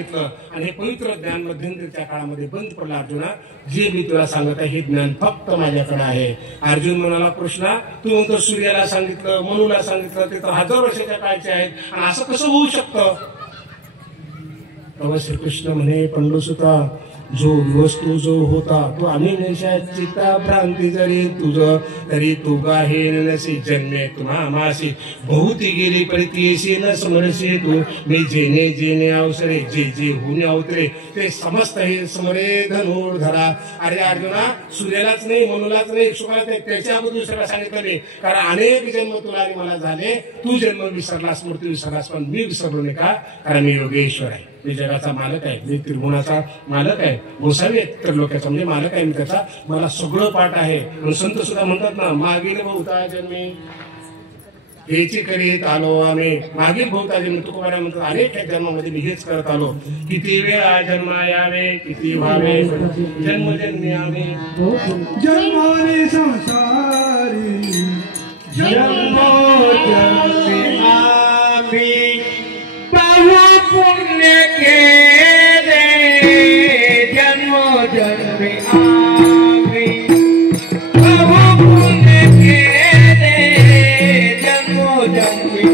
सांगितलं आणि हे पवित्र ज्ञान मध्यंतरीच्या काळामध्ये बंद पडलं. अर्जुना, जे मी तुला सांगत आहे हे ज्ञान फक्त माझ्याकडे आहे. अर्जुन म्हणाला, कृष्णा तू म्हणतो सूर्याला सांगितलं, मनुला सांगितलं, ते तर 1000 वर्षाच्या काळचे आहेत आणि असं कसं होऊ शकतं? तेव्हा श्रीकृष्ण म्हणे, पंडुसुता, जो वस्तू जो होता तो अनिमेषा चित्ता भ्रांती जरी तुझ तरी तू गाहे नसी जन्मे तुम्हा मासी बहुती गेली परितीशी न समरसे तू मी जेने जेने अवसरे जे जे होणे अवतरे ते समस्त हे समरे धनुर्धरा. अरे अर्जुना, सूर्यालाच नाही, मनुलाच नाही, शुकालाच नाही, त्याच्या अगोदर दुसऱ्याला सांगितलं नाही. कारण अनेक जन्म तुला आणि मला झाले. तू जन्म विसरलास, मृत्यू विसरलास, पण मी विसरलो नाही. का? कारण मी योगेश्वर आहे, मी जगाचा मालक आहे, मी त्रिगुणाचा मालक आहे, गोसावी तर लोकांचा म्हणजे मालक आहे मी त्याचा. मला सगळं पाठ आहे. संत सुद्धा म्हणतात ना, मागील बहुता जन्मी हेची करीत आलो आम्ही. मागील बहुता जन्मी तुकोबारा म्हणतात, अनेक जन्मामध्ये मी हेच करत आलो. किती वेळा जन्म यावे, किती व्हावे जन्मजन्मी आम्ही. जन्माने संसारी जन्मोजन्मी आम्ही बहु पुण्य केले. जन्मोजन्मी आम्ही बहु पुण्य केले. जन्मोजन्मी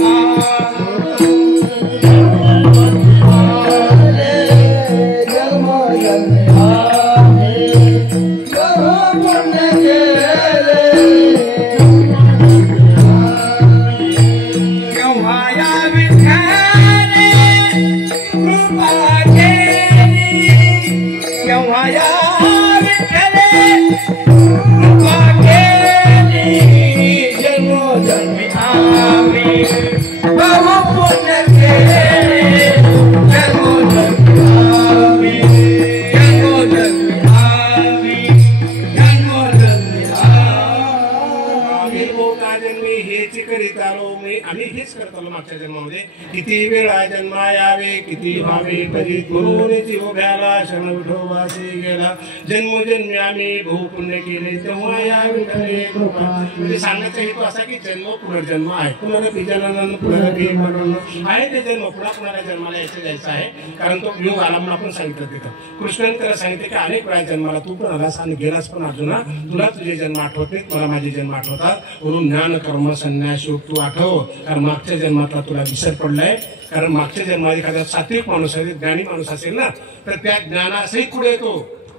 मागच्या जन्मामध्ये. किती वेळा जन्मा यावे, किती व्हावे परी गुरुने जीवभ्याला शरण विठोबासी गेला. जन्मोजन्मी आम्ही बहु पुण्य केले तेव्हा या विठले कृपा. म्हणजे सांगायचा हेतू असा की जन्म पुनर्जन्म आहे. पुनरपि जननं पुनरपि मरणं आहे. ते जन्म पुन्हा पुन्हा जन्माला यायचं जायचं आहे. कारण तो योग आला म्हणून आपण सांगितलं तिथं. कृष्णाने त्याला सांगितले की अनेक वेळा जन्माला तू पण आलास आणि गेलास, पण अर्जुना तुला तुझे जन्म आठवत नाहीत, मला माझे जन्म आठवतात. म्हणून ज्ञान कर्म संन्यास योग तू आठव. कारण मागच्या जन्मातला तुला विसर पडलाय. कारण मागच्या जन्मात एखादा सात्विक माणूस आहे, ज्ञानी माणूस असेल ना, तर त्या ज्ञानासहित पुढे येतो.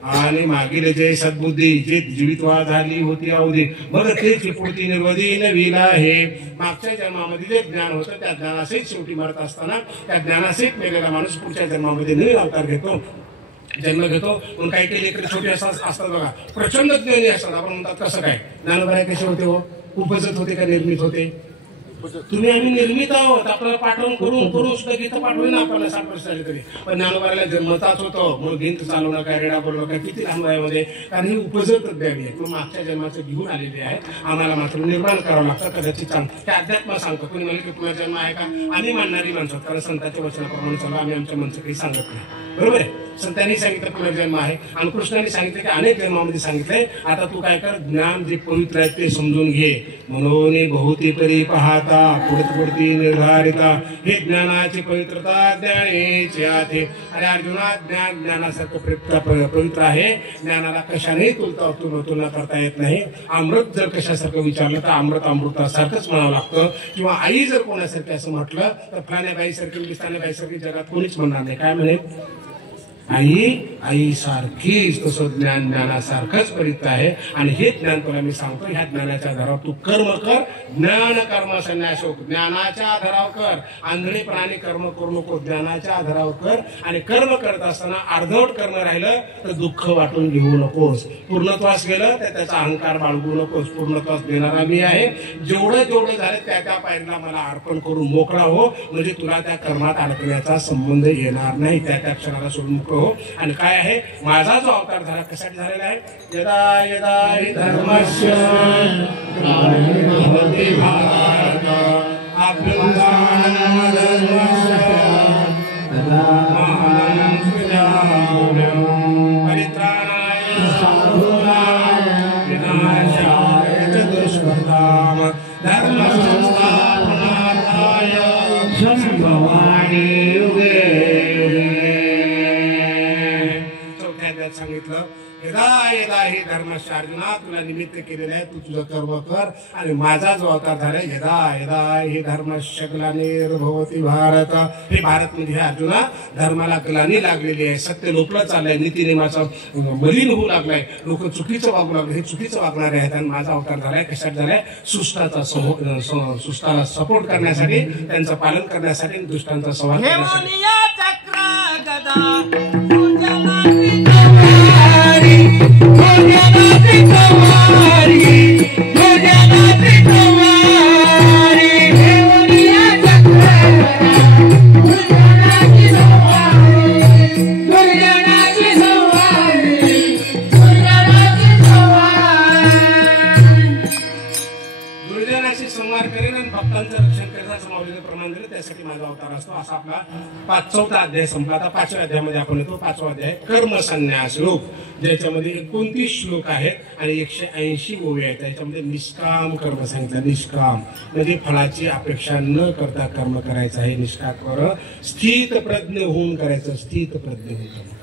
आणि मागील जे सद्बुद्धी जे जीवितवा झाली होती अवधी बघ ते चिपुटी निर्वधी नवीला आहे. मागच्या जन्मामध्ये जे ज्ञान होतं त्या ज्ञानासहित शेवटी मरत असताना त्या ज्ञानासहित मेलेला माणूस पुढच्या जन्मामध्ये नवीन अवतार घेतो, जन्म घेतो. म्हणून काही काही लेकरं छोटे असतात बघा, प्रचंड ज्ञानी असतात. आपण म्हणतात कसं काय ज्ञानोबा कसे होते हो? उपजत होते का निर्मित होते? तुम्ही आम्ही निर्मित आहोत. आपल्याला पाठवून करून सुद्धा गीत पाठवून ना आपल्याला 60 वर्ष झाली तरी. पण ज्ञानोबाला जन्मताच होतं. म्हणून भिंत चालवणं काय, रेडा बोलणं काय किती लांब वयामध्ये. कारण ही उपजत द्यावी आहे. मग मागच्या जन्माचं घेऊन आलेले आहे. आम्हाला मात्र निर्माण करावं लागतं. कदाचित ते अध्यात्म सांगतो. कोणी म्हणजे की पुन्हा जन्म आहे का? आम्ही मानणारी माणसं, कारण संतांच्या वचनाप्रमाणे चालू. आम्ही आमच्या मनचं काही सांगत नाही. बरोबर आहे. संतांनी सांगितलं पुनर्जन्म आहे आणि कृष्णाने सांगितलं की अनेक जन्मामध्ये सांगितलंय. आता तू काय कर, ज्ञान जे पवित्र आहे ते समजून घे. म्हणून बहुती परी पाहता पुढती निर्धारिता हे ज्ञानाची पवित्रता ज्ञानेची आहे. अरे अर्जुना, ज्ञान ज्ञानासारखं पवित्र आहे. ज्ञानाला कशानेही तुलना करता येत नाही. अमृत जर कशासारखं विचारलं तर अमृत अमृतासारखंच म्हणावं लागतं. किंवा आई जर कोणासारखी असं म्हटलं तर फलाण्या बाईसारखी बिस्ताण्या बाईसारखी जगात कोणीच म्हणणार नाही. काय म्हणे? आई सारखीच. तसं ज्ञान ज्ञानासारखंच पवित्र आहे. आणि हे ज्ञान तुला मी सांगतो, ह्या ज्ञानाच्या आधारावर तू कर्म कर. ज्ञान कर्म संन्यास योग. ज्ञानाच्या आधारावर कर. आंधळेपणाने कर्म करू नको. ज्ञानाच्या आधारावर कर. आणि कर्म करत असताना अर्धवट कर्म राहिलं तर दुःख वाटून घेऊ नकोस. पूर्णत्वास गेलं तर त्याचा अहंकार बाळगू नकोस. पूर्णत्वास देणारा मी आहे. जेवढं झालं त्या पायरीला मला अर्पण करून मोकळा हो. म्हणजे तुला त्या कर्मात अडकण्याचा संबंध येणार नाही. त्या क्षणाला सोडून मोकळं हो. आणि काय आहे, माझा जो अवतार झाला कशासाठी झालेला आहे? यदा यदा हि धर्मस्य ग्लानिर्भवति भारत अभ्युत्थानधर्मस्य तदात्मानं सृजाम्यहम् परित्राणाय साधूनां विनाशाय च दुष्कृताम् धर्मसंस्थापनार्थाय सम्भवामि युगे युगे. धर्माशी अर्जुना तुला निमित्त केलेलं आहे, तू तुझं कर्म कर आणि माझा जो अवतार झाला यदा यदा हे धर्मस्य ग्लानिर्भवति भारत, हे भारत म्हणजे हे अर्जुना धर्माला ग्लानी लागलेली आहे, सत्य लोपलं चाललंय, नीतिनियमाचा मलिन होऊ लागलाय, लोक चुकीचं वागू लागले, हे चुकीचं वागणारे आहेत आणि माझा अवतार झालाय कशात झालाय सुष्टाला सपोर्ट करण्यासाठी, त्यांचं पालन करण्यासाठी, दुष्टांचा संहार करण्यासाठी। त्यासाठी माझा अवतार असतो, असा आपला 4था अध्याय संपला। आता 5व्या अध्यायामध्ये आपण येतो। 5वा अध्याय कर्मसन्यास श्लोक, ज्याच्यामध्ये 29 श्लोक आहेत आणि 180 ओवी आहेत। त्याच्यामध्ये निष्काम कर्म सांगितलं। निष्काम म्हणजे फळाची अपेक्षा न करता कर्म करायचं आहे, निष्काम कर, स्थित प्रज्ञ होऊन करायचं, स्थित प्रज्ञ होऊन कर्म।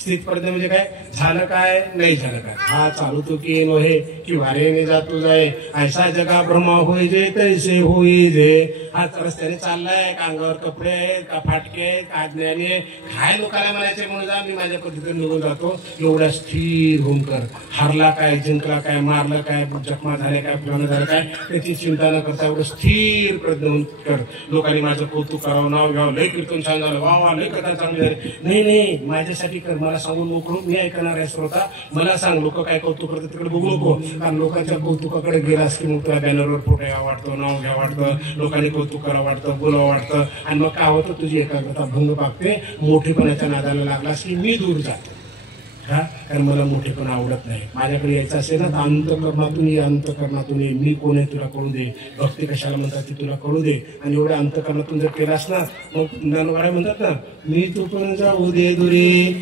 स्थित प्रज्ञ म्हणजे काय, झालं काय नाही झालं काय, हा चालू तो की नोहे की वारेने जातो जाय, ऐसा जगा ब्रह्मा होई जे तैसे होई जे। हा रस्त्याने चाललाय, का अंगावर कपडे आहेत, का फाटके आहेत, का ज्ञानी आहे, काय लोकांना म्हणायचे म्हणून जा, मी माझ्या पद्धतीने निघून जातो। एवढा स्थिर होऊन कर, हारला काय, जिंकला काय, मारलं काय, जखमा झाले काय, फुलानं झालं काय, त्याची चिंता न करता एवढं स्थिर प्रज्ञ होऊन कर। लोकांनी माझं कौतुक करावं, नाव घ्यावं, लय कीर्तन छान झालं, वा वा लय कथा चांगली झाली, नाही नाही माझ्यासाठी कर, मला सांगून मोकळू, मी ऐकणार आहे श्रोता, मला सांग लोक काय कौतुक करतात तिकडे बघू नको, कारण लोकांच्या कौतुकाकडे गेलास की मग तुला बॅनरवर फोटो घ्या वाटतं, नाव घ्या वाटतं, लोकांनी कौतुक करावं वाटतं, बोलावं वाटतं, आणि मग काय होतं तुझी एकाग्रता भंग पावते, मोठेपणाच्या नादाला लागलास की मी दूर जातो। हा, कारण मला मोठेपण आवडत नाही, माझ्याकडे यायचं असेल ना अंतःकरणातून ये, अंतःकरणातून ये, मी कोण आहे तुला कळू दे, भक्ती कशाला म्हणतात ती तुला कळू दे, आणि एवढ्या अंतःकरणातून जर केलास ना, मग ज्ञानोबाला म्हणतात ना, मी तू पण जाऊ दे दुरी,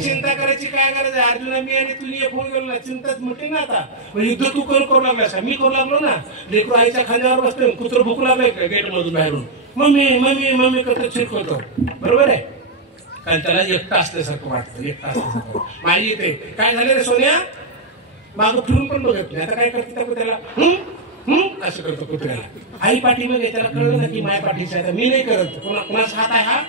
चिंता करायची काय गरज आहे, अर्जुना मी आणि तुझी एक होऊन गेलो ना, चिंताच म्हटली ना, आता युद्ध तू करू लागलास का, मी करू लागलो ना, लेकरू आईच्या खांद्यावर बसते, कुत्र भूक लागलाय गेट मधून बाहेरून, मम्मी मम्मी मम्मी करतो चिरकवतो, बरोबर आहे, कारण त्याला एकटा असल्यासारखं वाटतं, एकटा असल्यासारखं। माझी येते काय झालं रे सोन्या, मागं फिरून पण बघत नाही, आता काय करते त्याला असं करतो कुत्र्याला, आई पाठी बघे, त्याला कळलं ना की माय पाठीचा आहे, मी नाही करत, कोणाचा हात आहे हा,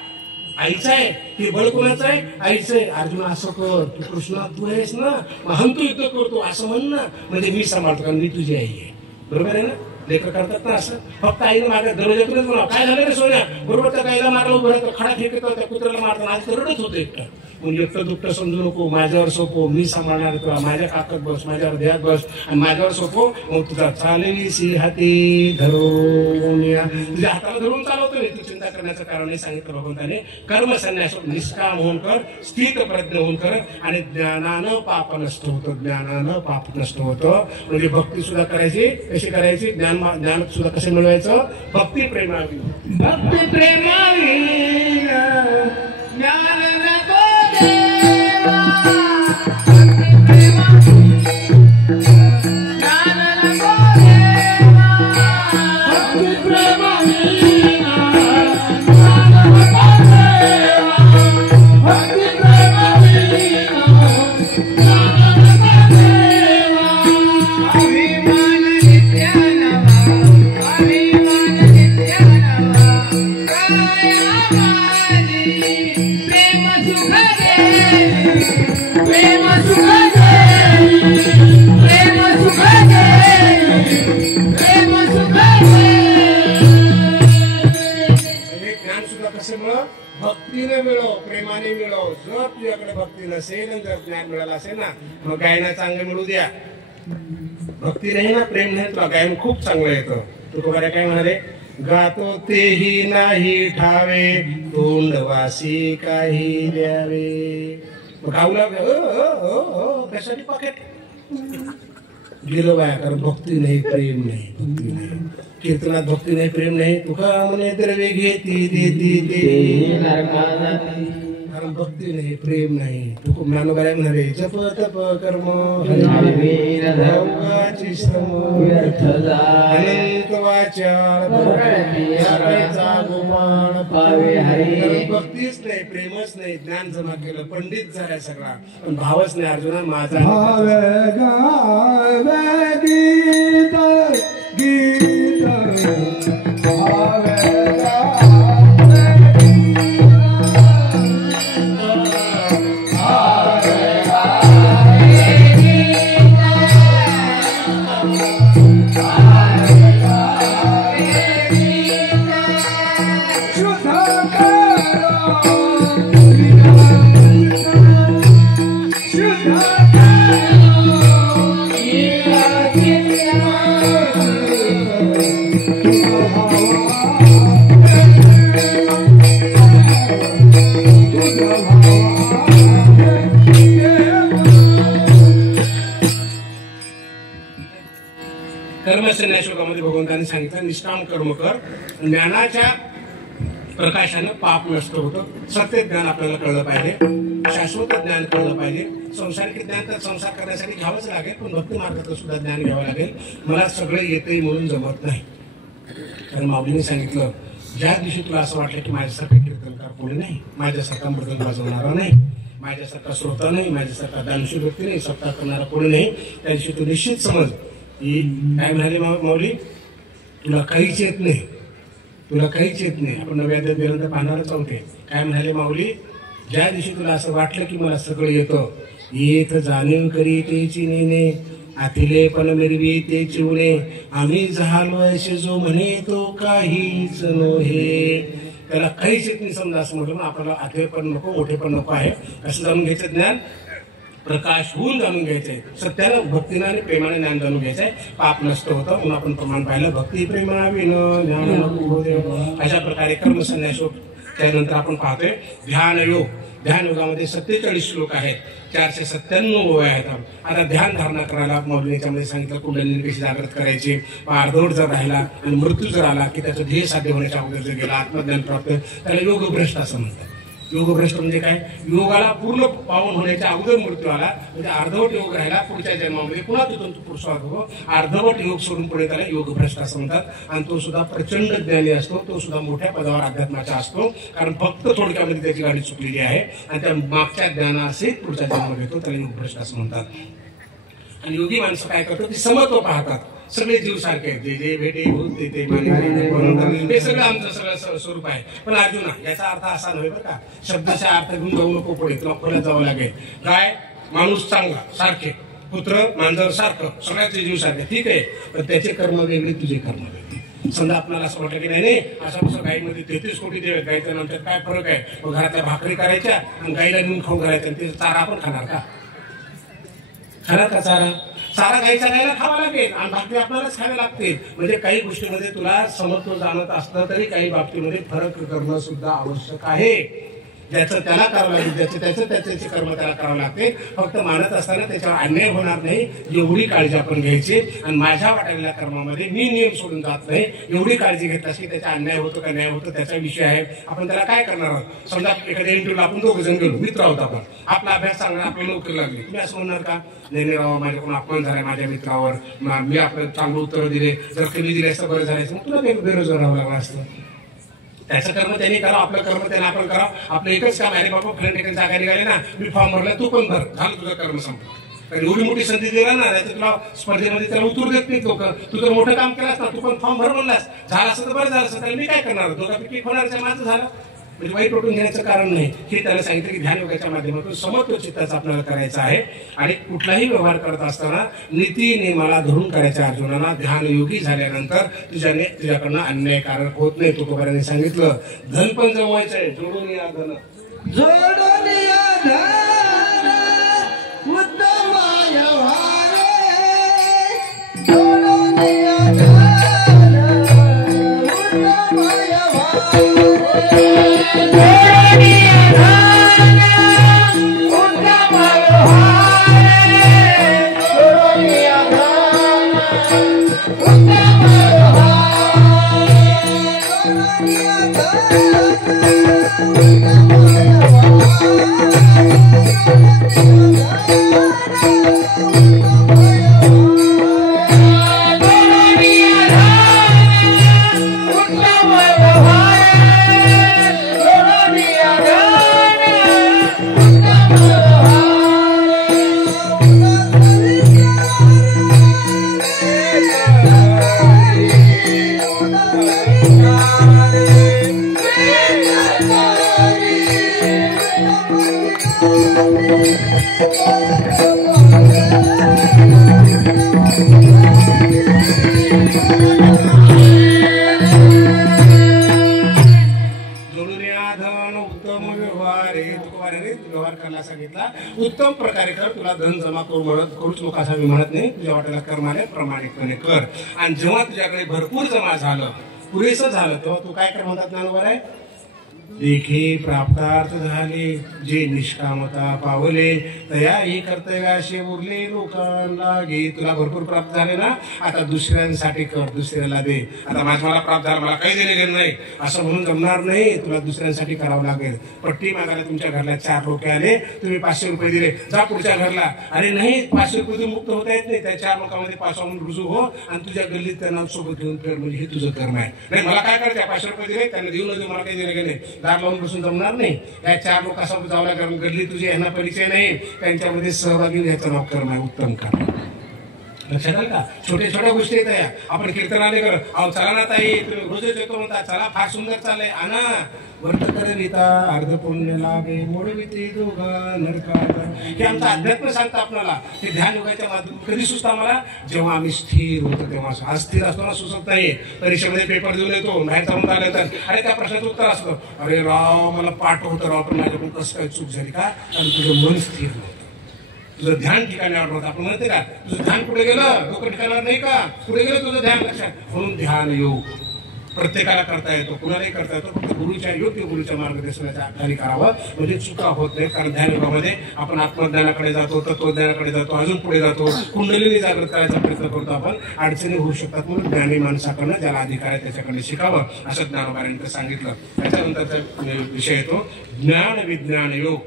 आईचा आहे, हे बळ कोणाचं आहे, आईचं आहे। अर्जुन असं कर, तू कृष्णा तू आहेस ना, मग तू युद्ध करतो असं म्हण ना, म्हणजे मी सांभाळतो, कारण मी तुझी आई आहे, बरोबर आहे ना, लेकर करतात ना असं, फक्त आईने मागे दरवाजातूनच म्हणा काय झालं रे सोन्या, बरोबर त्या गाईला मारलं, उभं राहतं, खडा फेकतो, त्या कुत्र्याला मारताना आज रडत होतं एकटं, म्हणजे एकटं दुखतं समजू नको, माझ्यावर सोपो, मी सांभाळणार तुला, माझ्या काकत बस, माझ्यावर ध्यात बस आणि माझ्यावर सोपो, मग तुझा चालेली सी हाती धरून, तुझ्या हाताला धरून चालवतो नाही, तू चिंता करण्याचं कारण नाही सांगितलं भगवंताने। कर्म संन्यास निष्काम होऊन कर, स्थित प्रज्ञ होऊन कर, आणि ज्ञानानं पाप नष्ट होतं, ज्ञानानं पाप नष्ट होतं, म्हणजे भक्ती सुद्धा करायची, कशी करायची, ज्ञान सुद्धा कसं मिळवायचं, भक्ती प्रेमावी, भक्ती प्रेमावी ज्ञान नको देवा, भक्ती प्रेमावी ज्ञान नको देवा, भक्ती प्रेमावी ज्ञान नको देवा, भक्ती प्रेमावी ज्ञान नको देवा, अभिमान नित्य नवा, अभिमान नित्य नवा, काय आमानी प्रेम सुख दे, प्रेम सुख दे, प्रेम सुख दे, प्रेम सुख दे। ज्ञान सुद्धा कसं मिळव, भक्तीने मिळव, प्रेमाने मिळव। जर तुझ्याकडे भक्ती नसेल, जर ज्ञान मिळालं असेल ना, मग गायना चांगलं मिळू द्या, भक्ती नाही ना, प्रेम नाही, तुला गायन खूप चांगलं येतं। तुकोबारा काय म्हणाले, गातो तेही नाही ठावे, तोंडवासी काही द्यावे, मग गाऊ लागलं कशासाठी पाकेट गेलो बाया, कारण भक्ती नाही, प्रेम नाही, भक्ती नाही, कीर्तनात भक्ती नाही, प्रेम नाही, तुका म्हणे द्रव्य घेती देती कारण भक्ती नाही, प्रेम नाही. तू ज्ञानोबाई म्हणाले जप तप कर्म भोगाची श्रम अनंत वाचाळ गोपाळ पावे. भक्तीच नाही, प्रेमच नाही, ज्ञान जमा केलं, पंडित झालाय सगळा, पण भावच नाही. अर्जुना माझा गीत गीत कर्मसन्यासयोगामध्ये भगवंतांनी सांगितलं निष्काम कर्म कर. ज्ञानाच्या प्रकाशानं पाप नष्ट होतं. सत्य ज्ञान आपल्याला कळलं पाहिजे, शाश्वत ज्ञान कळलं पाहिजे. संसारिक ज्ञान तर संसार करण्यासाठी घ्यावंच लागेल, पण भक्ती मार्गाचं सुद्धा ज्ञान घ्यावं लागेल. मला सगळं येतंय म्हणून जमत नाही. कारण माऊलीने सांगितलं ज्या दिवशी तुला असं वाटलं की माझ्यासारखं कीर्तनकार कोणी नाही, माझ्यासारखा मृदंग वाजवणारा नाही, माझ्यासारखा श्रोता नाही, माझ्यासारखा दानशूर व्यक्ती नाही, सत्ता करणारा कोणी नाही, त्या दिवशी तू निश्चित समज की काय म्हणाले माऊली, तुला काहीच येत नाही, तुला काहीच येत नाही. आपण नव्या ग्रंथ पाहणारच आहोत. काय म्हणाले माऊली, ज्या दिवशी तुला असं वाटलं की मला सगळं येतं, येत जाणीव करी तेची नेणे, आतिले पण मिरवी ते चिवणे, आम्ही झालो असे जो म्हणे तो काहीच नव्हे. त्याला काहीच येत नाही समजा असं म्हटलं, आपल्याला आतिले पण नको, मोठे पण नको आहे. असं जाणून घ्यायचं ज्ञान प्रकाश होऊन जाणून घ्यायचंय. सत्यानं भक्तीनं आणि प्रेमाने ज्ञान जाणून घ्यायचंय. पाप नष्ट होतं म्हणून आपण प्रमाण पाहिलं भक्ती प्रेमाविन ज्ञान. अशा प्रकारे कर्मसन्यासयोग. त्यानंतर आपण पाहतोय ध्यान योग. ध्यान योगामध्ये 47 श्लोक आहेत, 497 ओव्या आहेत. आता ध्यान धारणा करायला मौलीने याच्यामध्ये सांगितलं कुंडलिनी कशी जागृत करायची. अर्धवट जर राहिला आणि मृत्यू जर आला की त्याचं ध्येय साध्य होण्याच्या अगोदर जर गेला, आत्मज्ञान प्राप्त, त्याला योगभ्रष्ट असं म्हणतात. योगभ्रष्ट म्हणजे काय, योगाला पूर्ण पावन होण्याच्या अगोदर मृत्यू आला म्हणजे अर्धवट योग राहिला, पुढच्या जन्मामध्ये पुन्हा तिथून तो पुरुषार्थ होतो. अर्धवट योग सोडून पुढे त्याला योगभ्रष्ट असं म्हणतात. आणि तो सुद्धा प्रचंड ज्ञानी असतो, तो सुद्धा मोठ्या पदावर अध्यात्माचा असतो. कारण फक्त थोडक्यामध्ये त्याची गाडी चुकलेली आहे आणि त्या मागच्या ज्ञानासहित पुढच्या जन्म घेतो, त्याला योगभ्रष्ट असं म्हणतात. आणि योगी माणसं काय करतात, ते समत्व पाहतात. सगळे जीव सारखे आहेत, जे जे भेटे भूत ते हे सगळं आमचं सगळं स्वरूप आहे. पण अर्जुना याचा अर्थ असा नव्हे बरं का, शब्दाचा अर्थ घेऊन जाऊ नको, पुढे तुला खोल्यात जावं लागेल. गाय माणूस चांगला सारखे, पुत्र मांजर सारखं, सगळ्याचे जीव सारखे, ठीक आहे. पण त्याचे कर्म वेगळे, तुझे कर्म वेगळे. समजा आपल्याला असं वाटलं की नाही असं कसं गाईमध्ये 33 कोटी देव आहेत, गायच्या नंतर काय फरक आहे. मग घरातल्या भाकरी करायच्या आणि गाईला घेऊन खाऊ घालायचं, आणि ते चारा आपण खाणार का? खाणार का चारा? चारा गाईच्या गायला खावा लागेल आणि भाकरी आपल्यालाच खावे लागते. म्हणजे काही गोष्टीमध्ये तुला समत्व जाणत असलं तरी काही बाबतीमध्ये फरक करणं सुद्धा आवश्यक आहे. ज्याचं त्याला करावं लागेल, त्याचे कर्म त्याला करावं लागते. फक्त मानत असताना त्याच्यावर अन्याय होणार नाही एवढी काळजी आपण घ्यायची. आणि माझ्या वाटलेल्या कर्मामध्ये मी नियम सोडून जात नाही एवढी काळजी घेत अशी त्याचा अन्याय होतो का न्याय होतो त्याचा विषय आहे. आपण त्याला काय करणार आहोत. समजा एखाद्या इंटरव्ह्यूला आपण 2 जण गेलो, मित्र आहोत आपण, आपला अभ्यास चांगला, आपल्याला नोकरी लागली, तुम्ही असं म्हणणार का नाही राव माझ्याकडून अपमान झालाय माझ्या मित्रावर, मी आपलं चांगलं उत्तर दिले, जर कमी दिले असतं बरं झालं, मग तुला काही बेरोजगार राहावं लागलं असतं. त्याचं कर्म त्यांनी करा, आपलं कर्म त्यांना आपण करा. आपलं एकच काम आहे, बाबा फ्रेंड ठिकाणी जागा निघाली ना, मी फॉर्म भरला, तू पण भर, झालं तुझं कर्म संपलं. कारण एवढी मोठी संधी दिला ना, तर तुला स्पर्धेमध्ये त्याला उतरू देत नाही लोक. तू तर मोठं काम केलास ना, तू पण फॉर्म भर म्हणलास, झालं असं तर बरं झालं असं, मी काय करणार, दोघांपैकी होणारच्या माझं झालं. म्हणजे वाईट वाटून घेण्याचं कारण नाही. हे त्याला सांगितलं की ध्यान योगाच्या माध्यमातून समत्व चित्ताचा आपल्याला करायचा आहे. आणि कुठलाही व्यवहार करत असताना नीती नियमाला धरून करायच्या. अर्जुनाला ध्यान योगी झाल्यानंतर तुझ्याकडनं अन्यायकारक होत नाही. तुकोबाराने सांगितलं धन पण जमवायचंय, जोडून या धन, जोडून या धन उत्तम व्यवहारे, जोडून या धन उत्तम व्यवहारे, Yeah. उत्तम प्रकारे कर, तुला धन जमा करूच नको असं मी म्हणत नाही. तुझ्या वाट्याला कर्माने प्रामाणिकपणे कर. आणि जेव्हा तुझ्याकडे भरपूर जमा झालं, पुरेसं झालं, तेव्हा तू काय कर म्हणतात ज्ञानोबा आहे, देखे प्राप्तार्थ झाले, जे निष्कामता पावले तयाही कर्तव्याशी उरले लोकांना घे. तुला भरपूर प्राप्त झाले ना, आता दुसऱ्यांसाठी कर, दुसऱ्याला दे. आता मला प्राप्त झालं, मला काही देणे घेणं नाही असं म्हणून जमणार नाही. तुला दुसऱ्यांसाठी करावं लागेल. पट्टी मागायला तुमच्या घरला 4 लोक आले, तुम्ही 500 रुपये दिले, जा पुढच्या घरला. अरे नाही, 500 रुपये मुक्त होता येत नाही. त्या 4 लोकांमध्ये 500 म्हणून रुजू हो आणि तुझ्या गल्लीत त्यांना सोबत घेऊन कर. म्हणजे हे तुझं कर्म आहे. नाही मला काय करायचं, 500 रुपये दिले, त्यांना देऊ नये, मला काही देणे घेणे, दार लावून बसून जमणार नाही. या 4 लोकांसोबत जावं लागेल. गल्ली तुझी यांना परिचय नाही, त्यांच्यामध्ये सहभागी व्हायचं नाव कर्म आहे, उत्तम कर्म. लक्षात आलं का? छोट्या छोट्या गोष्टी येत आहे. आपण कीर्तनाले कर, अहो चला ना ताई, तुम्ही रोजच येतो म्हणता, चला फार सुंदर चाललंय, आणा व्रत करविता अर्ध पुण्य लाभे मोडविते दोघा नरकात. हे आमचं अध्यात्म सांगतं आपल्याला. ते ध्यान योगाच्या माध्यमातून कधी सुचतं आम्हाला, जेव्हा आम्ही स्थिर होतो तेव्हा. आज स्थिर असताना सुचत नाही. परीक्षेमध्ये पेपर देऊन येतो, बाहेर जाऊन आले तर अरे त्या प्रश्नाचं उत्तर असतं, अरे राव मला पाठ होतं राव, पण माझ्याकडून कसं काय चूक झाली का, कारण तुझं मन स्थिर नव्हतं, तुझं ध्यान ठिकाणावर नव्हतं. आपण म्हणते का तुझं ध्यान कुठे गेलं, डोकं ठिकाणावर नाही का, कुठे गेलं तुझं ध्यान. लक्षात. म्हणून ध्यान योग प्रत्येकाला करता येतो, कुणालाही करता येतो, फक्त योग्य गुरुच्या मार्गदर्शनाच्या आधारे करावं, म्हणजे चुका होत नाही. कारण ध्यान योगामध्ये आपण आत्मज्ञानाकडे जातो, तत्वज्ञानाकडे जातो, अजून पुढे जातो, कुंडलीने जागृत करायचा प्रयत्न करतो आपण. अडचणी होऊ शकतात, म्हणून ज्ञानी माणसाकडनं ज्याला अधिकार आहे त्याच्याकडे शिकावं, असं ज्ञानोबांनी सांगितलं. त्याच्यानंतरचा विषय येतो ज्ञान विज्ञान योग.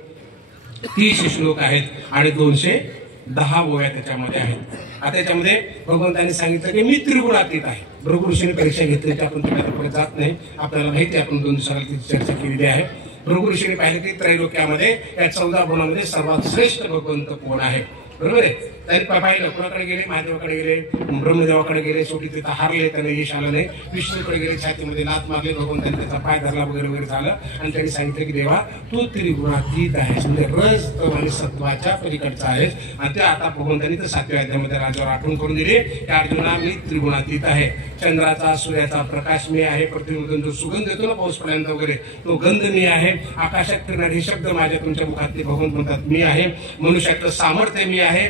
30 श्लोक आहेत आणि 210 ओव्या त्याच्यामध्ये आहेत. आता त्याच्यामध्ये भगवंतांनी सांगितलं की मी त्रिगुणातीत आहे. भृगु ऋषीने परीक्षा घेतली, की आपण त्याच्या पुढे जात नाही, आपल्याला माहिती आहे, आपण 2 दिवसाला तिची चर्चा केलेली आहे. भृगु ऋषीने पाहिलं की त्रैलोक्यामध्ये या 14 गुणामध्ये सर्वात श्रेष्ठ भगवंत कोण आहे. बरोबर आहे. त्यांनी पाहिलं, कोणाकडे गेले, महादेवाकडे गेले, ब्रह्मदेवाकडे गेले, शेवटी तिथं हारले, त्यांना यश आलं नाही. विष्णूकडे गेले, छातीमध्ये लात मारले, भगवंतांनी त्याचा पाय धरला वगैरे वगैरे झालं. आणि त्यांनी सांगितलं की देवा तू त्रिगुणातीत आहेस, म्हणजे रज तव आणि सत्वाच्या पलीकडचा आहेस. आणि ते आता भगवंतांनी तर 7व्या अध्यायामध्ये राजावर आठवण करून दिली की अर्जुना मी त्रिगुणातीत आहे. चंद्राचा सूर्याचा प्रकाश मी आहे, पृथ्वीमधून जो सुगंध येतो ना पाऊसपर्यंत वगैरे, तो गंध मी आहे. आकाशात फिरणारे हे शब्द माझ्या तुमच्या मुखात ते भगवंत म्हणतात मी आहे. मनुष्यातलं सामर्थ्य मी आहे,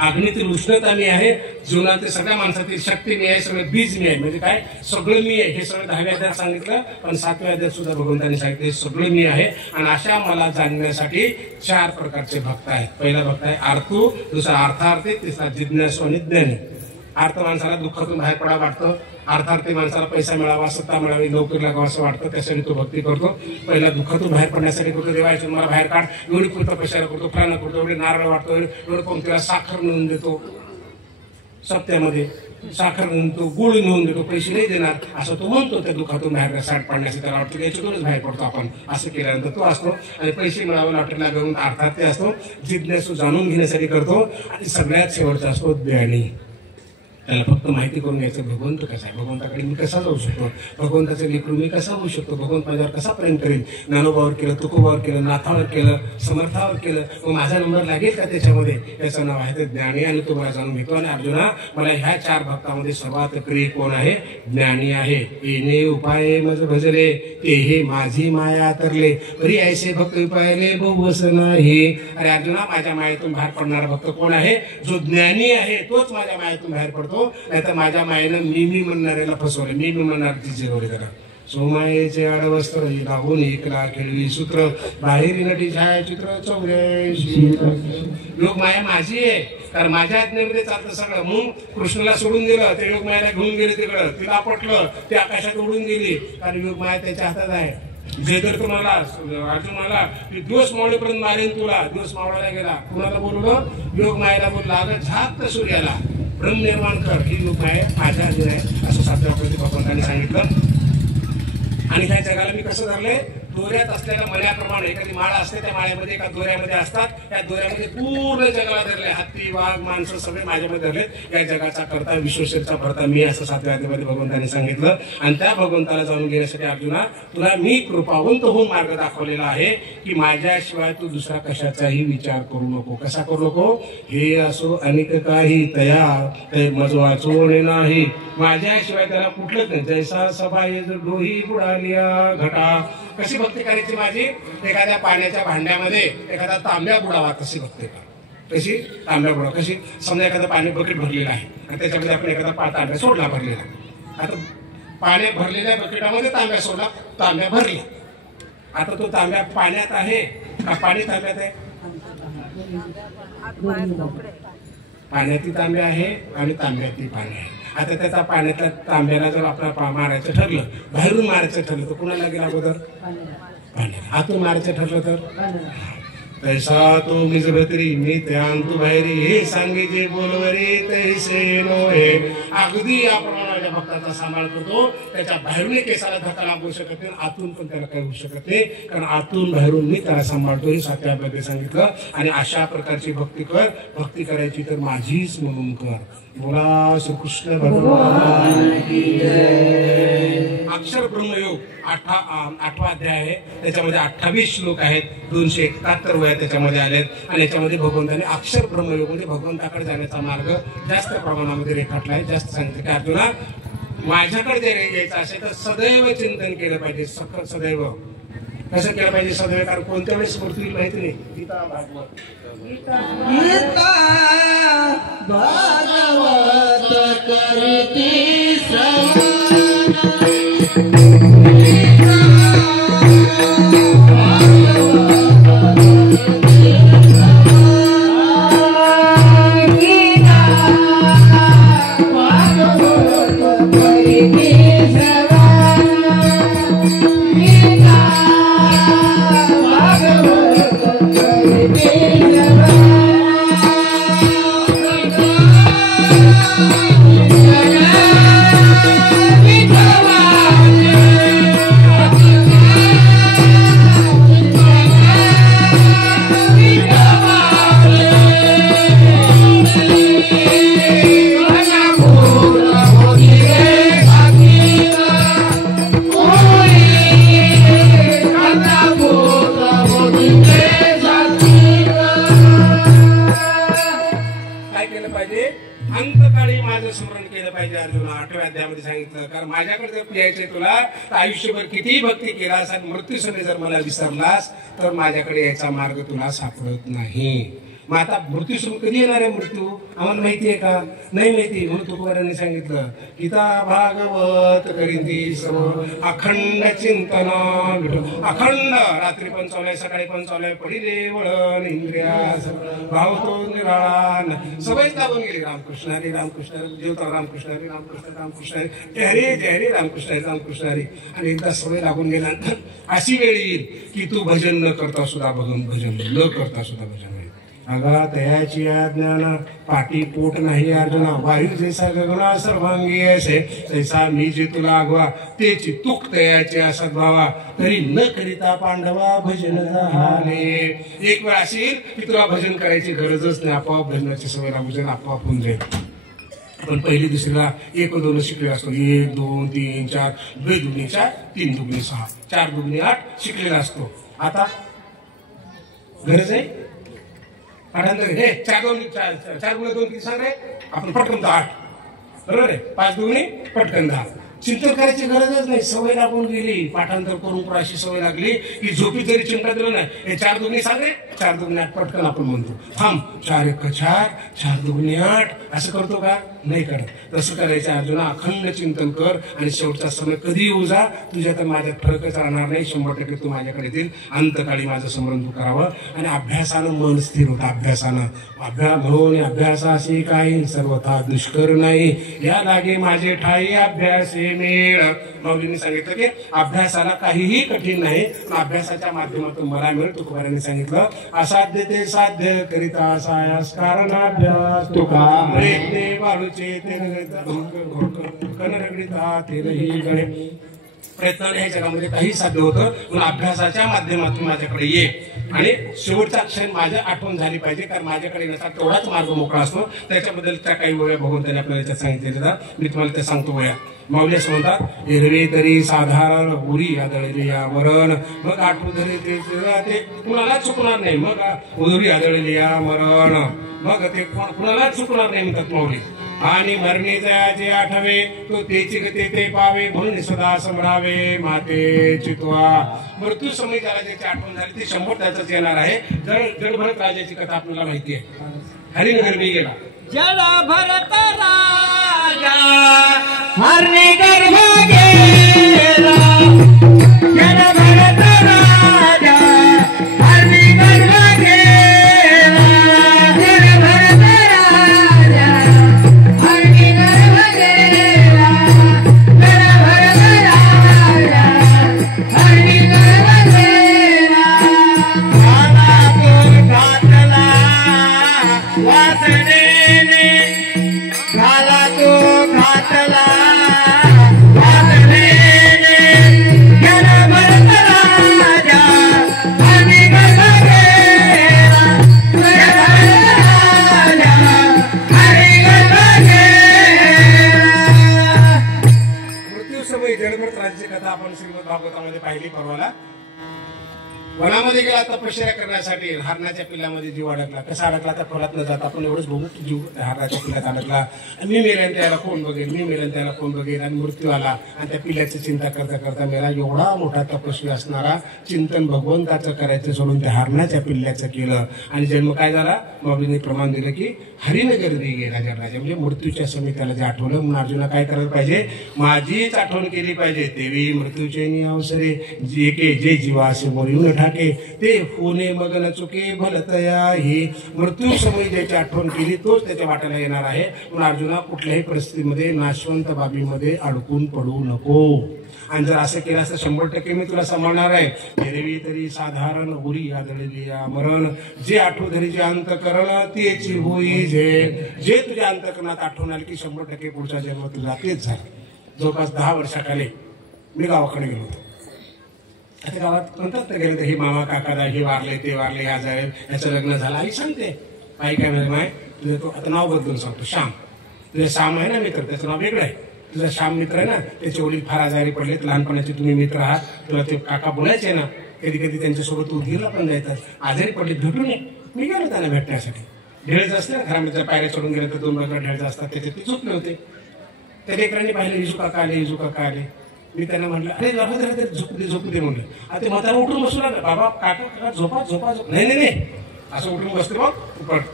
अग्नीतील उष्णता मी आहे, जीवनातील सगळ्या माणसातील शक्ती मी आहे, सगळं बीज मी आहे. म्हणजे काय, सगळं मी आहे. हे सगळं 10व्या अध्यायात सांगितलं, पण 7व्या अध्यायात सुद्धा भगवंतांनी सांगितलं सगळं मी आहे. आणि अशा मला जाणण्यासाठी 4 प्रकारचे भक्त आहेत. पहिला भक्त आहे आर्थू, दुसरा अर्थार्थी, तिसरा जिज्ञासू आणि ज्ञानी. अर्थ माणसाला दुःखातून बाहेर पडावं वाटतं, अर्थार्थी माणसाला पैसा मिळावा, सत्ता मिळावी, नोकरी लागावं असं वाटतं, त्यासाठी तो भक्ती करतो. पहिला दुःखातून बाहेर पडण्यासाठी करतो, देवायचं मला बाहेर काढ, एवढी पुरतं पैशाला करतो, फळानं करतो, एवढे नारळ वाटतो, एवढं पंक्तीला साखर नेऊन देतो, सप्त्यामध्ये साखर नेऊन तो गुळ नेऊन देतो, पैसे नाही देणार असं तो म्हणतो. त्या दुःखातून बाहेर साठ पाडण्यासाठी त्याला वाटतं याच्यातूनच बाहेर पडतो आपण. असं केल्यानंतर तो असतो. आणि पैसे मिळावे लॉटरीला घेऊन अर्थार्थी असतो, जिज्ञासू जाणून घेण्यासाठी करतो. आणि सगळ्यात शेवटचा असतो ज्ञानी. त्याला फक्त माहिती करून घ्यायचं भगवंत कसा आहे, भगवंताकडे मी कसा जाऊ शकतो, भगवंताचे लेकरू मी कसा होऊ शकतो, भगवंत माझ्यावर कसा प्रेम करेल. ज्ञानोबावर केलं, तुकोबावर केलं, नाथावर केलं, समर्थावर केलं, मग माझा नंबर लागेल का त्याच्यामध्ये. त्याचं नाव आहे ते ज्ञानी. आणि तो मला जाणून घेतो. आणि अर्जुना मला ह्या 4 भक्तामध्ये सर्वात प्रिय कोण आहे, ज्ञानी आहे. येणे उपाय मज भजले ते हे माझी माया तरले, तरी ऐसे भक्त उपायले बहुवस नाही. अरे अर्जुना माझ्या मायेतून बाहेर पडणारा भक्त कोण आहे, जो ज्ञानी आहे तोच माझ्या मायेतून बाहेर पडतो. नाही तर माझ्या मायेनं मी म्हणणाऱ्याला फसवलं, मी म्हणणार ती जिरवले. त्याला सोमायेचे आडवस्त्र लागून एकला खेळवी सूत्र बाहेरी नटी छायाचित्र 84 योगमाया माझी आहे कारण माझ्या आज्ञेमध्ये चालतं सगळं. मग कृष्णाला सोडून दिलं ते योगमायाला घेऊन गेले तिकडं, तिला पटलं ते आकाशात उडून गेली कारण योगमाया त्याच्या हातात आहे. जयदर तुम्हाला अर्जुनाला दिवस मावळेपर्यंत मारेन तुला, दिवस मावळायला गेला कुणाला बोलवलं योगमायाला बोलला अगं झाक सूर्याला ब्रह्म निर्माण कर ही योगमाया माझ्या हाती आहे असं 7व्या अध्यायात भगवंतांनी सांगितलं. आणि ह्या जगाला मी कसं धरलंय दोऱ्यात असलेल्या मण्याप्रमाणे एखादी माळा असते त्या माळ्यामध्ये एका दोऱ्यामध्ये असतात त्या दोऱ्यामध्ये पूर्ण जगाला धरले हत्ती वाघ माणसं सगळे माझ्यामध्ये धरलेत. या जगाचा करता विश्वशेरचा भरता मी असं 7व्या अध्यायामध्ये भगवंतांनी सांगितलं. आणि त्या भगवंताला जाणून घेण्यासाठी अर्जुना तुला मी कृपावंत होऊन मार्ग दाखवलेला आहे की माझ्याशिवाय तू दुसरा कशाचाही विचार करू नको. कसा करू नको हे असो अनेक काही तया ते मज वाचवणे नाही माझ्याशिवाय त्याला कुठलंच नाही. जैसा सभा डोही बुडालिया घटा कशी भक्ती करायची माझी एखाद्या पाण्याच्या भांड्यामध्ये एखादा तांब्या बुडावा तशी भक्ती करा. कशी तांब्या बुडावा कशी समजा एखादं पाणी बकेट भरलेलं आहे आणि त्याच्यामध्ये आपण एखादा तांब्या सोडला भरलेला. आता पाण्यात भरलेल्या बकेटामध्ये तांब्या सोडला तांब्या भरला. आता तो तांब्या पाण्यात आहे का पाणी तांब्यात आहे? पाण्यातली तांब्या आहे आणि तांब्यातली पाणी आहे. आता त्याचा पाण्यातल्या तांब्याला जर आपल्याला मारायचं ठरलं बाहेरून मारायचं ठरलं तर कुणाला गेला अगोदर पाण्याला. आतून मारायचं ठरलं तर तैसा तो मिजभत्री मी तू बाहेरी हे सांगे जे बोलवरे तैसे नोहे. अगदी याप्रमाणे माझ्या भक्ताचा सांभाळ करतो त्याच्या बाहेरून केसाला धक्का लागू शकत नाही आतून पण त्याला काही होऊ शकत नाही कारण आतून बाहेरून मी त्याला सांभाळतो हे 7व्या अध्यायात सांगितलं. आणि अशा प्रकारची भक्ती कर. भक्ती करायची तर माझीच म्हणून कर. बोला श्रीकृष्ण भगवान की जय. अक्षर ब्रह्मयोग 8वा अध्याय आहे त्याच्यामध्ये 28 श्लोक आहेत 271 वया त्याच्यामध्ये आलेत. आणि याच्यामध्ये भगवंताने अक्षर ब्रह्मयोग म्हणजे भगवंताकडे जाण्याचा मार्ग जास्त प्रमाणामध्ये रेखाटला आहे. जास्त सांगितलं की अर्जुना माझ्याकडे जर यायचं असेल तर सदैव चिंतन केलं पाहिजे. सदैव कसं केलं पाहिजे सदैव कारण कोणत्या वेळेस स्मृती माहिती नाही. गीता भागवत भागवत करती श्रवण आयुष्यभर कितीही भक्ती केलास आणि मृत्यूसमयी जर मला विसरलास तर माझ्याकडे याचा मार्ग तुला सापडत नाही. मग आता मृत्यू कधी येणार आहे? मृत्यू आम्हाला माहिती आहे का? नाही माहिती. म्हणून तुकोबारांनी सांगितलं गीता भागवत करीती सर्व अखंड चिंतना अखंड रात्री पण चालू आहे सकाळी पण चालू आहे पडिले वळण इंद्रियास भाव तो निराळा सवयच लागून गेली. रामकृष्ण हरी रामकृष्ण हरी जेवता रामकृष्ण हरी रामकृष्ण रामकृष्ण हरी जय हरी जय हरी रामकृष्ण हरी रामकृष्ण हरी. आणि एकदा सवय लागून गेल्यानंतर अशी वेळ येईल की तू भजन न करता सुद्धा भजन न करता सुद्धा भजन होईल. अगा तयाची ज्ञान पाठी पोट नाही अर्जुना वायू जैसा गगना सर्वांगी असे तैसा मी जे तुला आगवा तेची तुक तयाची सद्भावा तरी न करिता पांडवा भजन झाले. एक वेळ असेल की तुला भजन करायची गरजच नाही आपोआप भजनाची सवय लागून आपोआप होऊन जाईल. पण पहिली दुसरीला 1 2 शिकलेला असतो. 1 2 3 4 2 दुगणी 4 3 दुगणी 6 4 दुगणी 8 शिकलेला असतो. आता गरज आहे पाठांतर हे 4 गुणे 2 किती सांग रे आपण पटकन 8 बरोबर आहे. 5 दुगणी पटकन 10. चिंतन करायची गरजच नाही सवय लागून गेली. पाठांतर करून अशी सवय लागली की झोपी जरी चिंता दिलं नाही हे 4 दुगणी सांग रे 4 दुगणी 8 पटकन आपण म्हणतो. थांब 4 1 4 4 दुगणी 8 असं करतो का? नाही करत. तसं करायचं अर्जुना, अखंड चिंतन कर आणि शेवटचा समय कधी येऊ जा तुझ्या तर माझ्यात फरकच राहणार नाही. 100% तू माझ्याकडे येतील. अंतकाळी माझं स्मरण तू करावं. आणि अभ्यासानं मन स्थिर होतं. अभ्यासानं म्हणून अभ्यासाशी काही सर्वथा दुष्कर नाही. या लागे माझे ठाई अभ्यासे मेळ. माऊलींनी सांगितलं की अभ्यासाला काहीही कठीण नाही, पण अभ्यासाच्या माध्यमातून मला मिळेल. तुकोबारांनी सांगितलं असाध्य ते साध्य करिता सायास कारण अभ्यास. तुका ते वाळूचे ते कनरगडीता ते नाही गणे. प्रयत्नाने ह्या जगामध्ये काही साध्य होतं, पण अभ्यासाच्या माध्यमातून माझ्याकडे ये. आणि शेवटचा क्षण माझ्या आठवण झाली पाहिजे, कारण माझ्याकडे नसा तेवढाच मार्ग मोकळा असतो. त्याच्याबद्दलच्या काही वेळा भगवंतांनी आपल्याला याच्यात सांगितलेलं मी तुम्हाला ते सांगतो. वया माऊली असं म्हणतात एरवे तरी साधारण उरी आदळली या मरण. मग आठवू धरी ते कुणाला चुकणार नाही. मग उरी आदळली या मरण, मग ते कुणाला चुकणार नाही म्हणतात माऊली. आणि मरणी जयाचे आठवे तो तेची गती ते पावे, म्हणून सदा समरावे माते चितवा. मृत्यू समय ज्याला ज्याची आठवण झाली ती 100 त्याचाच येणार आहे. जड भरत राजाची कथा आपल्याला माहिती आहे. हरिनगर मी गेला जड भरत राजा हरिनगर गेला. जड भरत राजा हरिनगर गेला. जड भरत राजा हरिनगर गेला. जड भरत राजा हरिनगर गेला. झाला तो घातला वासनेने, झाला तो घातला वासनेने. जड भरत राजा हरिनगर गेला. जड भरत राजा हरिनगर गेला. मृत्यू समय जडभरत राज्याची कथा आपण श्रीमद भागवतामध्ये पाहिली परवाला. वनामध्ये गेला तपश्चर्या करण्यासाठी. हरणाच्या पिल्लामध्ये जीव अडकला. कसा अडकला तर खोलात न जाता आपण एवढंच बघू जीव हरणाच्या पिल्लात अडकला. मी मेल्याने त्याला कोण बघेल, मी मेल्याने त्याला कोण बघेल. आणि मृत्यू आला आणि त्या पिल्ल्याची चिंता करता करता मेला. एवढा मोठा तपस्वी असणारा चिंतन भगवंताचं करायचं सोडून त्या हरणाच्या पिल्ल्याचं केलं. आणि जन्म काय झाला, माऊलीने प्रमाण दिलं की हरिनगर गेला जडराजा. म्हणजे मृत्यूच्या समय त्याला जे आठवलं. म्हणून अर्जुना काय करायला पाहिजे, माझीच आठवण केली पाहिजे. देवी मृत्यूचे अवसरे जे के जे जीवासे मोरीन ठाके ते होणे मग न चुके भलतया. ही मृत्यू समय ज्याची आठवण केली तोच त्याच्या वाट्याला येणार आहे. म्हणून अर्जुना कुठल्याही परिस्थितीमध्ये नाशवंत बाबीमध्ये अडकून पडू नको. आणि जर असं केलं असं 100% मी तुला सांभाळणार आहे. एरवी तरी साधारण उरी आदळली या मरण. जे आठवू धरी जे अंतकरण तेची होई जे. जे तुझ्या अंतकरणात आठवण आली की 100% पुढचा जन्म तुझा तेच झाला. जवळपास 10 वर्षाखाली मी गावाकडे गेलो होतो. आता गावात म्हणतात ना गेलं तर हे मामा काका हे वारले ते वारले, ह्या झाले, ह्याचं लग्न झालं. आई सांगते आई काय म्हणजे माय तुझं तो आता नाव बदलून सांगतो. श्याम तुझं श्याम आहे ना मित्र, त्याचं नाव वेगळं आहे. तुझा श्याम मित्र आहे ना, त्याचे वडील फार आजारी पडलेत. लहानपणाचे तुम्ही मित्र आहात. तुला ते काका बोलायचे ना, कधी कधी त्यांच्यासोबत उदगीरला पण जायचं. आजारी पडले भेटून ये. मी गेलो त्यांना भेटण्यासाठी. ढेळच असते ना घरामध्ये, पायऱ्या चढून गेले तर 2 प्रकार ढेळचं असतात. त्याच्यात ते झोपले होते. त्या लेकरांनी पाहिलं इजू काका आले, इजू काका आले. मी त्यांना म्हटलं अरे बाबा जरा झोपू दे म्हणलं. आता म्हातारा उठून बसू लागला. बाबा काका काका झोपा झोपा झोप. नाही नाही नाही असं उठून बसतो मग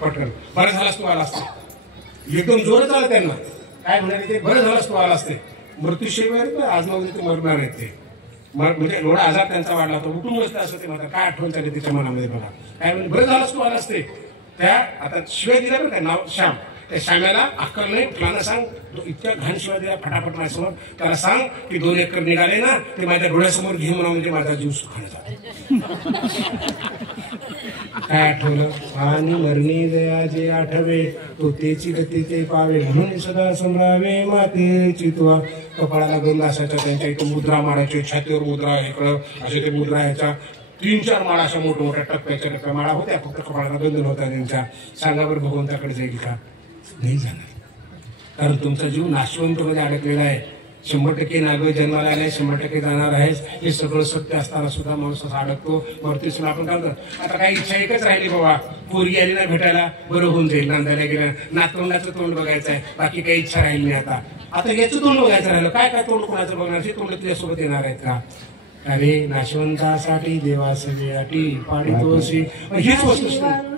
पटकन. बरं झालास तू आला असते. एकदम जोरच आला त्यांना. काय म्हणाले ते, बरं झालास तू आला असते. मृत्यूशिवाय आज मग ते मरणार आहेत ते. म्हणजे एवढा आजार त्यांचा वाढला होता. उठून बसता असं ते मात्र काय आठवण चालली त्याच्या मनामध्ये बघा. काय म्हणजे बरं झालास तू आला असते. त्या आता शिवाय दिल्या बरं काय नाव श्याम. त्या श्यामाला अक्कल नाही. तुला सांग इतक्या घाण शिवाय दिला फटाफट माझ्यासमोर. त्याला सांग की 2 एकर निघाले ना ते माझ्या डोळ्यासमोर घे म्हणून म्हणजे माझा जीव सुखाने जातो. काय आठवलं, आणि मरणी दया जे आठवे तो तेची गती ते पावे, म्हणून सदा समरावे माते चितवा. कपाळाला गंध असायचा त्यांच्या इथं मुद्रा मारायचे. छातीवर मुद्रा इकडं असे ते मुद्रा ह्याच्या 3-4 माळा अशा मोठ्या मोठ्या टप्प्या माळा होत्या. फक्त कपाळाला गंध नव्हता त्यांच्या. सांगावर भगवंताकडे जाईल का, नाही जाणार. कारण तुमचा जीव नाशवंत मध्ये अडकलेला आहे. 100% नागवे जन्माला आलाय, 100% जाणार आहेस. हे सगळं सत्य असताना सुद्धा माणूस असा अडकतो. वरती आपण काय करतो, आता काही इच्छा एकच राहिली बाबा, पोरगी आली ना भेटायला बरं होऊन जाईल. नांदायला गेलं नातवंडाचं तोंड बघायचं आहे, बाकी काही इच्छा राहिली नाही. आता याचं तोंड बघायचं राहिलं. काय काय तोंड कोणाचं बघणार, हे तोंड तुझ्यासोबत येणार आहेत का. अरे नाशवंतासाठी देवासवी अटी पाडितोसी, हीच वस्तू जाणार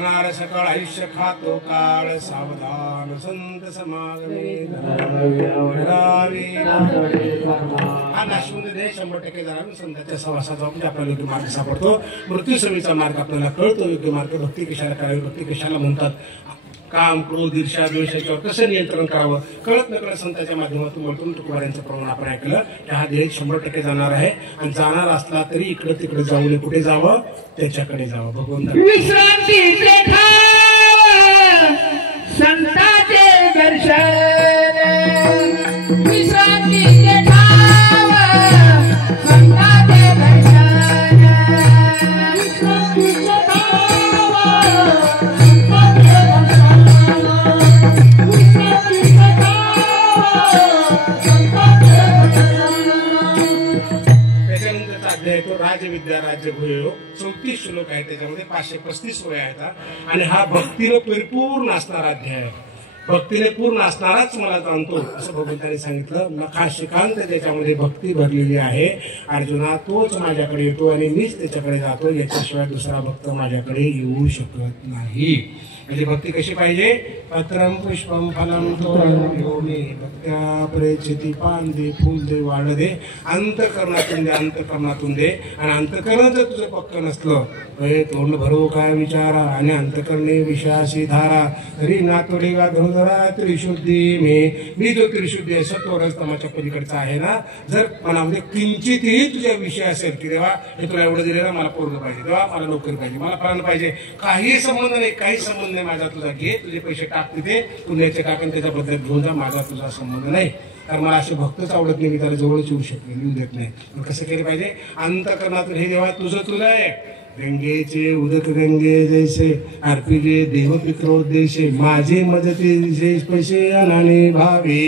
जाणार सकाळ आयुष्य खातो काळ सावधान संत समागमे हा नाशवंत देह 100% जाणार संतांच्या सहवासाचा म्हणजे आपल्याला योग्य मार्ग सापडतो. मृत्यू समीचा मार्ग आपल्याला कळतो. योग्य मार्ग भक्ती कशाला करावी, भक्ती कशाला म्हणतात, काम क्रोध ईर्ष्या द्वेष याच्यावर कसं नियंत्रण करावं कळत नकळत संतांच्या माध्यमातून बोलतून तुकोबारांचं प्रमाण आपण ऐकलं. हा देह 100% जाणार आहे आणि जाणार असला तरी इकडे तिकडे जाऊ नये. कुठे जावं? त्याच्याकडे जावं. भगवंत विश्रांतीचे ठाव संतांचे दर्शन, विश्रांतीचे ठाव संतांचे दर्शन, विश्रांतीचे तो राजविद्या राज्यभूयो 34 श्लोक आहे. त्याच्यामध्ये 535 ओळ्या आहेत. आणि हा भक्तीने परिपूर्ण असणारा अध्याय आहे. भक्तीने पूर्ण असणाराच मला जाणतो असं भगवंतांनी सांगितलं. नखाशिकांत त्याच्यामध्ये भक्ती भरलेली आहे. अर्जुना तोच माझ्याकडे येतो आणि मीच त्याच्याकडे जातो. याच्याशिवाय दुसरा भक्त माझ्याकडे येऊ शकत नाही. म्हणजे भक्ती कशी पाहिजे? पत्रम पुष्पम फलम तोरणं यो मे भक्त्या प्रेचिती पान दे फूल दे वाढ दे अंतःकरणातून दे अंतःकरणातून दे. आणि अंतःकरण जर तुझं पक्क नसलं तोंड भरो काय विचारा आणि अंतःकरणे विश्वासी धारा तरी नातोडी गा धनुधरा त्रिशुद्धी मी जो त्रिशुद्धी आहे सत्वरस तमाच्या पलीकडचा आहे ना. जर मनामध्ये किंचितही तुझ्या विषय असेल की देवा हे तुला एवढं दिलेलं मला पोरगं पाहिजे, देवा मला नोकरी पाहिजे, मला प्राण पाहिजे, काही संबंध नाही, काही संबंध नाही माझा तुझा. घे तुझे पैसे टाक तिथे पुण्याचे टाकून त्याच्याबद्दल घेऊन जा. माझा तुझा संबंध नाही. कारण मला असे भक्तच आवडत नाही. मी त्याला जवळच येऊ शकतो, येऊ देत नाही. पण कसं केलं पाहिजे? अंतःकरणातून हे देवा तुझं तुला आहे. गंगेचे उदक गंगे जैसे अर्पिले देव पित्रोद्देशे माझे मदती विशेष पैसे अनाने भावे.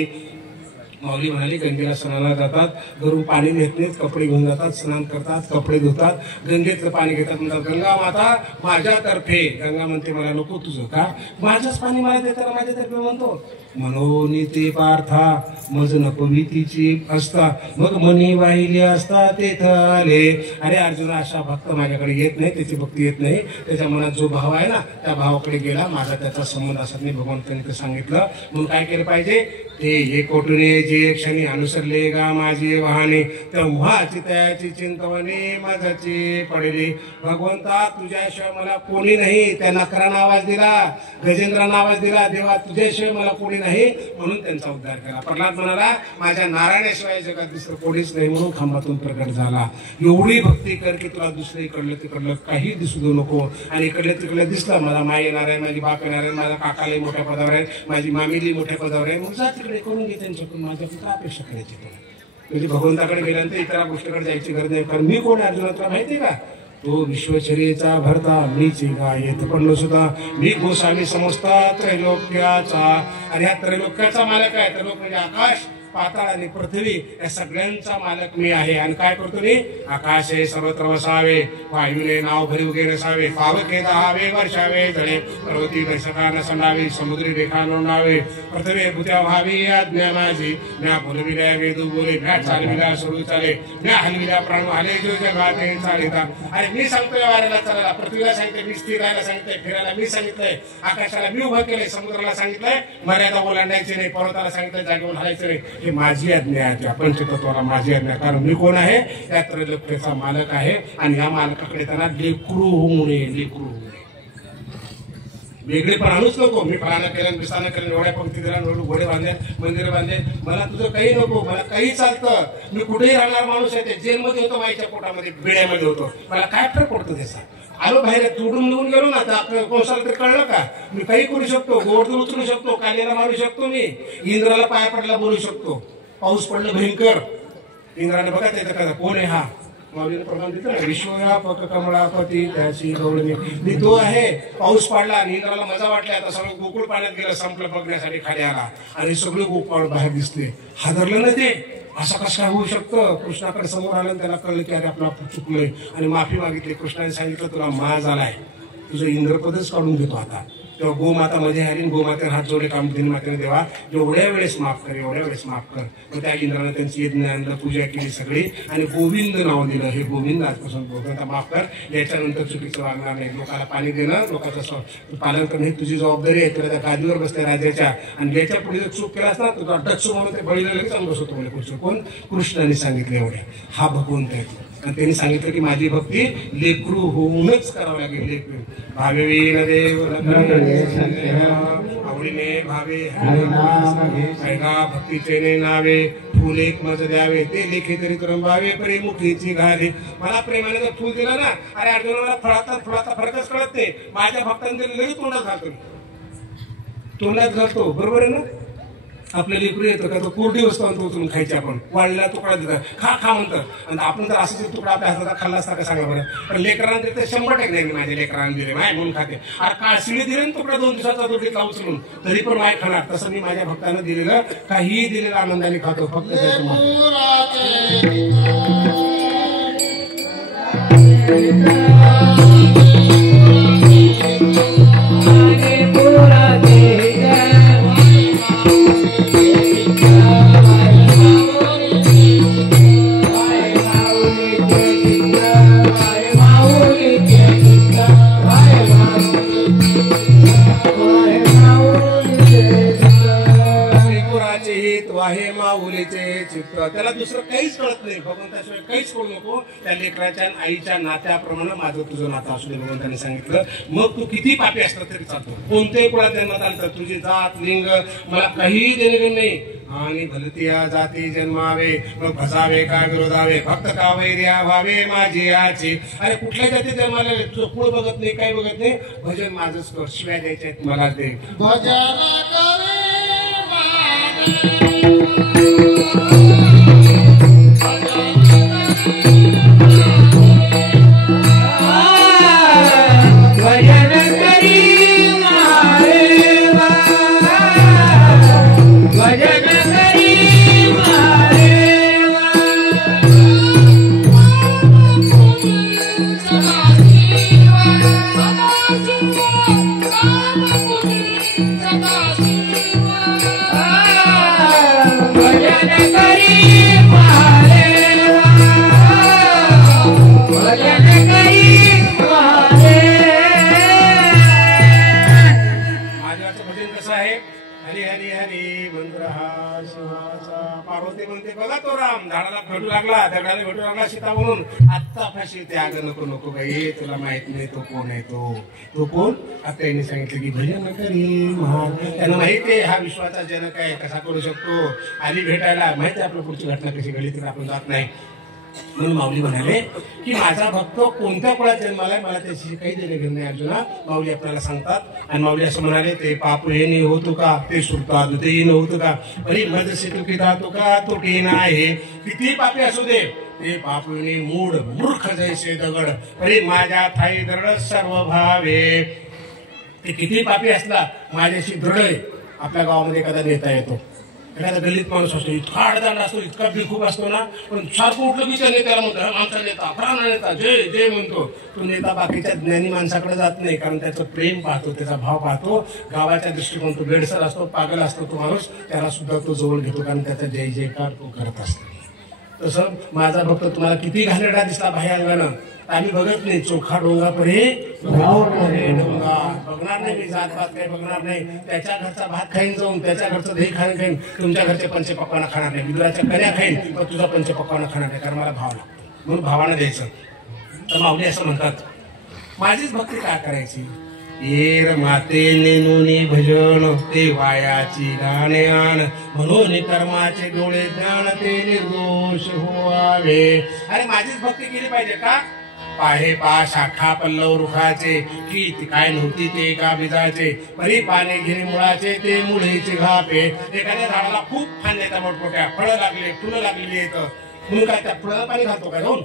माऊली म्हणाली गंगेला स्नानाला जातात, घरून पाणी घेत नाहीत, कपडे घेऊन जातात, स्नान करतात, कपडे धुतात, गंगेतलं पाणी घेतात. म्हणतात गंगा माता माझ्यातर्फे. गंगा म्हणते मला नको तुझं का? माझंच पाणी मला देताना माझ्यातर्फे म्हणतो. मनोनीती पार्था मज नपवितीची असता मग मनी वाहिली असता तेथ आले. अरे अर्जुना अशा भक्त माझ्याकडे येत नाही, त्याची भक्ती येत नाही. त्याच्या मनात जो भाव आहे ना त्या भावाकडे गेला, माझा त्याचा संबंध असत नाही. भगवंतांनी ते सांगितलं. म्हणून काय केलं पाहिजे? ते हे कोटुने जे क्षणी अनुसरले गा माझे वाहने तेव्हाची त्याची चिंतवणे माझाची पडले. भगवंता तुझ्याशिवाय मला कोणी नाही. त्या नकरानं आवाज दिला, गजेंद्रानं आवाज दिला, देवा तुझ्याशिवाय मला कोणी नाही, म्हणून त्यांचा उद्धार केला. प्रल्हाद म्हणाला माझ्या नारायणाशिवाय जगात दुसरं कोणीच नाही, म्हणून खांबातून प्रकट झाला. एवढी भक्ती कर की तुला दुसरं इकडलं तिकडलं काही दिसू देऊ नको. आणि इकडलं तिकडलं दिसलं माझा माय येणार आहे, माझी बाप येणार आहे, माझा काकालाही मोठ्या पदावर आहे, माझी मामीली मोठ्या पदावर आहे, मग जा तिकडे करून घे त्यांच्याकडून. माझ्याकडून काय अपेक्षा करायची तुला? म्हणजे भगवंताकडे गेल्यानंतर इतर गोष्टीकडे जायची गरज नाही. कारण मी कोण अर्जुना तुला माहिती आहे का? तो विश्वचर्येचा भरता मीच येत पडलो सुद्धा मी गोसावी समजता त्रैलोक्याचा. आणि ह्या त्रैलोक्याचा मालक आहे. त्रैलोक म्हणजे आकाश पाताळ आणि पृथ्वी या सगळ्यांचा मालक मी आहे. आणि काय करतो मी? आकाश हे सर्वत्र वसावे, वायूने नाव भरी उगे नसावे, पावके दहावे वर्षावे जळे, पर्वती बैसका न संडावे, समुद्री रेखा नोंदावे, पृथ्वी भूत्या व्हावी आज्ञा माझी. म्या बोलविल्या वेदू बोले, म्या चालविला सुरू चाले, म्या हलविल्या प्राण आले जो जगाते चालिता. आणि मी सांगतोय वाऱ्याला चालायला, पृथ्वीला सांगते मी, स्थिर राहायला सांगतोय, फिरायला मी सांगितलंय, आकाशाला मी उभं केलंय, समुद्राला सांगितलंय मर्यादा ओलांडायची नाही, पर्वताला सांगितलंय जागेवर हलायचं नाही. हे माझी आज्ञा आहे. त्या पंचतत्वाला माझी आज्ञा. कारण मी कोण आहे? त्या त्रैलोक्याचा मालक आहे. आणि या मालकाकडे त्यांना लेकरू होऊ नये, लेकरू होऊ नये. वेगळे पण आणूच नको. मी फळानं केलं, बिसानं केलं, एवढ्या पंक्ती दिल्या, घोडे बांधले, मंदिर बांधले, मला तुझं काही नको, मला काही चालतं. मी कुठेही राहणार माणूस आहे. ते जेलमध्ये होतो, माईच्या पोटामध्ये बेड्यामध्ये होतो, मला काय फरक पडतो त्याचा? आलो बाहेर तोडून निघून गेलो ना तर कोणाला तरी कळलं का? मी काही करू शकतो, गोवर्धन उचलू शकतो, काल्याला मारू शकतो, मी इंद्राला पाय पडला बोलू शकतो. पाऊस पडलं भयंकर, इंद्राने बघा येतं का कोण आहे हा? माऊलीने प्रमाण दिलं ना, विश्वव्यापक कमळापती त्याची गवळणी. मी तो आहे. पाऊस पडला आणि इंद्राला मजा वाटली. आता सगळं गोकुळ पाण्यात गेलं, संपलं बघण्यासाठी खाली आला आणि सगळे गोपाळ बाहेर दिसले. हादरलं ना ते. असं कसं होऊ शकतं? कृष्णाकडे समोर आलं, त्याला कळलं की अरे आपला चुकलोय आणि माफी मागितली. कृष्णाने सांगितलं तुला माज आलाय, तुझं इंद्रपदच काढून घेतो आता. तेव्हा गोमाता मध्ये आली, गोमातेने हात जोडले, कामधेनी मातेने देवा एवढ्या वेळेस माफ कर, एवढ्या वेळेस माफ कर. मग त्या इंद्रानं त्यांची यज्ञ आणलं, पूजा केली सगळी आणि गोविंद नाव दिलं. हे गोविंद आजपासून भगवंता माफ कर, याच्यानंतर चुकीचं वागणार नाही. लोकांना पाणी देणं, लोकांचं पालन करणं ही तुझी जबाबदारी आहे. तुला त्या गादीवर बसल्या राजाच्या, आणि याच्या पुढे जर चूक केलास ना तुझा डच्चू म्हणून ते बळीला लगेच अंग बसवतो म्हणे. कृष्ण कोण? कृष्णाने सांगितलं एवढ्या. हा भगवंत आहे. आणि त्यांनी सांगितलं की माझी भक्ती लेकरू होऊनच करावं लागेल. लेकरू भावे वीण देव आवडीने भावे ऐका भक्तीचे नावे फुल एक मज द्यावे ते लेखे तरी तरंबावे प्रेमुखीची घाले. मला प्रेमाने जर फुल दिलं ना, अरे अर्जुन मला फळाचा फरकच कळत नाही. माझ्या भक्तांनी लगेच तोंडात घालतो, तोंडात घालतो. बरोबर आहे ना? आपल्या लेकरू येतं का, तो कोरडी वस्तू आणतो उचलून खायची, आपण वाळलेला तुकडा देतात, खा खा म्हणतात. आणि आपण जर असं तुकडा आपल्या हातात खाल्ला असता का सांगा बरं. पण लेकरांना देते 100% नाही. माझ्या लेकरांना दिले माय म्हणून खाते. अरे काशिळी दिले ना तुकडा 2 दिवसाचा तो घेतला उचलून, तरी पण माय खाणार. तसं मी माझ्या भक्तांना दिलेलं काहीही दिलेलं आनंदाने खातो. फक्त वाहे माऊलीचे चित्त. त्याला दुसरं काहीच कळत नाही. भगवंताशिवाय काहीच करू नको. त्या लेकराच्या आईच्या नात्याप्रमाणे माझं तुझं नातं असू दे, भगवंताने सांगितलं. मग तू किती पापी असलं तरी चालतो. कोणत्याही कुळात जन्मात आलं तर तुझी जात लिंग मला काहीही देणं नाही. आणि भलतिया जाती जन्मावे मग भसावे का विरोधावे भक्त का वैर्या व्हावे माझी याची. अरे कुठल्या जाती जन्माला तुझं कुळ बघत नाही, काही बघत नाही. भजन माझंच कर, शिव्या द्यायच्या मला दे. भजन दगडाला भेटू लागला सीता म्हणून. आत्ता फाशी ते अगं नको नको बाई, तुला माहित नाही तो कोण आहे. तो कोण? आता यांनी सांगितलं की भजन करी महान. त्यांना माहिती आहे हा विश्वाचा जनक आहे, कसा करू शकतो. आधी भेटायला माहिती आहे आपलं पुढची घटना कशी घडली, तर आपण जात नाही. म्हणून माऊली म्हणाले की माझा भक्त कोणत्या कुळात जन्माला आहे, मला त्याची काही देणे घेणं नाही. अर्जुना माऊली आपल्याला सांगतात. आणि माऊली असं म्हणाले ते पाप हे नाही होतो का, ते सुरता दुतेही नव्हतं का, अरे मध सितुकी जातो का तो टेना आहे. किती पापी असू दे ते पापविणी मूड मूर्ख जैसे दगड, अरे माझ्या थाई दृढ सर्व भावे. ते किती पापी असला माझ्याशी दृढ आहे. आपल्या गावामध्ये एखादा नेता येतो, एखादा गल्लीत माणूस असतो, इतका अडदांड असतो, इतका बिखूप असतो ना, पण सारखं उठलं की त्या नेत्याला म्हणतो आमचा नेता प्राण नेता जय जय म्हणतो. तो नेता बाकीच्या ज्ञानी माणसाकडे जात नाही, कारण त्याचं प्रेम पाहतो, त्याचा भाव पाहतो. गावाच्या दृष्टिकोन तो बेडसर असतो, पागल असतो तो माणूस, त्याला सुद्धा तो जवळ घेतो, कारण त्याचा जय जयकार तो करत असतो. तसं माझा भक्त तुम्हाला किती घाणेरडा दिसला बाह्य अंगानं, आम्ही बघत नाही. चोखा डोंगा परे डोंगा बघणार नाही मी, जात भात काही बघणार नाही. त्याच्या घरचा भात खाईन जाऊन, त्याच्या घरचं दही खाईन, तुमच्या घरचे पंचपक्वाना खाणार नाही. विदुराच्या कन्या खाईन पण तुझा पंचपक्वाना खाणार नाही, कारण मला भाव लागतो म्हणून भावानं द्यायचं. तर माऊली असं म्हणतात माझीच भक्ती काय करायची. येर माते नेनुनी भजन ते वायाची गाणे आण, म्हणून कर्माचे डोळे ज्ञान ते निर्दोष व्हावे. अरे माझीच भक्ती केली पाहिजे का. पाहे पा शाखा पल्लव रुखाचे, की काय नव्हती ते का बिजाचे, परी पाने घेणे मुळाचे ते मुळेचे घापे. एखाद्या झाडाला खूप फांद्या येतात मोठमोठ्या, फळं लागले फुलं लागलेली येतं, म्हणून काय त्या फळाला पाणी घालतो का जाऊन.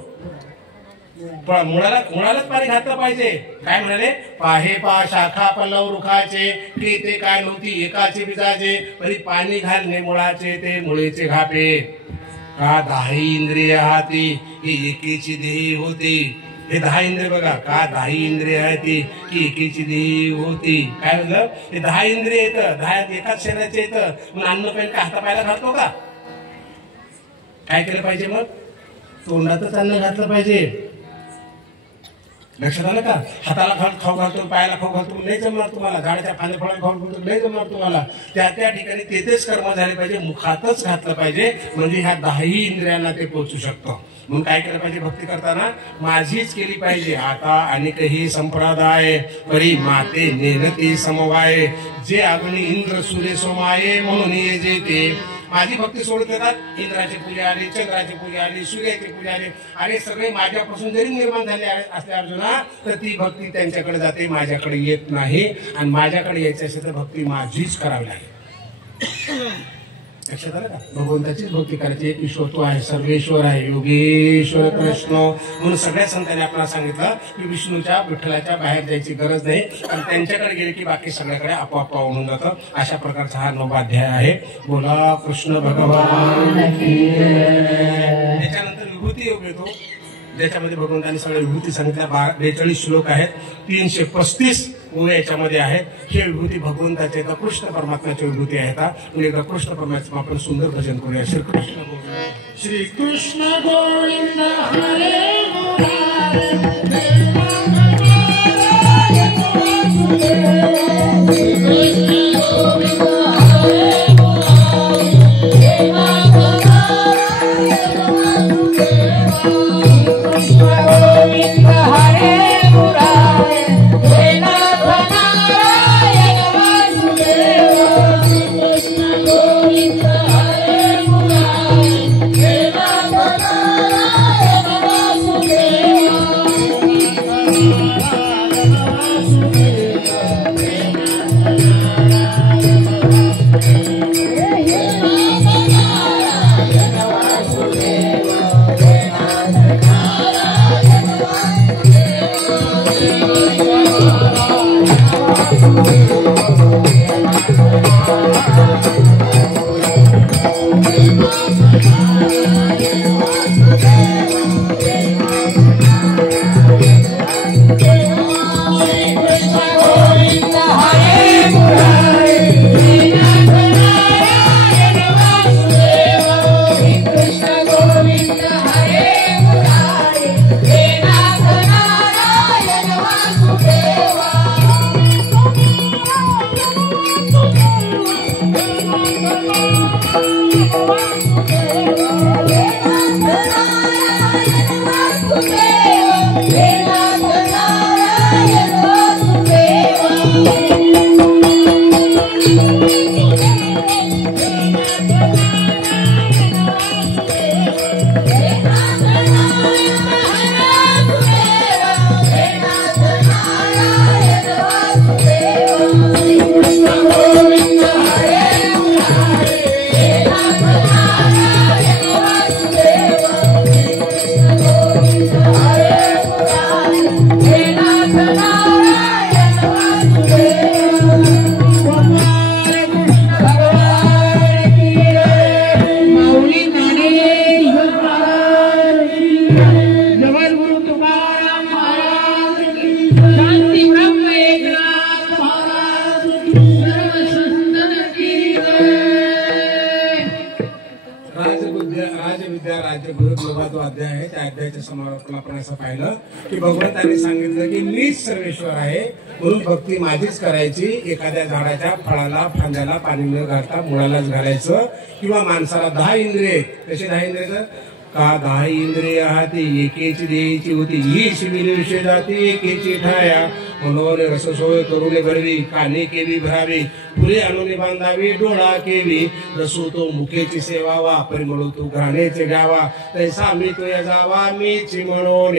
मुळालाच पाणी घातलं पाहिजे. काय म्हणाले पाहे पा शाखा पल्लव रुखाचे, की ते काय नव्हती एकाचे बिजाचे, परी पाणी घालणे मुळाचे ते मुळेचे घापे. का 10 इंद्रिय हाती ही एकीची देही होती, हे 10 इंद्रिय बघा का 10 इंद्रिय आहे ती की एकीची देव होती. काय झालं हे 10 इंद्रिय येतं 10 एकाच शरीराचे येतं. मग अन्न पाहिजे का हातापायला घालतो का? काय केलं पाहिजे मग? तोंडातच अन्न घातलं पाहिजे. लक्षात आलं का? हाताला खाऊ घालतो पायाला खाऊ घालतो नाही जमणार तुम्हाला. झाडाच्या पाने फळा खाऊ घालतो नाही जमणार तुम्हाला. त्या त्या ठिकाणी तेथेच कर्म झाले पाहिजे. मुखातच घातलं पाहिजे म्हणजे ह्या 10 इंद्रियांना ते पोहोचू शकतो. म्हणून काय केलं पाहिजे भक्ती करताना? माझीच केली पाहिजे. आता अनेकही संप्रदाय परी माते नेनती समवाय जे अग्नी इंद्र सूर्य सोमाये म्हणून ये जे ते माझी भक्ती सोडत येतात. इंद्राची पूजा आली, चंद्राची पूजा आली, सूर्याची पूजा आली. अरे सगळे माझ्यापासून जरी निर्माण झाले असले अर्जुना तर ती भक्ती त्यांच्याकडे जाते, माझ्याकडे येत नाही. आणि माझ्याकडे यायची असेल तर भक्ती माझीच करावी लागेल. लक्षात आलं का? भगवंताचीच भक्ती करायची. एक ईश्वर तो आहे, सर्वेश्वर आहे, योगेश्वर कृष्ण. म्हणून सगळ्या संतांनी आपल्याला सांगितलं की विष्णूच्या विठ्ठलाच्या बाहेर जायची गरज नाही. आणि त्यांच्याकडे गेले की बाकी सगळ्याकडे आपोआप पावून जातं. अशा प्रकारचा हा 9वा अध्याय आहे. बोला कृष्ण भगवान. त्याच्यानंतर विभूती योग येतो ज्याच्यामध्ये भगवंतांनी सगळ्या विभूती सांगितल्या. 42 श्लोक आहेत, 335 ओव्या याच्यामध्ये आहेत. हे विभूती भगवंताचे कृष्ण परमात्म्याची विभूती आहेत. म्हणजे एकदा कृष्ण परमात्मा आपण सुंदर भजन करूया. श्रीकृष्ण गोविंद श्रीकृष्ण गोविंद हरे की भगवंतांनी सांगितलं की मीच सर्वेश्वर आहे म्हणून भक्ती माझीच करायची. एखाद्या झाडाच्या फळाला फांद्याला पाणी न घालता मुळालाच घालायचं. किंवा माणसाला 10 इंद्रिय कशी 10 इंद्रिय का 10 इंद्रिय हाती एकेची द्यायची होती हीच विषय जाती एकेची ठाया म्हणून रससोय करून भरवी काने केली भरावी फुले आणून बांधावी डोळा केली रसू तो मुखेची सेवा वा परिमळू तो घाणेचे गावा तैसा मी तो जावा मीच म्हणून.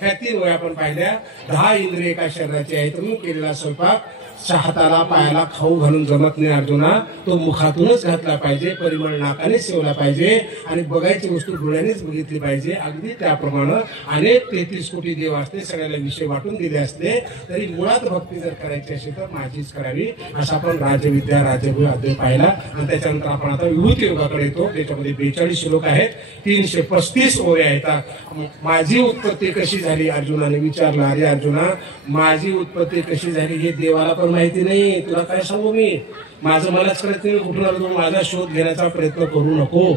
ह्या 3 ओळी आपण पाहिल्या. 10 इंद्रिय एका शरीराची आहेत. म्हणून केलेला स्वयंपाक हाताला पायाला खाऊ घालून जमत नाही अर्जुना. तो मुखातूनच घातला पाहिजे, परिमळ नाकाने सेवला पाहिजे आणि बघायची वस्तू डोळ्यानेच बघितली पाहिजे. अगदी त्याप्रमाणे अनेक 33 कोटी देव असते, सगळ्याला विषय वाटून दिले असते. तरी मुळात भक्ती जर करायची असेल तर माझीच करावी. असा आपण राजविद्या राजगुरु अध्याय पाहिला. आणि त्याच्यानंतर आपण आता विभूती योगाकडे येतो. त्याच्यामध्ये 42 श्लोक आहेत, 335 ओव्या आहेत. माझी उत्पत्ती कशी झाली अर्जुनाने विचारलं. अरे अर्जुना, माझी उत्पत्ती कशी झाली हे देवाला पण माहिती नाही, तुला काय सांगू मी. माझं मलाच कळत नाही कुठून आलो. माझा शोध घेण्याचा प्रयत्न करू नको.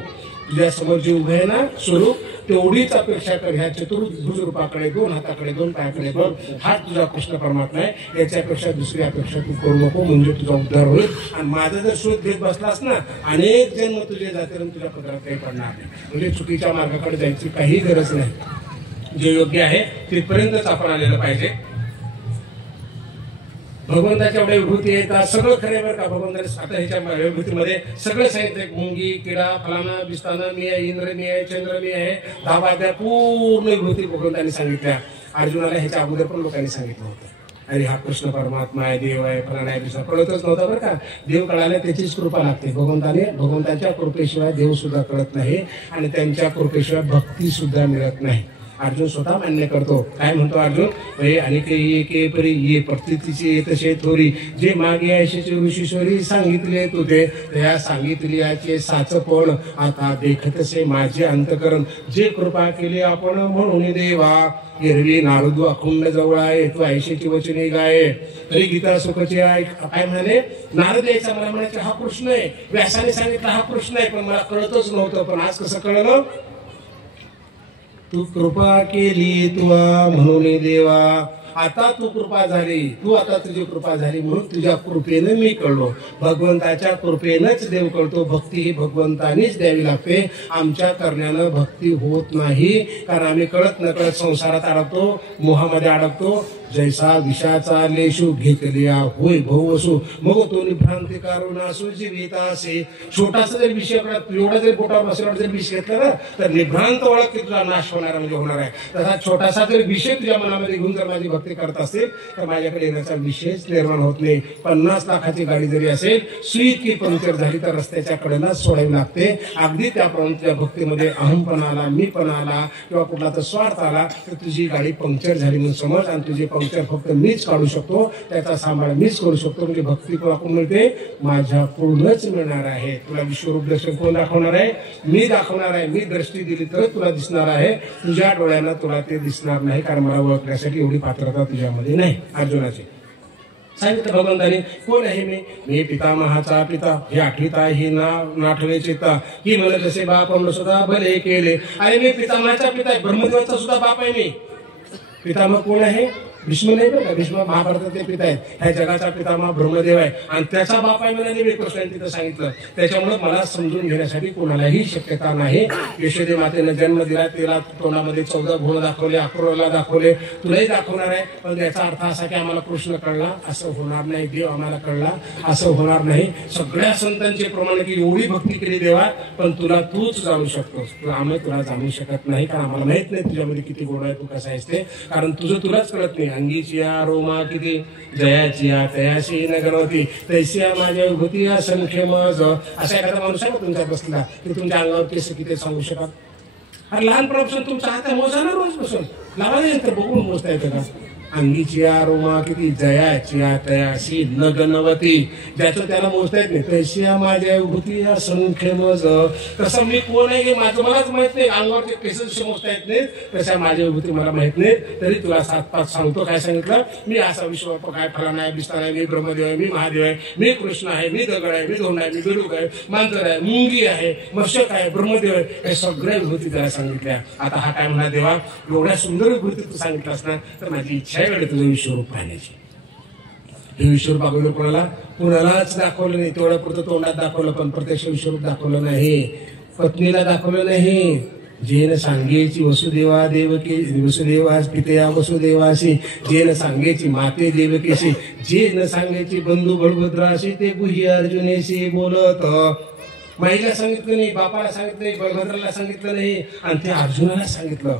तुझ्या समोर जे उभे आहे ना स्वरूप, तेवढीच अपेक्षा कर. ह्या चतुर्भुज रूपाकडे, 2 हाताकडे 2 पायाकडे बघ. हाच तुझा कृष्ण परमात्मा आहे. याच्यापेक्षा दुसरी अपेक्षा तू करू नको, म्हणजे तुझा उद्धार होईल. आणि माझा जर शोध घेत बसलास ना, अनेक जन्म तुझे जातील आणि तुझ्या पदरात काही पडणार नाही. म्हणजे चुकीच्या मार्गाकडे जायची काही गरज नाही. जे योग्य आहे तिथपर्यंतच आपण आलेलं पाहिजे. भगवंताच्या एवढ्या विभूती येतात, सगळं खरे बरं का. भगवंताने आता ह्याच्या विभूतीमध्ये सगळं सांगितलंय. मुंगी, किडा, फलाना, बिस्ताना, मी आहे, इंद्र मी आहे, चंद्र मी आहे, 10 पूर्ण विभूती भगवंतांनी सांगितल्या. अर्जुनाला ह्याच्या अगोदर पण लोकांनी सांगितलं होतं. अरे हा कृष्ण परमात्मा आहे, देव आहे, फलाना आहे, बिस्ताना कळतच नव्हता बरं का. देव कळायला त्याचीच कृपा लागते. भगवंताच्या कृपेशिवाय देव सुद्धा कळत नाही आणि त्यांच्या कृपेशिवाय भक्ती सुद्धा मिळत नाही. अर्जुन स्वतः मान्य करतो. काय म्हणतो अर्जुन, अनेके परी ये प्रतीची तसे थोरी, जे मागे ऐशीचे ऋषीश्वरी सांगितले तुझे, त्या सांगितल्याचे साचपण आता देखतसे माझे अंतकरण, जे कृपा केली आपण म्हणून देवा, एरवी नारदू अखंड जवळ आहे, तू ऐशीची वचने गाये, तरी गीता सुखचे ऐक. काय म्हणाले, नारद यायचा मला म्हणायचे हा कृष्ण आहे, व्यासाने सांगितलं हा कृष्ण आहे, पण मला कळतच नव्हतं. पण आज कसं कळलं, तू कृपा केली तुला म्हणून देवा, आता तू कृपा झाली, तू आता तुझी कृपा झाली म्हणून तुझ्या कृपेने मी कळलो. भगवंताच्या कृपेनंच देव कळतो. भक्ती ही भगवंतानीच द्यावी लागते. आमच्या करण्यानं भक्ती होत नाही, कारण आम्ही कळत नकळत संसारात अडकतो, मोहामध्ये अडकतो. जैसा विषाचा लेशू घेतलिया होय भवसू, मग तो निभ्रांती कारून असू जीवितासे. छोटासा जर विषय एवढा जरी बोटावर बसल्यावर जर विष घेतला ना, तर निभ्रांत ओळख की तुझा नाश होणार म्हणजे होणार आहे. तसा छोटासा जर विषय तुझ्या मनामध्ये घेऊन जर माझी भक्ती करत असेल तर माझ्याकडे येण्याचा विषयच निर्माण होत नाही. 50 लाखाची गाडी जरी असेल, सुई की पंक्चर झाली तर रस्त्याच्या कडेला सोडावी लागते. अगदी त्याप्रमाणे तुझ्या भक्तीमध्ये अहमपणा आला, मीपणा आला किंवा कुठला तर स्वार्थ आला तर तुझी गाडी पंक्चर झाली म्हणून समज, आणि तुझी पंक्चर फक्त मीच काढू शकतो, त्याचा सांभाळ मीच करू शकतो. म्हणजे भक्ती कोणाकडून मिळते, माझ्याकडूनच मिळणार आहे. तुला विश्वरूप दर्शन कोण दाखवणार आहे, मी दाखवणार आहे. मी दृष्टी दिली तर तुला दिसणार आहे, तुझ्या डोळ्यांना तुला ते दिसणार नाही, कारण मला ओळखण्यासाठी एवढी पात्रता तुझ्यामध्ये नाही. अर्जुनाची सांगितलं भगवंताने, कोण आहे मी पितामहाचा पिता, हे आठविता ही नाठवे चित्ता, ही मला जसे बाप सुद्धा भले केले. अरे मी पितामहाचा पिता आहे, ब्रह्मदेवाचा सुद्धा बाप आहे मी. पितामह कोण आहे, भीष्म नाही बरं का. भीष्म महाभारताचे पिता आहेत. ह्या जगाचा पितामह ब्रह्मदेव आहे आणि त्याचा बाप आहे म्हणाले कृष्णाने तिथं सांगितलं. त्याच्यामुळे मला समजून घेण्यासाठी कोणालाही शक्यता नाही. यशोदे मातेनं जन्म दिला, तिला तोंडामध्ये 14 गुण दाखवले, अक्रूरला दाखवले, तुलाही दाखवणार आहे. पण याचा अर्थ असा की आम्हाला कृष्ण कळला असं होणार नाही, देव आम्हाला कळला असं होणार नाही. सगळ्या संतांचे प्रमाण की एवढी भक्ती केली देवा, पण तुला तूच जाणू शकतोस, आम्ही तुला जाणू शकत नाही, कारण आम्हाला माहित नाही तुझ्यामध्ये किती गुण आहे, तू कसा आहेस ते, कारण तुझं तुलाच कळत नाही. अंगीची रोमा किती जयाची तयाशी न गणवती, तैसिया माझ्या विभूती असंख्य मज. असा एखादा माणूस आहे तुमच्या बसला की तुमच्या अंगावर केस किती सांगू शकाल. अरे लहानपणापासून तुमचा हात मोजा ना, रोज बसून लावायला तर बघून मोजता येतं का. अंगीची रोमा किती जयाची तयाशी न गणवती, ज्याचं त्याला मोजता येत नाही. तैसिया माझ्या विभूती असंख्य मज. तसं मी कोण आहे हे माझं मलाच माहित नाही, अंगावरचे केस मोजता येत नाही, तशा माझ्या विभूती मला माहित नाही. तरी तुला 7-5 सांगतो. काय सांगितलं, मी असा विश्वव्यापक आहे, फलाना आहे, बिस्ताना आहे, मी ब्रह्मदेव आहे, मी महादेव आहे, मी कृष्ण आहे, मी दगड आहे, मी धोंड आहे, मी बेडूक आहे, मांजर आहे, मुंगी आहे, मशक आहे, ब्रह्मदेव आहे, हे सगळ्या विभूती त्याला सांगितल्या. आता हा काय म्हणा, देवा एवढ्या सुंदर विभूती तू सांगितलास ना, तर माझी इच्छा आहे तुझं विश्वरूप पाहण्याची. हे विश्वरूप अगोदर कुणालाच दाखवलं नाही. तेवढ्या पुरतं तोंडात दाखवलं, पण प्रत्यक्ष विश्वरूप दाखवलं नाही, पत्नीला दाखवलं नाही. जेन सांगेची वसुदेवा देवकी, वसुदेवा पितया वसुदेवासी, जेन सांगेची माते देवकीशी, जे न सांगायची बंधू बळभद्राशी, ते गुह्य अर्जुनेशी बोलत. माईला सांगितलं नाही, बापाला सांगितलं नाही, बळभद्राला सांगितलं नाही, आणि ते अर्जुनाला सांगितलं.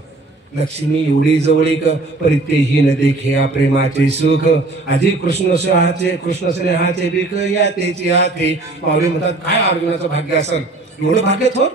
लक्ष्मी एवढी जवळीक, परितेही न देखे प्रेमाचे सुख, अधिक कृष्ण स्नेहाचे बीक या तेची हाते. पावले म्हणतात काय अर्जुनाचं भाग्य असेल, एवढं भाग्य थोर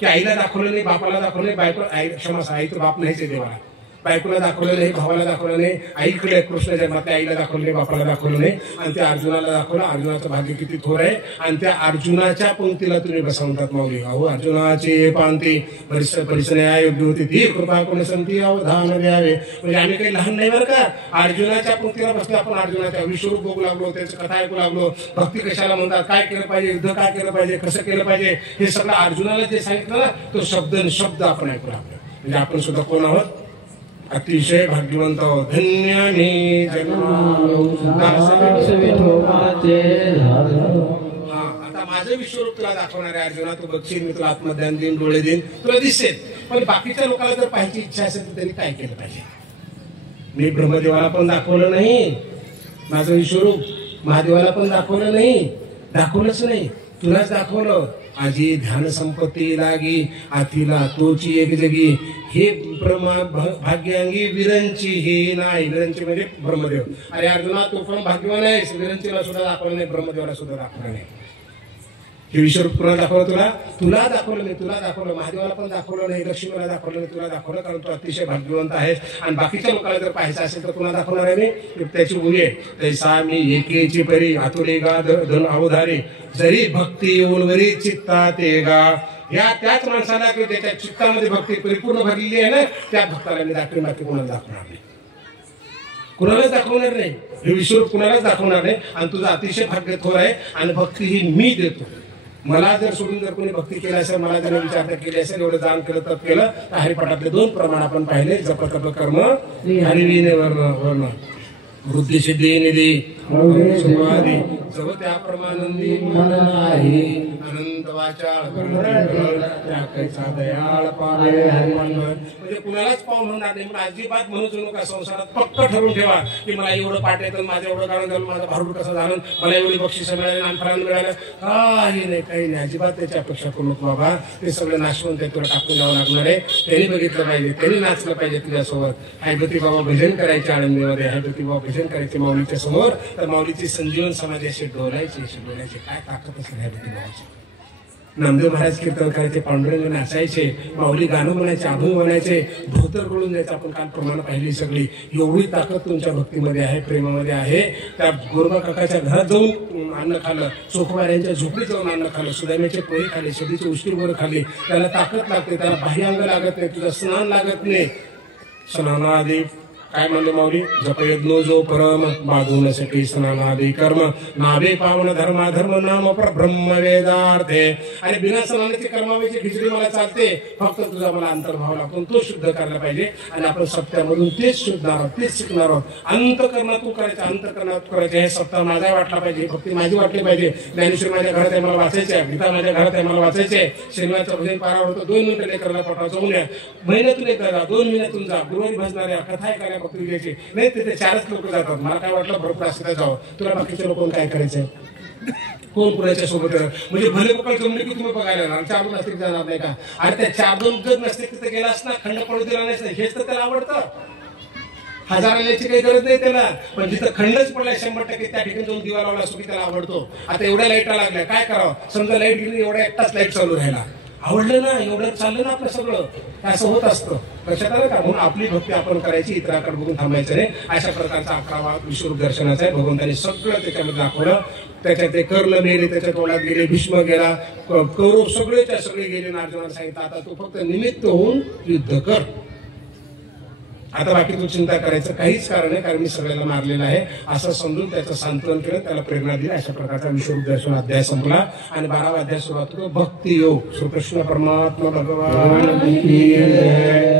की आईला दाखवलं नाही, बापाला दाखवलं नाही. बायको आई क्षमा, आई तर बाप नाहीच देवाला. बायकोला दाखवलं नाही, भावाला दाखवलं नाही, आईकडे कृष्ण जन्मातल्या आईला दाखवलं नाही, बापाला दाखवलं नाही, आणि त्या अर्जुनाला दाखवलं. अर्जुनाचं भाग्य किती थोर आहे. आणि त्या अर्जुनाच्या पंक्तीला तुम्ही बसवतात माऊली. अहो अर्जुनाची पांती परिसन्या योग्य होती ती कृपा कोणी संती अवधान द्यावे. म्हणजे आम्ही काही लहान नाही बरं का. अर्जुनाच्या पंक्तीला बसलो आपण. अर्जुनाच्या विश्वरूप बघू लागलो, त्याची कथा ऐकू लागलो. भक्ती कशाला म्हणतात, काय केलं पाहिजे, युद्ध काय केलं पाहिजे, कसं केलं पाहिजे, हे सगळं अर्जुनाला जे सांगितलं ना, तो शब्द शब्द आपण ऐकू लागलो. म्हणजे आपण सुद्धा कोण आहोत, अतिशय भाग्यवंत आहोत. धन्य मी आता माझं विश्वरूप तुला दाखवणार आहे अर्जुना. तू बघशील, मी तुला आत्मज्ञान देईन, डोळे देईन, तुला दिसेल. पण बाकीच्या लोकांना जर पाहायची इच्छा असेल तर त्यांनी काय केलं पाहिजे. मी ब्रह्मदेवाला पण दाखवलं नाही माझं विश्वरूप, महादेवाला पण दाखवलं नाही, दाखवलंच नाही, तुलाच दाखवलं. आजी ध्यान संपत्ती लागी आतीला तोची एक जगी, हे भाग्यांगी विरंची ही नाही. विरंची म्हणजे ब्रह्मदेव. अरे अर्जुना तू पण भाग्यवान आहेस. विरंचीला सुद्धा दाखवलं नाही, ब्रह्मदेवाला सुद्धा दाखवलं नाही. हे विश्वरूप तुला दाखवलं, तुला दाखवलं नाही, तुला दाखवलं. महादेवाला पण दाखवलं नाही, लक्ष्मीला दाखवलं नाही, तुला दाखवलं. कारण तू अतिशय भाग्यवंत आहेस. आणि बाकीच्या लोकांना जर पाहायचं असेल तर तुला दाखवणार आहे मी. त्याची उभी आहे, तैसा मी एकेची परी आतुरे गा धन अवधारी, जरी भक्ती येऊन वरी चित्ता ते गा. या त्याच माणसाला किंवा त्याच्या चित्तामध्ये भक्ती परिपूर्ण भरलेली आहे ना, त्या भक्ताला मी दाखवेन, बाकी कुणाला दाखवणार नाही, कुणालाच दाखवणार नाही. हे विश्वरूप कुणालाच दाखवणार नाही. आणि तुझं अतिशय भाग्य थोर आहे. आणि भक्ती ही मी देतो. मला जर सोडून जर कोणी भक्ती केली असेल, मला जर विचार केली असेल, एवढं दान केलं तप केलं, तर हरिपाठातले 2 प्रमाण आपण पाहिले, जप तप कर्म हरिविने वर्ण वृद्धी सिद्धी निधी सुखवादी जव त्या प्रमानंदी नाही. अनंत वाचा दयाळ पावे म्हणजे कुणालाच पाहून होणार नाही. म्हणून अजिबात म्हणूच नका. संसारात पक्क ठरवून ठेवा की मला एवढं पाठ येतं, माझं एवढं गाणं झालं, माझं भारूड कसं झालं, मला एवढी बक्षिसं मिळाली, नामफळानं मिळालं, काही नाही, काही नाही. अजिबात त्याची अपेक्षा करू नको बाबा. ते सगळं नाशवून ते तुला टाकून द्यावं लागणार आहे. त्यांनी बघितलं पाहिजे, त्यांनी नाचलं पाहिजे तुझ्यासोबत. हैबती बाबा भजन करायचे आनंदीमध्ये, हैबती बाबा भजन करायचे माऊलीच्या समोर, तर माऊलीची संजीवन समाधी अशी डोलायची काय ताकद असेल हैबती बाबाची. नामदेव महाराज कीर्तन करायचे, पांडुरंग नाचायचे, माऊली गाणं म्हणायचे, अभंग म्हणायचे, धोतर गळून जायचं. आपण काल प्रमाण पाहिली सगळी. एवढी ताकद तुमच्या भक्तीमध्ये आहे, प्रेमामध्ये आहे. त्या गोरबा काकाच्या घरात जाऊन अन्न खाल्लं, चोखवाऱ्यांच्या झोपडीत जाऊन अन्न खाल्लं, सुदाम्याचे पोहे खाल्ले, शेतीची उष्टी गोर खाल्ली. त्याला ताकद लागते, त्याला बाह्यांग लागत नाही, तुझं स्नान लागत नाही. स्नानाआधी काय म्हणले माऊली, जपयज्ञो जो परम बाधूनसाठी स्नानादी कर्म नाभे पावन धर्माधर्म नाम ब्रह्म वेदार्थे. अरे बिना स्नानाची कर्मावेची खिचडी मला चालते, फक्त तुझा मला अंतर्भाव लागतो, तो शुद्ध करायला पाहिजे. आणि आपण सत्यामधून तेच शोधणार आहोत, तेच शिकणार आहोत. अंतकरणा तू करायचं, अंतकरणा तू करायचं. हे सत्ता माझा वाटला पाहिजे, भक्ती माझी वाटली पाहिजे. ज्ञानेश्वरी माझ्या घरात आहे, मला वाचायचे आहे. गीता माझ्या घरात आहे, मला वाचायचे आहे. शनिवारचं भजन पारावर होतं, 2 मिनिटं लेकराला पोटावर जाऊन या. महिन्यातून एकदा जा, 2 महिन्यातून जा. गुरुवारी भजणाऱ्या कथा ऐकायला भक्ती घ्यायची नाही, तिथे 4च लोक जातात. मला काय वाटलं भरपूर असं जावं. तुला बाकीचे लोक काय करायचंय, कोण कुणाच्या सोबत. म्हणजे भले लोक जमले की तुम्ही बघायला येणार, 4 नसतील जाणार नाही का. आणि त्या 4-2 जर नसते तिथे गेलास ना, खंड पडू दिला नाही, हेच तर त्याला आवडतं. 1000 आल्याची काही गरज नाही त्याला. पण जिथं खंडच पडलाय 100% त्या ठिकाणी जाऊन दिवा लावला सुखी त्याला आवडतो. आता एवढ्या लाईटा लागल्या, काय करावं. समजा लाईट गेली, एवढ्या एकटाच लाईट चालू राहिला, आवडलं ना, एवढं चाललं ना आपलं सगळं, असं होत असतं. लक्षात आलं का. म्हणून आपली भक्ती आपण करायची, इतराकडे बघून थांबायचं नाही. अशा प्रकारचा 11वा विश्वरूप दर्शनाचा आहे. भगवंतांनी सगळं त्याच्यामध्ये दाखवलं. त्याच्यात ते कर्ण गेले, त्याच्या तोंडात गेले, भीष्म गेला, कौरव सगळेच्या सगळे गेले. अर्जुनाला सांगितलं आता तू फक्त निमित्त होऊन युद्ध कर, आता बाकी तू चिंता करायचं काहीच कारण नाही, कारण मी सगळ्याला मारलेलं आहे असं समजून त्याचं सांत्वन केलं, त्याला प्रेरणा दिली. अशा प्रकारचा विश्वरूप दर्शन अध्याय संपला. आणि 12वा अध्याय सुरुवात होतो भक्ती योग. श्रीकृष्ण परमात्मा भगवान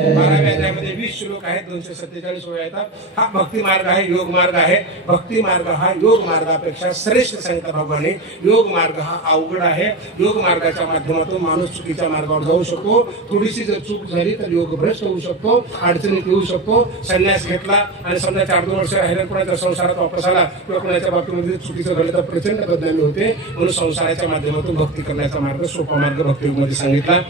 12व्या अध्यायामध्ये 20 श्लोक आहेत, 247 ओळी येतात. हा भक्ती मार्ग आहे, योग मार्ग आहे. भक्ती मार्ग हा योग मार्गापेक्षा श्रेष्ठ सांगितलं भगवाने. योग मार्ग हा अवघड आहे. योग मार्गाच्या माध्यमातून माणूस चुकीच्या मार्गावर जाऊ शकतो. थोडीशी जर चूक झाली तर योग भ्रष्ट होऊ शकतो, अडचणीत येऊ शकतो. संन्यास घेतला आणि समजा 4-2 वर्ष हैराण कोणाच्या संसारात वापस आला किंवा कोणाच्या बाबतीमध्ये चुकीचं घडलं तर प्रचंड बदनामी होते. म्हणून संसाराच्या माध्यमातून भक्ती करण्याचा मार्ग, सोपा मार्ग भक्तीमध्ये सांगितला.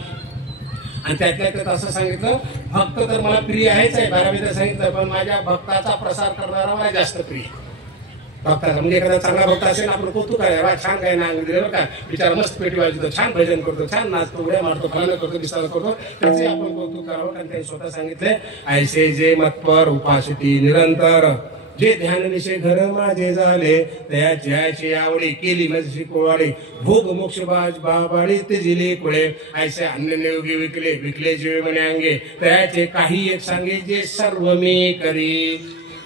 आणि त्यातल्या त्यात असं सांगितलं, भक्त तर मला प्रिय आहेच आहे, 12वीला सांगितलं, पण माझ्या भक्ताचा प्रसार करणारा मला जास्त प्रिय. भक्ताचा म्हणजे एखादा चांगला भक्त असेल आपलं कौतुक आहे, वा छान काय नांग दिलं का, बिचारा मस्त पेटी वाजवतो, छान भजन करतो, छान नाचतो, उड्या मारतो, फलानं करतो, बिस्तार करतो, त्याचे आपण कौतुक करावं. कारण त्यांनी स्वतः सांगितले, ऐसे जे मतपर उपासती निरंतर, जे ध्यान निशे घर माझे झाले, त्याची आवडी केली माझी कोवाडी, भोग मोक्ष बाबाडी ते जिले कुळे, ऐसे अन्य योगी विकले जीवे म्हणे अंगे, त्याचे काही एक सांगे जे सर्व मी करी.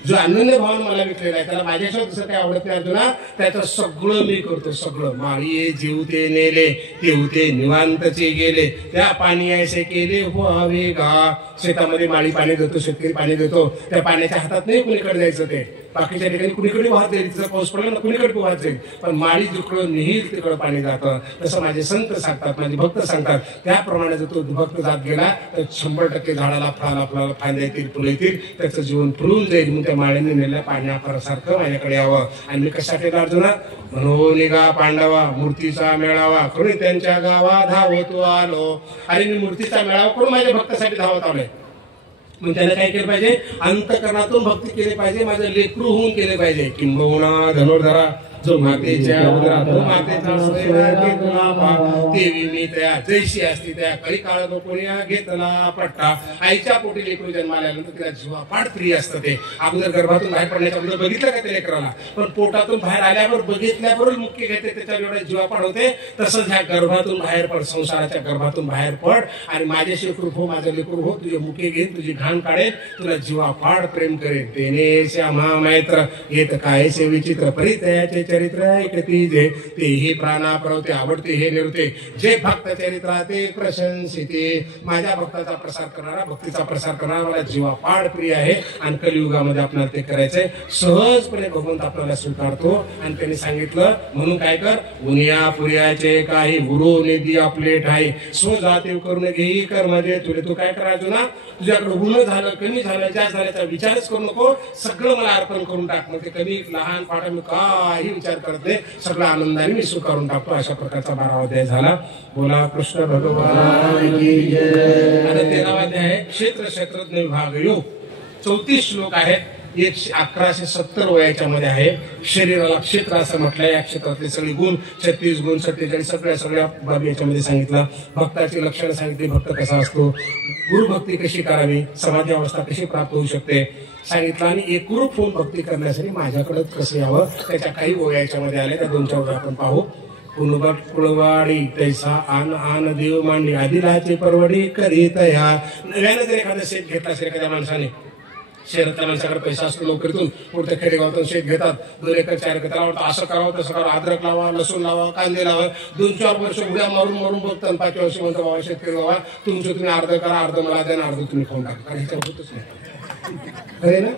जो अनन्य भावन मला विकलेला आहे त्याला माझ्याशिवाय दुसरं काही आवडत नाही अर्जुना, त्याचं सगळं मी करतो. सगळं माळी जीवते नेले तेवते निवांतचे गेले, त्या पाणी ऐसे केले व्हावे गा. शेतामध्ये माळी पाणी देतो, शेतकरी पाणी देतो, त्या पाण्याच्या हातात नाही कुणीकडे जायचं, ते बाकीच्या ठिकाणी कुणीकडे वाहत जाईल, तिचा पाऊस पडला ना कुणीकडे वाहत जाईल, पण माळी जिकडं निहील तिकडं पाणी जातं. तसं माझे संत सांगतात, माझे भक्त सांगतात, त्याप्रमाणे जर तो भक्त जात गेला तर 100% झाडाला फळाला फांद्या येतील, फुलं येतील, त्याचं जीवन फुलून जाईल. मग त्या माळ्याने नेल्या पाण्यासारखं माझ्याकडे यावं. आणि मी कशासाठी अर्जुना, म्हणून निघा पांडवा मूर्तीचा मेळावा करून त्यांच्या गावा धावतो आलो. अरे मी मूर्तीचा मेळावा करून माझ्या भक्तासाठी धावत आलोय. मग त्याने काय केलं पाहिजे, अंतकरणातून भक्ती केली पाहिजे, माझं लेकरू होऊन केले पाहिजे. किंबहुना धनुर्धरा जो मातेच्या उदरात मातेचा देवी मी त्या जैशी असती त्या कळी काळ कोणी घेतला पट्टा. आईच्या पोटी लेकरू जन्माला आल्यानंतर तिला जीवापाड प्रिय असतं. ते अगोदर गर्भातून बाहेर पडण्याच्या अगोदर बघितलं का ते लेकराला, पण पोटातून बाहेर आल्यावर बघितल्याबरोबर मुख्य घेते, त्याच्यावर एवढा जीवापाड होते. तसंच ह्या गर्भातून बाहेर पड, संसाराच्या गर्भातून बाहेर पड आणि माझ्याशी लेकरू हो, माझं लेकरू हो, तुझे मुखे घेईन, तुझी घाण काढेल, तुला जीवापाड प्रेम करेल. तेने श्यामा मैत्र येत काय से विचित्र परितयाचे चरित्र ऐकती जे, तेही प्राणा प्रवते आवडते हे निवते, जे भक्त चरित्राते प्रशंसिते. माझ्या भक्ताचा प्रसार करणारा, भक्तीचा प्रसार करणारा मला जीवापाड प्रिय आहे. आणि कलियुगामध्ये आपल्याला ते करायचंय. सहजपणे भगवंत आपल्याला स्वीकारतो. आणि त्यांनी सांगितलं म्हणून काय कर, उनिया पुर्याचे काही गुरु निधी आपले ठाई, स्वजातीव करून घेई कर्म जे तुले. तू काय करायचो ना, तुझ्याकडे गुण झालं, कमी झालं, जास्त झाल्याचा विचारच करू नको, सगळं मला अर्पण करून टाक. मग ते कमी लहान फाटा मी काही विचार करत नाही, सगळं आनंदाने मी स्वीकारून टाकतो. अशा प्रकारचा 12वा अध्याय झाला. बोला कृष्ण भगवान की जय. आता 13वा अध्याय आहे क्षेत्र क्षेत्रज्ञ विभाग योग. 34 श्लोक आहेत. 1170 वयाच्या मध्ये आहे. शरीराला क्षेत्र असं म्हटलंय. या क्षेत्रातले सगळे गुण 36 गुण 47 सगळ्या बाबी याच्यामध्ये सांगितलं. भक्ताची लक्षणं सांगितली, भक्त कसा असतो, गुरुभक्ती कशी करावी, समाधी अवस्था कशी प्राप्त होऊ शकते सांगितलं. आणि एकरूप होऊन भक्ती करण्यासाठी माझ्याकडे कसं यावं त्याच्या काही ओव्या याच्यामध्ये आल्या. त्या 2-4 ओव्या आपण पाहू. कुणबट कुळवाडी तैसा आन देव मांडी, आदिलाचे परवडी करीत ह्या. नव्यानं जर एखादा शेत घेतला असेल एखाद्या माणसाने, शहरातल्या माणसाकडे पैसा असतो, नोकरीतून पुढच्या खेडेगावातून शेत घेतात, 2 एकर 4 एकर, त्याला वाटतं असं करावं तसं करावं, अद्रक लावा, लसूण लावा, कांदे लावा. 2-4 वर्ष उड्या मारून बघतात. 5व्या वर्षी म्हणतो बाबा शेतकरी बाबा तुमचं तुम्ही अर्ध करा, अर्ध मला द्या, अर्ध तुम्ही खाऊन टाका. कारण ह्याच्या होतच नाही, खरे ना.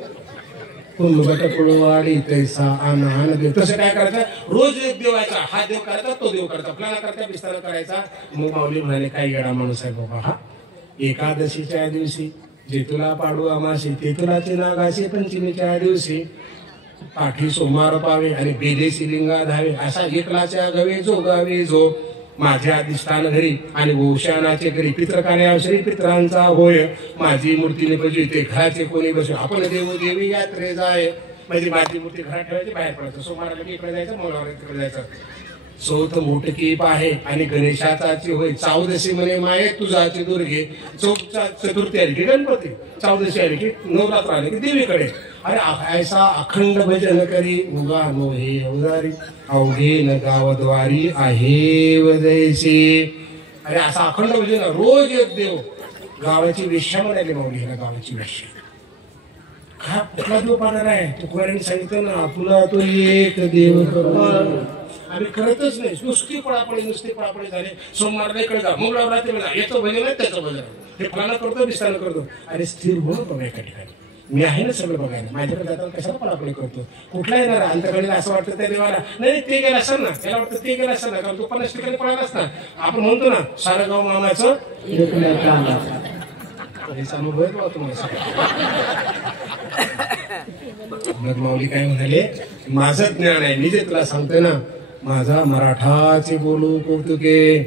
कुळवाडी तैसा आन देव. तसं काय करायचं, रोज एक देवायचा, हा देव करायचा, तो देव करायचा, फलाना करायचा, बिस्तारा करायचा. मग माऊली म्हणाले काही येडा माणूस आहे बाबा हा. एकादशीच्या दिवशी जे तुला पाडू अमाशी, ते तुलाचे नागाशी, पंचमीच्या दिवशी पाठी सोमवार पावे आणि बेले शिलिंगा धावे, असा एकलाच्या गवे जो गावे जो. माझ्या अधिष्ठान घरी आणि ओशानाचे घरी पित्रकार्या श्री पित्रांचा होय. माझी मूर्तीने बजविते घराचे कोणी बसू, आपण देव देवी यात्रे जाय. म्हणजे माझी मूर्ती घरात ठेवायची, बाहेर पडायचं, सोमवाराला इकडे जायचं, मंगळवार तिकडे जायचं. चौथ मोठकी पाहे आणि गणेशाचाची होय. 14शी म्हणे माये तुझाची दुर्गे. चतुर्थी आली की गणपती, 14शी आली की नवरात्र आली की देवीकडे. अरे ऐसा अखंड भजन करी उगा मोहे अवजारी, अवघे न गावद्वारी आहे वदैसी. अरे असा अखंड भजन, रोज एक देव. गावाची वेश्या म्हणाली माऊली, ह्याला गावाची वेश्या. हा कुठला देव पाहणार आहे, तुकारांनी सांगितलं ना, तुला तो एक देव करू. आम्ही करतच नाही, नुसती पळापळी झाली. सोमवारला इकडे जा, मंगळवारला तिकडे जा, याचं भजन आहे त्याचं भजन, हे फलाना करतो विस्तार करतो. अरे स्थिर होऊन बघा एका ठिकाणी. मी आहे ना सगळं बघायला, माझ्याकडे जाताना कशाला पळापळी करतो. कुठला येणार अंतकडे असं वाटतं त्या देवाला, नाही ते गेलं असेल ना, त्याला वाटतं ते गेलं असेल ना, कारण तो 50 ठिकाणी पळालाच ना. आपण म्हणतो ना सारं गाव मामाचं अनुभव आहे बा तुम्हाला. माऊली काय म्हणाले, माझं ज्ञान आहे, मी जे तुला सांगतोय ना, माझा मराठाचे बोलू कौतुके.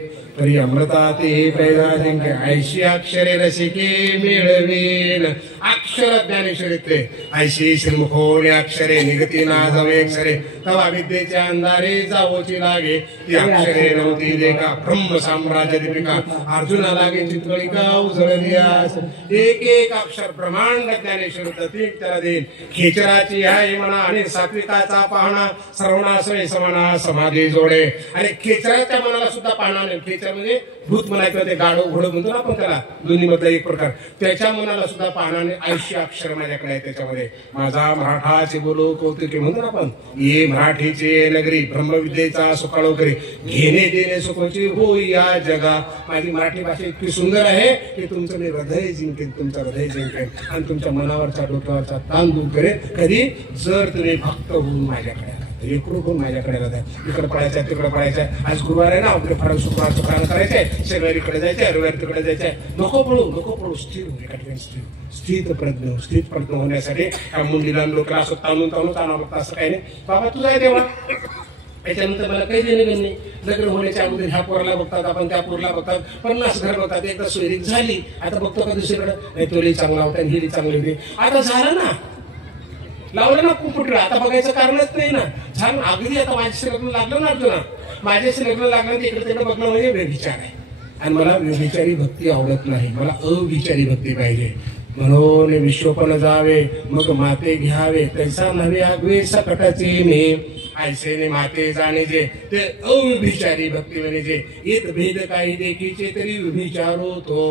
तरी अमृताती पैदा जिंके 80 अक्षरे रसिके मिळवीन. अक्षर ज्ञानेश्वरीतले 80 श्रीमुखोनी अक्षरे निगती ना जावे अक्षरे तवा विद्येचे अंधारे जावोची लागे. ती अक्षरे नव्हती देखा ब्रह्म साम्राज्य दीपिका अर्जुना लागे चित्रलिका उजळली आस. एक एक अक्षर ब्रह्मांड ज्ञानेश्वर प्रतीक त्याला देईल. खेचराची आहे म्हणा आणि सात्विकाचा पाहणा श्रवणासवे समाना समाधी जोडे. आणि खेचराच्या मनाला सुद्धा पाहणा नाही. खेचर म्हणजे भूत म्हणायचं ते गाढव घोडं म्हणतो ना आपण त्याला दोन्ही मधला एक प्रकार. त्याच्या मनाला सुद्धा पाहणा नाही. 80 अक्षर माझ्याकडे आहे त्याच्यामध्ये. माझा मराठाचे बोलो कौतुके म्हणतो ना आपण. ये मराठीचे नगरी ब्रह्मविद्येचा सुकाळो करी घेणे देणे सुखोची हो या जगा. माझी मराठी भाषा इतकी सुंदर आहे की तुमचं मी हृदय जिंकेन, तुमचं हृदय जिंकेन आणि तुमच्या मनावरचा डोक्यावरचा ताण दूर करेन. कधी जर तुम्ही भक्त होऊन माझ्याकडे एकरूप होऊन माझ्याकडे राहतात. इकडे पडायचं तिकडे पडायचं. आज गुरुवार आहे ना आपले फरक शुक्रवार शुक्रान करायचंय. शनिवारी इकडे जायचंय, रविवारी तिकडे जायचंय. नको पडू स्थिर होऊ एका ठिकाणी. स्थित प्रज्ञ होण्यासाठी या मुंडीला लोकांना असं ताणून ताणावं लागतं असं काही नाही. बाबा तुझा आहे देवा. त्याच्यानंतर मला काही देणं नाही. लग्न होण्याच्या अगोदर ह्या पोराला बघतात, आपण त्या पोरला बघतात, 50 घर बघतात. एकदा सोयरीक झाली आता बघतो का दुसरीकडे नाही तोली चांगला होता आणि हिरी चांगली होती. आता झालं ना, लावलं ना कुंपुटला. आता बघायचं कारणच नाही ना. झालं अगदी. आता माझ्याशी लग्न लागलं ना अर्जुना. माझ्याशी लग्न लागलं इकडे तिकडे बघणं म्हणजे व्यभिचार आहे. आणि मला व्यभिचारी भक्ती आवडत नाही. मला अविचारी भक्ती पाहिजे. म्हणून विश्वपन जावे मग माते घ्यावे तैसा नवे आगवे सकटाचे ने ऐसेने माते जाणे जे ते अविचारी भक्ती म्हणजे जे. येत भेद काही देखीचे तरी विचारो तो.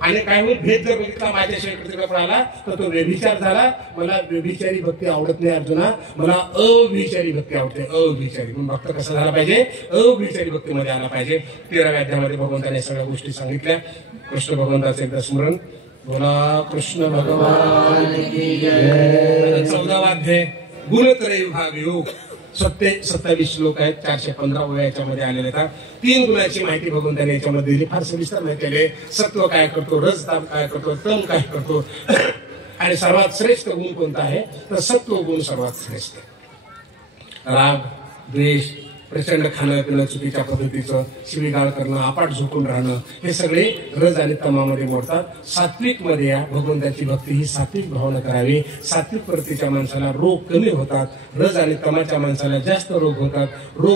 आणि काय होईल भेद जर बघितला माझ्याशिवाय तिकडे पडाला तर तो व्यभिचार झाला. मला व्यभिचारी भक्ती आवडत नाही अर्जुना. मला अविचारी भक्ती आवडते. अविचारी म्हणून भक्त कसा झाला पाहिजे, अविचारी भक्तीमध्ये आला पाहिजे. 13व्या अध्यायामध्ये भगवंताने सगळ्या गोष्टी सांगितल्या. कृष्ण भगवंताचं एकदा स्मरण. बोला कृष्ण भगवान की जय. 14वा अध्याय गुणत्रय विभाग योग. 27 श्लोक आहेत. 415 याच्यामध्ये आलेले आहेत. 3 गुणाची माहिती भगवंताने याच्यामध्ये दिली. फार सविस्तर माहिती आहे. सत्व काय करतो, रजताप काय करतो, तम काय करतो आणि सर्वात श्रेष्ठ गुण कोणता आहे तर सत्व गुण सर्वात श्रेष्ठ. राग, द्वेष, प्रचंड खाणं पिणं, चुकीच्या पद्धतीचं शिवीगाळ करणं, अपाट झोपून राहणं हे सगळे रज आणि तमामध्ये मोडतात. सात्विक मध्ये या भगवंताची भक्ती ही सात्विक भावना करावी. सात्विक प्रवृत्तीच्या माणसाला रोग कमी होतात. रज आणि तमाच्या माणसाला जास्त रोग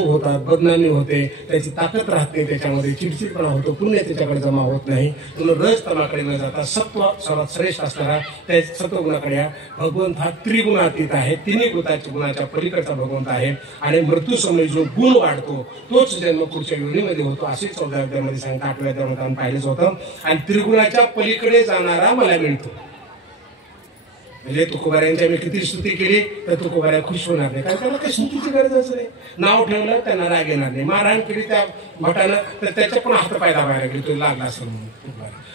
होतात, बदनामी होते, त्याची ताकद राहते, त्याच्यामध्ये चिडचिडपणा होतो, पुण्य त्याच्याकडे जमा होत नाही. म्हणून रज तमाकडे न जाता सत्व सर्वात श्रेष्ठ असणारा त्या सत्वगुणाकडे या. भगवंत हा त्रिगुणातीत आहे. तिन्ही गुणाच्या पलीकडचा भगवंत आहे. आणि मृत्यू समय जो गुण वाढतो तोच जन्म पुढच्या योनीमध्ये होतो. असे 14व्या अध्यायामध्ये सांगतात. 8व्या अध्यायामध्ये आपण पाहिलंच होतं. आणि त्रिगुणाच्या पलीकडे जाणारा मला मिळतो. म्हणजे तुकोबाऱ्यांची आम्ही किती स्तुती केली तर तुकोबाऱ्या खुश होणार नाही. कारण त्याला काही स्तुतीची गरजच नाही. नाव ठेवलं त्यांना राग येणार नाही. मारहाण केली त्या भटानं तर त्याच्या पण हातपाय दाबायला गेली. तो लागला असं म्हणून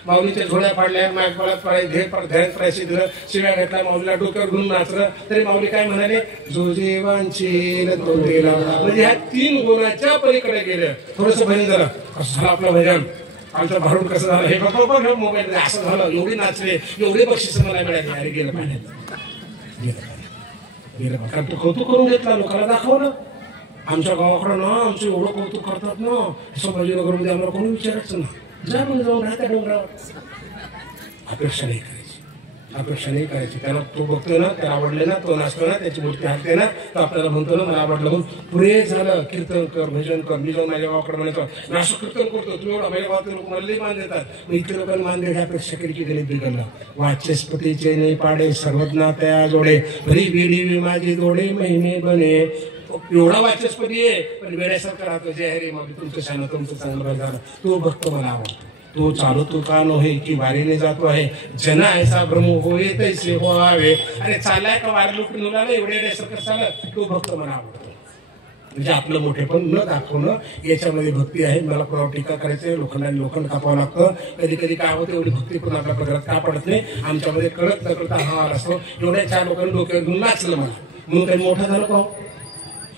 माऊलीच्या झोड्या पाडल्या, मायकपाळात ध्यान प्रायशी दिलं, शिव्या घातल्या, माऊलीला डोक्यावर घेऊन नाचलं. तरी माऊली काय म्हणाले, जो जेवांशील तो गेला. म्हणजे ह्या 3 गुणाच्या पलीकडे गेलं. थोडंसं भजन झालं. कसं झालं आपलं भजन, आमचं भारूड कसं झालं, हे बघा मोबाईल असं झालं, एवढे नाचले, एवढे बक्षीस मला मिळाले. अरे गेलं पाण्यात, गेलं कारण तू कौतुक करून घेतला, लोकांना दाखवलं. आमच्या गावाकडं ना आमचं एवढं कौतुक करतात ना, संभाजीनगरमध्ये आम्हाला कोणी विचारायचं ना, जा म्हणून जाऊन राहत्या डोंगरावर. अपेक्षा नाही करायची. त्याला तो बघतोय ना, त्याला आवडले ना, तो नाचतो ना, त्याची मूर्ती हाकते ना, तो आपल्याला म्हणतो ना मला आवडलं म्हणून पुरे झालं. कीर्तन कर, भजन कर. मी जाऊन माझ्या गावाकडे म्हणतो नाश कीर्तन करतो, तू एवढा माझ्या गावात लोक मला लई मान देतात. मग इथे लोकांना मान दे अपेक्षा केली की गणित बिघडलं. वाचस्पतीचे नाही पाडे सर्वज्ञा त्या जोडे, भरी बेडी माझी जोडे महिने बने. एवढा वाचस्पती आहे पण वेड्यासारखा राहतो. जय हरी मग तुमचं छान, तुमचं चांगलं झालं. तो भक्त मला आवडतो. तो चालतो का नव्हे की वारीने जातो आहे, जना ऐसा भ्रम होय तैसे व्हावे. अरे चालाय का वारी लुटून उलाला एवढे वेड्यासारखं चाललं. तो भक्त मला आवडतो. म्हणजे आपलं मोठेपण न दाखवणं याच्यामध्ये भक्ती आहे. मला कोणावर टीका करायचं, लोखंड कापावं लागतं. कधी कधी काय होतं, एवढी भक्ती पण आपल्या पदरात का पडत नाही. आमच्यामध्ये कळत न कळता हा असतो. एवढ्या 4 लोकांनी डोक्यावर घेऊन नाचलं मला म्हणून काही मोठा झालं का.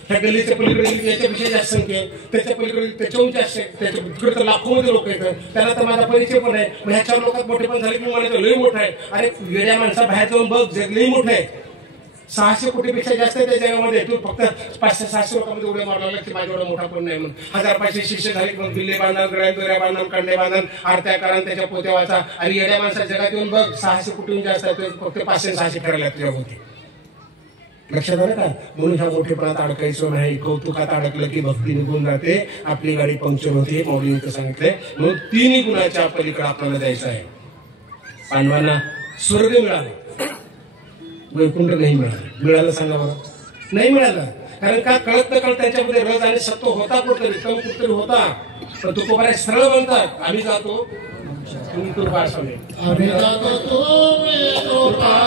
त्या गल्लीच्या पलीकडे याच्यापेक्षा जास्त संख्या आहे, त्याच्या पलीकडे त्याच्याहून जास्त आहे. त्याच्या तिकडे तर लाखोमध्ये लोक येतात. त्यांना तर माझा परिचय पण आहे. मग ह्या 4 लोकात मोठे पण झाले की म्हणायचं लय मोठं आहे. अरे वेड्या माणसा बाहेर जाऊन बघ, जग लई मोठं आहे. 600 कोटीपेक्षा जास्त आहे त्या जगामध्ये. तू फक्त 500-700 लोकांमध्ये उड्या मारू लागला की माझ्या एवढा मोठा पण नाही म्हणून. 1000-500 शिष्य झाले मग बिल्ले बांधण, गळ्यात बांधण, कंडे बांधण, आरत्या करा, त्याच्या पोत्या वाचा. आणि येड्या माणसा जगात येऊन बघ 600 कोटीहून जास्त आहे, फक्त 500-600 करायला तुझ्या होती. लक्षात आलं का? म्हणून ह्या मोठेपणात अडकायचं नाही. कौतुकात अडकलं की भक्ती निघून जाते, आपली गाडी पंक्चर होते. मौलीने सांगितलंय. म्हणून 3 गुणाच्या पलीकडे आपल्याला जायचं आहे. पांडवांना स्वर्ग मिळाले, वैकुंठ नाही मिळालं. मिळालं सांगा बरं? नाही मिळालं. कारण का? कळत न कळत त्याच्यामध्ये रज आणि सत्व होता, कुठतरी कम कुठतरी होता. पण तो कोपऱ्या सरळ म्हणतात आम्ही जातो तुम्ही कृपा असावे. आम्ही जातो तुम्ही कृपा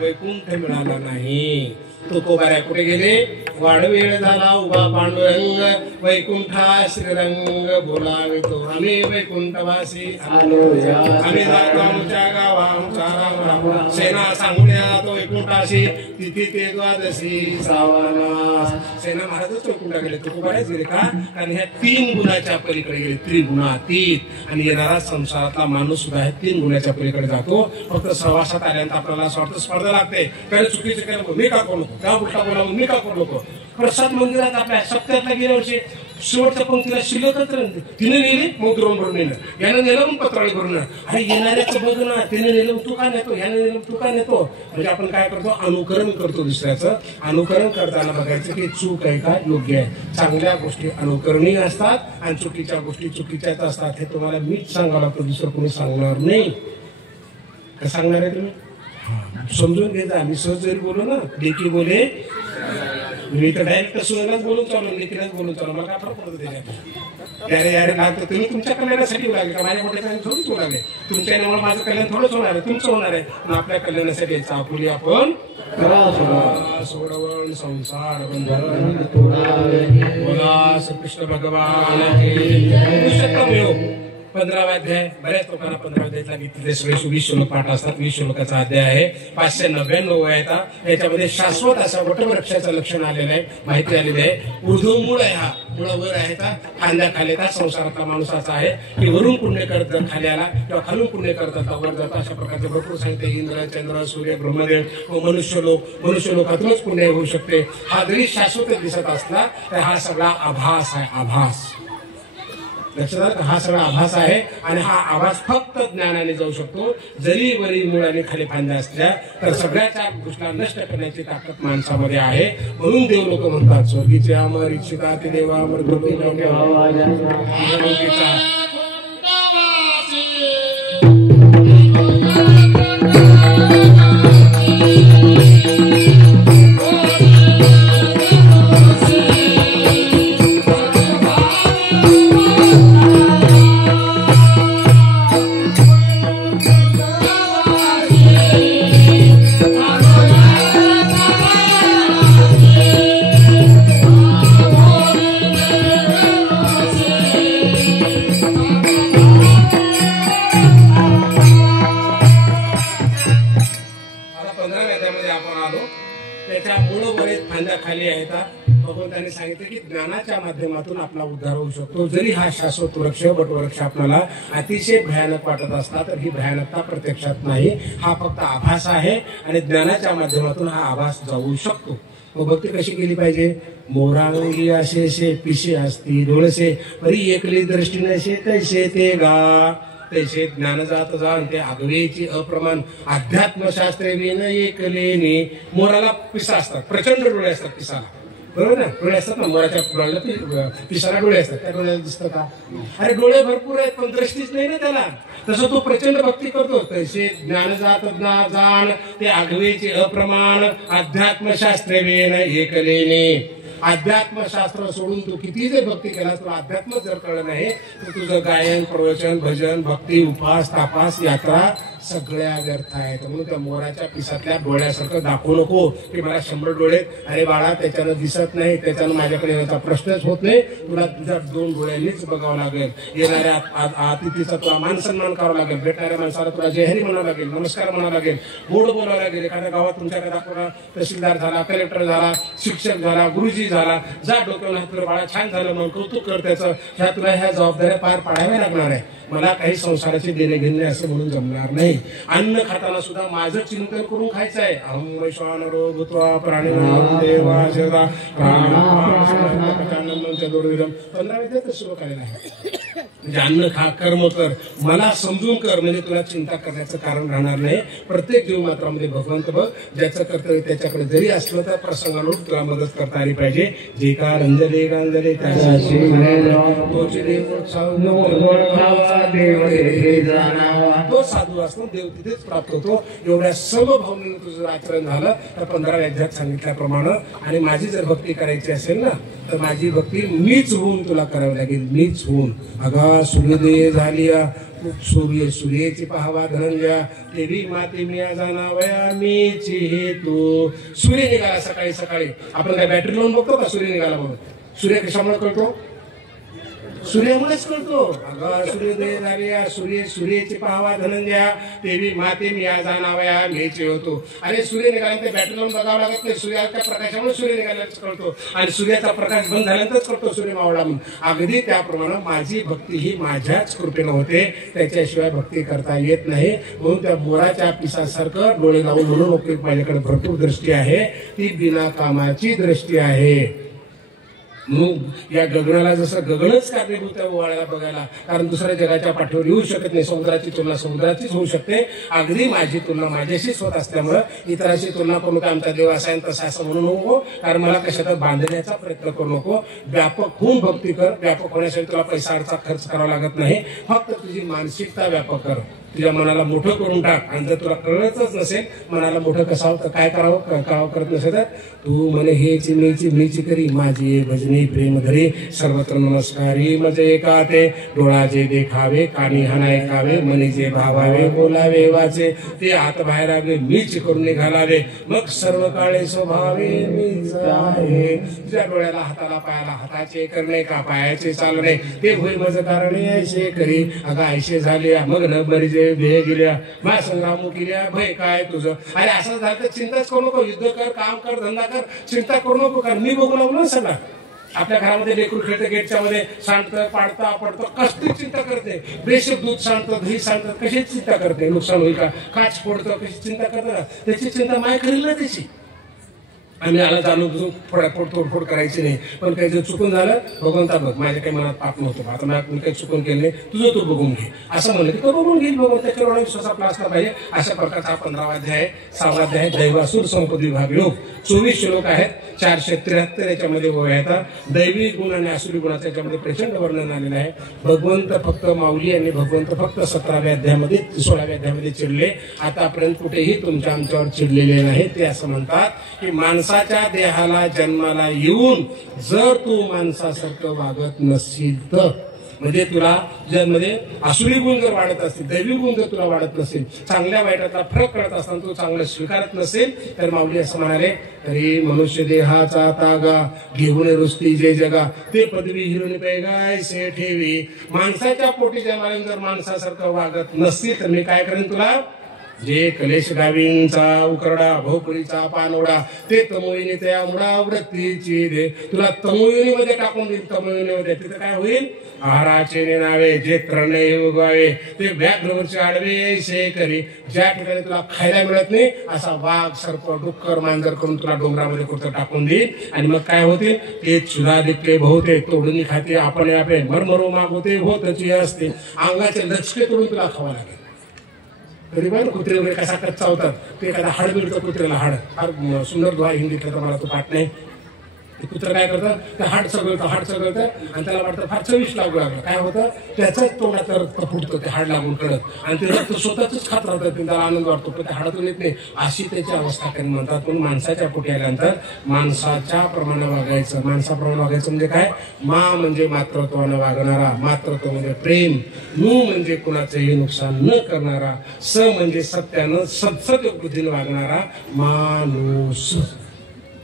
वैकुंठ मिळाला नाही. तुकोबाऱ्या कुठे गेले? वाढवेळ झाला उभा पांडुरंग, वैकुंठा श्रीरंग बोलावे तो आम्ही वैकुंठवासी आलो. आम्ही जातो आमच्या गावा आमचा राम. सेना सांगून जातो वैकुंठाशी, तिथे ते द्वादशी श्रावणास. सेना महाराजच वैकुंठा गेले, तुकोबाऱ्याच गेले का? कारण ह्या 3 गुणाच्या पलीकडे गेले. त्रिगुणातीत. आणि येणारा संसारातला माणूस सुद्धा ह्या 3 गुणाच्या पलीकडे जातो. फक्त सहवासात आल्यानंतर आपल्याला स्वार्थ स्पर्धा लागते. काय चुकीचं केलं मी का करू नको, का उलटा बोला मी का करू नको. प्रसाद मंदिरात आपल्या सप्त्यातला गेल्या वर्षी शेवटच्या पंक्तीला शिल्लकच तिने नेली मग द्रोण भरून नेलं, यानं नेलं मग पत्राळी भरून. अरे येणाऱ्याचं बघ ना, तिने नेलं तू का नेतो, याने नेलं तू का नेतो. म्हणजे आपण काय करतो? अनुकरण करतो दुसऱ्याचं. अनुकरण करताना बघायचं की चूक आहे का योग्य आहे. चांगल्या गोष्टी अनुकरणीय असतात आणि चुकीच्या गोष्टी चुकीच्याच असतात. हे तुम्हाला मीच सांगावं लागतं, दुसरं कोणी सांगणार नाही. का सांगणार आहे तुम्ही? समजून घ्यायचा. मी सहज जरी बोललो ना, लेखी बोले मी तर डायरेक्ट सुनालाच बोलून चालू, लेखीलाच बोलून चालू. मला काय फरक पडतो त्याच्यात? यारे यारे लागतं. तुम्ही तुमच्या कल्याणासाठी लागले का माझ्या मोठ्या कल्याण थोडंच लागले. तुमच्या नावाला माझं कल्याण थोडंच होणार आहे, तुमचं होणार आहे. आपल्या कल्याणासाठी चापुली आपण सोडवण संसार बोला श्रीकृष्ण भगवान. 15वा अध्याय. बऱ्याच लोकांना 15व्या अध्यायातला गीतेतले सगळे 20 श्लोक पाठ असतात. 20 श्लोकाचा अध्याय आहे. 599 येतात. याच्यामध्ये शाश्वत असा वटवृक्षाचं लक्षण आलेलं आहे, माहिती आलेली आहे. ऊर्ध्व मूळ आहे, हा मुळावर आहे, खांद्या खाली येतात. संसारातला माणूसाचा आहे की वरून पुण्य करत जर खाली आला किंवा खालून पुण्य करतात वर जातात. अशा प्रकारचे भरपूर सांगते. इंद्र, चंद्र, सूर्य, ब्रह्मदेव व मनुष्य लोकातूनच पुण्य होऊ शकते. हा जरी शाश्वत दिसत असला तर हा सगळा आभास आहे. आभास लक्षात, हा सगळा आभास आहे. आणि हा आभास फक्त ज्ञानाने जाऊ शकतो. जरी वरी मुळाने खाली फांद्या असल्या तर सगळ्याच्या गोष्टी नष्ट करण्याची ताकद माणसामध्ये आहे. म्हणून देव लोक म्हणतात स्वर्गीचे अमर इच्छिता ते देवा अमर भगवंताने सांगितलं की ज्ञानाच्या माध्यमातून आपला उद्धार होऊ शकतो. जरी हा शाश्वत वृक्ष वटवृक्ष आपल्याला अतिशय भयानक वाटत असला तर ही भयानकता प्रत्यक्षात नाही, हा फक्त आभास आहे आणि ज्ञानाच्या माध्यमातून हा आभास जाऊ शकतो. मग भक्ती कशी केली पाहिजे? मोरांगी असे पिशे असती डोळसे परी एकली दृष्टी नसे तैसे ते गा. तैसे ज्ञान जात जाण ते आगवेची अप्रमाण अध्यात्मशास्त्रे विन एकलेने. मोराला पिसा असतात, प्रचंड डोळे असतात पिसाला, बरोबर ना? डोळे असतात ना मोराच्या डोळ्याला, पिसाला डोळे असतात. त्या डोळ्याला दिसतं का? अरे डोळे भरपूर आहेत पण दृष्टीच नाही ना त्याला. तसं तो प्रचंड भक्ती करतो. तसे ज्ञान जात जाण ते आगवेचे अप्रमाण अध्यात्मशास्त्रे विन एकलेने. अध्यात्मशास्त्र सोडून तू किती जर भक्ती केला, तुला अध्यात्म जर कळलं नाही तर तुझं गायन प्रवचन भजन भक्ती उपास तापास यात्रा सगळ्या व्यर्थ आहेत. म्हणून त्या मोराच्या पिसातल्या डोळ्यासारखं दाखवू नको की मला 100 डोळे. अरे बाळा, त्याच्यानं दिसत नाही, त्याच्यानं माझ्याकडे येण्याचा प्रश्नच होत नाही. तुला तुझ्या 2 डोळ्यांनीच बघावं लागेल. येणाऱ्या अतिथीचा तुला मान सन्मान करावा लागेल. भेटणाऱ्या माणसाला तुला जय हरी म्हणावं लागेल, नमस्कार म्हणावं लागेल, गोड बोलावं लागेल. एखाद्या गावात तुमच्याकडे दाखवला तहसीलदार झाला, कलेक्टर झाला, शिक्षक झाला, गुरुजी झाला, जा डोक्यावर हात, बाळा छान झालं मग कौतुक कर त्याचं. ह्या तुला ह्या जबाबदाऱ्या पार पाडाव्या लागणार आहे. मला काही संसाराचे देणे घेणे असं म्हणून जमणार नाही. अन्न खाताना सुद्धा माझं चिंतन करून खायचं आहे. अहं वैश्वानरो भूत्वा प्राणिनां देवा जगा प्राणांच्या दोडविरम 15 विद्यात सुरू केलेलं आहे. म्हणजे अन्न खा, कर्म कर, मला समजून कर, म्हणजे तुला चिंता करण्याचं कारण राहणार नाही. प्रत्येक जीवमात्रामध्ये भगवंत बघ, ज्याचं कर्तव्य त्याच्याकडे जरी असलं तर प्रसंगानुरूप तुला मदत करता आली पाहिजे. जे का रंजले गांजले तो साधू असतो देव तिथेच प्राप्त होतो. एवढ्या समभावनेने तुझं आचरण झालं तर 15 अध्यायात सांगितल्याप्रमाणे. आणि माझी जर भक्ती करायची असेल ना तर माझी भक्ती मीच होऊन तुला करावी लागेल, मीच होऊन. अगा सूर्योदय झाली सूर्याची पाहावा धनंजया देवी माते मिया जाणावया मीची हेतू. सूर्य निघाला सकाळी सकाळी, आपण काय बॅटरी लावून बघतो का सूर्य निघाला म्हणून? सूर्य कशामुळे कळतो? सूर्यामुळेच कळतो. अगं सूर्योदय झाली सूर्याची पाहावा धनंजया देवी माते मिया जाणावया मीची होतो. अरे सूर्य निघाला ते बॅटरी लावून बघावं लागत नाही, सूर्याच्या प्रकाशामुळे सूर्य निघाल्याच कळतो. आणि सूर्याचा प्रकाश बंद झाल्यानंतरच कळतो सूर्य मावळला म्हणून. अगदी त्याप्रमाणे माझी भक्ती ही माझ्याच कृपेनं होते, त्याच्याशिवाय भक्ती करता येत नाही. म्हणून त्या मोराच्या पिसासारखं डोळे लावून म्हणून नको, माझ्याकडे भरपूर दृष्टी आहे, ती बिना कामाची दृष्टी आहे. मग या गगनाला जसं गगनच कारणीभूत आहे ओवाळायला बघायला, कारण दुसऱ्या जगाच्या पाठीवर येऊ शकत नाही. समुद्राची तुलना समुद्राचीच होऊ शकते. अगदी माझी तुलना माझ्याशीच होत असल्यामुळं इतरांशी तुलना करू का आमचा देव असा आहे तसा असं म्हणू नको, कारण मला कशात बांधण्याचा प्रयत्न करू नको. व्यापक होऊन भक्ती कर. व्यापक होण्यासाठी तुला पैसा खर्च करावा लागत नाही, फक्त तुझी मानसिकता व्यापक कर. तुझ्या मनाला मोठं करून टाक. आणि जर तुला कळतच नसेल मनाला मोठं कसावं तर काय करावं करत नसेल तर तू म्हणे हेची मीची करी माझी भजनी प्रेम धरी सर्वत्र नमस्कारी मजे एका ते. डोळाचे देखावे कानी हाना ऐकावे मनीचे भावावे बोलावे वाचे ते हात बाहेर आवे मीच करून घालावे मग सर्व काळे स्वभावे मीच आहे. तुझ्या डोळ्याला हाताला पायाला हाताचे करणे का पायाचे चालणे ते होय मज कारणे ऐसे करी. अगं ऐसे झाले मग न बरीजे भेय गेल्या मा संग्राम केल्या भय काय तुझं. अरे असं झालं तर चिंताच करू नको. युद्ध कर, काम कर, धंदा कर, चिंता करू नको, कारण मी बघू लागलो ना सगळं. आपल्या घरामध्ये लेकरू खेळतं गेटच्या मध्ये सांडतं पाडतं पडतं, कसली चिंता करते. बेशक दूध सांडतं दही सांडतं, कशी चिंता करते नुकसान होईल का, काच फोडतं कशी चिंता करतं. त्याची चिंता माय करेल ना त्याची. आम्ही आला जाणून तोडफोड करायची नाही. पण काही जर चुकून झालं भगवंता बघ माझ्या काही मनात पाप नव्हतं, आता मी काही चुकून केलं नाही, तुझं तू बघून घे असं म्हणलं की तो बघून घेईल. बघून त्याच्यावर विश्वास आपला असला पाहिजे. अशा प्रकारचा 15वा अध्याय 6वा अध्याय दैवासुर संपत्ती विभाग योग. 24 श्लोक आहेत, 473 याच्यामध्ये येतात. दैवी गुण आणि आसुरी गुणाचं याच्यामध्ये प्रचंड वर्णन आलेलं आहे. भगवंत फक्त माऊली आणि भगवंत फक्त 17व्या अध्यायामध्ये 16व्या अध्यायामध्ये चिडले. आतापर्यंत कुठेही तुमच्या आमच्यावर चिडलेले नाही. ते असं म्हणतात की माणसाच्या देहाला जन्माला येऊन जर तू माणसासारखं वागत नसशील तर, म्हणजे तुला ज्यामध्ये आसुरी गुण जर वाढत असतील, दैवी गुण जर तुला वाढत नसेल, चांगल्या वाईटातला फरक कळत असताना तू चांगलं स्वीकारत नसेल तर माऊली असं म्हणाले तरी मनुष्य देहाचा तागा घेऊन रुसती जे जगा ते पदवी हिरून पैगाय से ठेवी. माणसाच्या पोटी जन्माला जर माणसासारखं वागत नसतील तर मी काय करेन तुला जे कलेश गावींचा उकरडा भोपळीचा पानोडा ते तमोहिनी त्या मुळा वृत्तीची दे. तुला तमोहिनीमध्ये टाकून देईल. तमोहिनीमध्ये तिथे काय होईल? आहाराचे नेनावे जे तृणय उगवावे ते व्याघ्रवरचे आडवे से करी. ज्या ठिकाणी तुला खायला मिळत नाही असा वाघ सर्प डुक्कर मांजर करून तुला डोंगरामध्ये कुठं टाकून देईल. आणि मग काय होतील? ते चुरा दिपके बहुते तोडून खाते आपण आपे मरमरो मागवते होतची असते. अंगाचे लचके तोडून तुला खावा लागेल. तरी पण कुत्रे वगैरे कसा कच्चा होतात ते एखादा हाड मिळतं कुत्र्याला. हाड फार सुंदर दुवा हिंदीतला तर मला तो पाठ नाही. ते कुत्र काय करतं? ते हाड सगळतं आणि त्याला वाटतं फार चविष्ट लागू लागलं. काय होतं? त्याचंच तोंडात रक्त फुटतं ते हाड लागून कळत आणि ते रक्त स्वतःच खात राहतं. त्याला आनंद वाटतो पण ते हाडातून येत नाही. अशी त्याची अवस्था काही म्हणतात. पण माणसाच्या पोटी आल्यानंतर माणसाच्या प्रमाणे वागायचं. माणसाप्रमाणे वागायचं म्हणजे काय? मा म्हणजे मातृत्वानं वागणारा. मातृत्व म्हणजे प्रेम. नू म्हणजे कुणाचंही नुकसान न करणारा. स म्हणजे सत्यानं सत्सत्य बुद्धीने वागणारा माणूस.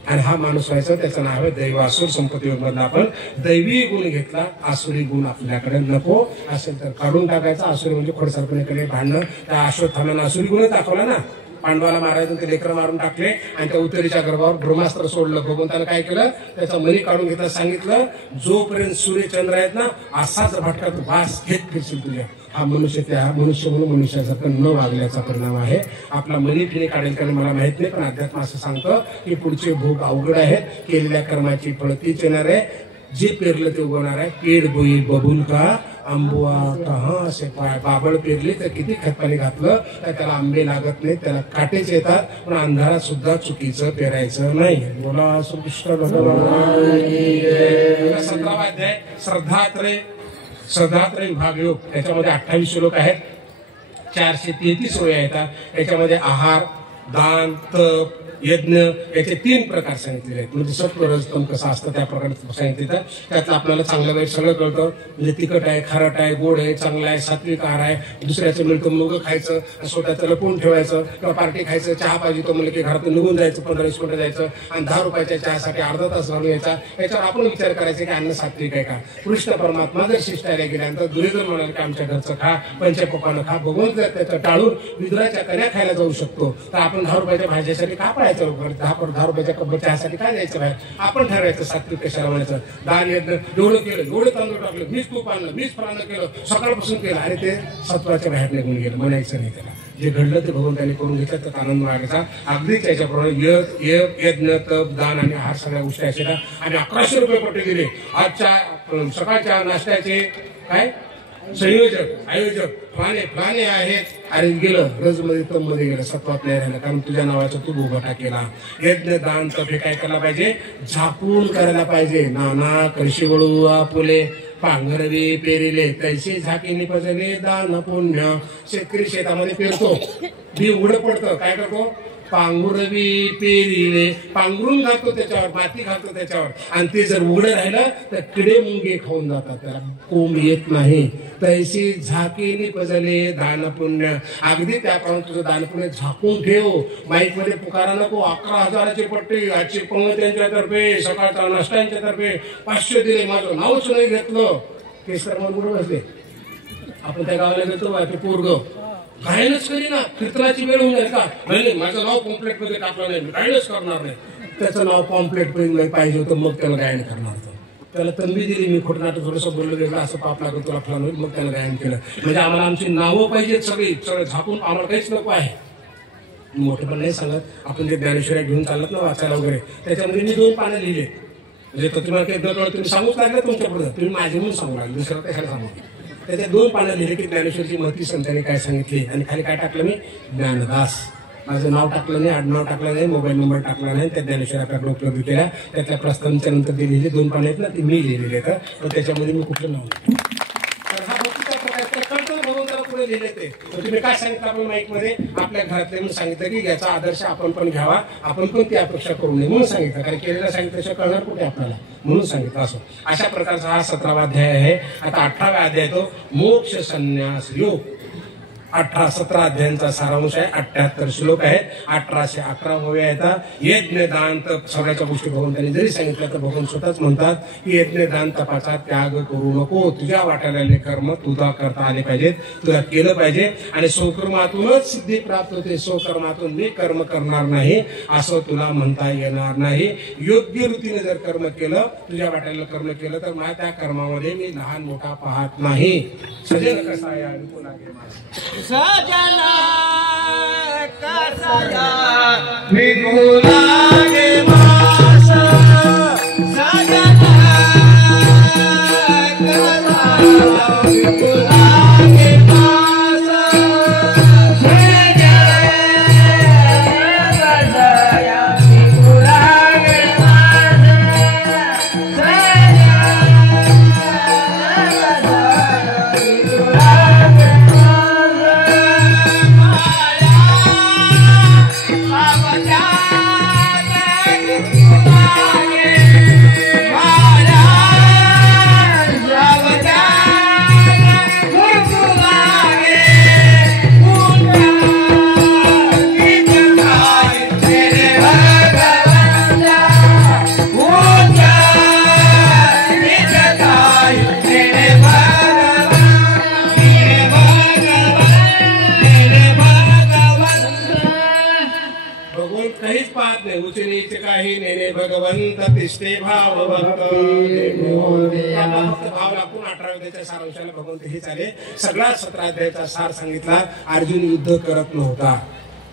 आणि हा माणूस व्हायचा त्याचं नाव आहे दैवासुर. संपत्ती योगमधला आपण दैवी गुण घेतला. आसुरी गुण आपल्याकडे नको असेल तर काढून टाकायचा. आसुरी म्हणजे खोडसारपणेकडे भांडणं. त्या अश्वत्थामानं आसुरी गुणच दाखवला ना. पांडवाला मारायचं ते लेकरं मारून टाकले आणि त्या उत्तरेच्या गर्भावर ब्रह्मास्त्र सोडलं. भगवंतानं काय केलं? त्याचा मणी काढून घेता सांगितलं जोपर्यंत सूर्यचंद्र आहेत ना असाच भटका तू वास घेत फिरशील तुझ्या. हा मनुष्य त्या मनुष्य म्हणून मनुष्यासारखं न वागल्याचा परिणाम आहे. आपला मनी फिनी काढेल कारण मला माहित नाही पण अध्यात्म असं सांगतं की पुढचे भोग अवघड आहेत. केलेल्या कर्माची फळ तीच येणार आहे. जे पेरलं ते उगवणार आहे. पेड बोई बबुल का आंबुआ कहा असे बाबळ पेरली तर किती खतपाणी घातलं तर त्याला आंबे लागत नाही. त्याला काटेच येतात. पण अंधारात सुद्धा चुकीचं पेरायचं नाही. बोला श्रीकृष्ण भगवान. 17वा अध्याय श्रद्धात्रय विभाग योग. त्याच्यामध्ये 28 श्लोक आहेत. 433 ओळी आहेत. याच्यामध्ये आहार दान तप यज्ञ याचे 3 प्रकार सांगितलेले आहेत. म्हणजे सत्व रजतम कसं असतं त्या प्रकारे सांगितलं. त्यातलं आपल्याला चांगलं वाईट सगळं कळतं. म्हणजे तिखट आहे खारट आहे गोड आहे चांगला आहे सात्विक आहार आहे. दुसऱ्याचं मिळतं मुग खायचं स्वतःचं लपून ठेवायचं किंवा पार्टी खायचं. चहा पाहिजे तो म्हणलं की घरातून निघून जायचं 15-20 मिनिटं जायचं आणि 10 रुपयाच्या चहासाठी अर्धा तास घालून यायचा. याच्यावर आपण विचार करायचा की अन्न सात्विक आहे का? कृष्ण परमात्मा जर शिष्टाला गेल्यानंतर दुर्योधन म्हणाल की आमच्या घरचं खा पंचपक्वानं खा. भगवंत जर त्याचं टाळून विदुराच्या कन्या खायला जाऊ शकतो तर आपण 10 रुपयाच्या भाज्यासाठी का पळायचं? 10 रुपयाच्या कब्बर चहासाठी काय जायचं बाहेर? आपण ठरवायचं सात्विक कशाला म्हणायचं. दान यज्ञ एवढं केलं एवढं तांदूळ टाकलं मीच तूप आणलं मीच फळानं केलं सकाळपासून केलं आणि ते सत्वाच्या बाहेर निघून गेलं. म्हणायचं नाही त्याला. जे घडलं ते भगवंतांनी करून घेतलं तर आनंद वागायचा. अगदीच त्याच्याप्रमाणे यज्ञ तप दान आणि आहार सगळ्या गोष्टी अशा. आणि 1100 रुपये पट्टे दिले. आजच्या सकाळच्या नाश्त्याचे काय संयोजक आयोजक फलाने आहेत. अरे गेलं रजमध्ये तम मध्ये गेलं सत्वात नाही राहिलं कारण तुझ्या नावाचा तू भोगटा केला. यज्ञ दान तप हे काय करायला पाहिजे? झाकून करायला पाहिजे. नाना कळशी वळू आपुले पांघरवे पेरिले तैसे झाके निपजले दान पुण्य. शेतकरी शेतामध्ये पेरतो बी उघड पडतं काय करतो? पांघुरवी पेरिले पांघरून घालतो त्याच्यावर माती घालतो त्याच्यावर आणि ते जर उघडं राहिलं तर किडे मुंगे खाऊन जातात. त्याला कोंब येत नाही. तैसी झाकी निपजले दान पुण्य. अगदी त्याप्रमाणे तुझं दान पुण्य झाकून ठेव. माईक मध्ये पुकारा नको. 11,000चे पट्टे आजचे पंगत तर्फे सकाळच्या नाश्त्यांच्या तर्फे 500 दिले. माझं नावच नाही घेतलं. केसर म्हणून बसले आपण त्या गावाला घेतो ते पोरग गायनच करी ना. कीर्तनाची वेळ होऊन जाईल का? नाही माझं नाव पॉम्पलेट मध्ये टाकलं नाही मी गायनच करणार नाही. त्याचं नाव पॉम्पलेट मध्ये पाहिजे होतं मग त्याला गायन करणार होतं. त्याला तंबी दिली मी खोटं नाटक थोडंसं बोललं गेलं असं पाप लागत तुला फलन होईल मग त्याला गायन केलं. म्हणजे आम्हाला आमची नावं पाहिजेत सगळी सगळं झाकून आम्हाला काहीच नको आहे. मोठे पण नाही सांगत. आपण जे ज्ञानेश्वऱ्या घेऊन चालत ना वाचायला वगैरे त्याच्यामध्ये मी 2 पानं लिहिले. म्हणजे तुम्हाला काही तुम्ही सांगूच लागलं तुमच्या पुढे तुम्ही माझे म्हणून सांगू लागले दुसरं कशाला सांगू. त्याच्यात 2 पानं लिहिले की ज्ञानेश्वरची महती संतांनी काय सांगितली आणि खाली काय टाकलं मी ज्ञानदास. माझं नाव टाकलं नाही आडनाव टाकलं नाही मोबाईल नंबर टाकला नाही. त्या ज्ञानेश्वर आपल्याकडे उपलब्ध केल्या. त्यातल्या प्रस्तावांच्या नंतर ते लिहिले 2 पानं आहेत ना ती मी लिहिलेले आहेत. तर त्याच्यामध्ये मी कुठलं नाव तर हा भक्तीचा प्रकार कळतो भगवंताला पुढे लिहिले ते. तुम्ही काय सांगितलं आपण माईक मध्ये आपल्या घरातले म्हणून सांगितलं की याचा आदर्श आपण पण घ्यावा आपण पण ती अपेक्षा करू नये म्हणून सांगितलं. कारण केलेला सांगितल्याशिवाय कळणार कुठे आपल्याला म्हणून सांगितलं. असं अशा प्रकारचा हा 17वा अध्याय आहे. आता 18वा अध्याय तो मोक्ष संन्यास योग. 17 अध्यायांचा सारांश आहे, 78 श्लोक आहेत, 1811 ओव्या आहेत. यज्ञ दान तप सगळ्याच्या गोष्टी भगवंतांनी जरी सांगितलं तर भगवान स्वतःच म्हणतात की यज्ञ दान तपाचा त्याग करू नको. तुझ्या वाट्याला कर्म तुझा करता आले पाहिजेत, तुला केलं पाहिजे. आणि स्वकर्मातूनच सिद्धी प्राप्त होते. स्वकर्मातून मी कर्म करणार नाही असं तुला म्हणता येणार नाही. योग्य रीतीने जर कर्म केलं, तुझ्या वाट्याला कर्म केलं तर मला त्या कर्मामध्ये मी लहान मोठा पाहत नाही. सजन कसा या सजना कसाया विपुलागे मास सजना कसाया विपुलागे मास सजना कसाया विपुलागे मास सजना भगवंत तिष्ठे भाव भक्त भाव लागून 18 अध्यायाच्या सारांशाला भगवंत हे चाले. सगळा 17 अध्यायाचा सार सांगितला. अर्जुन युद्ध करत नव्हता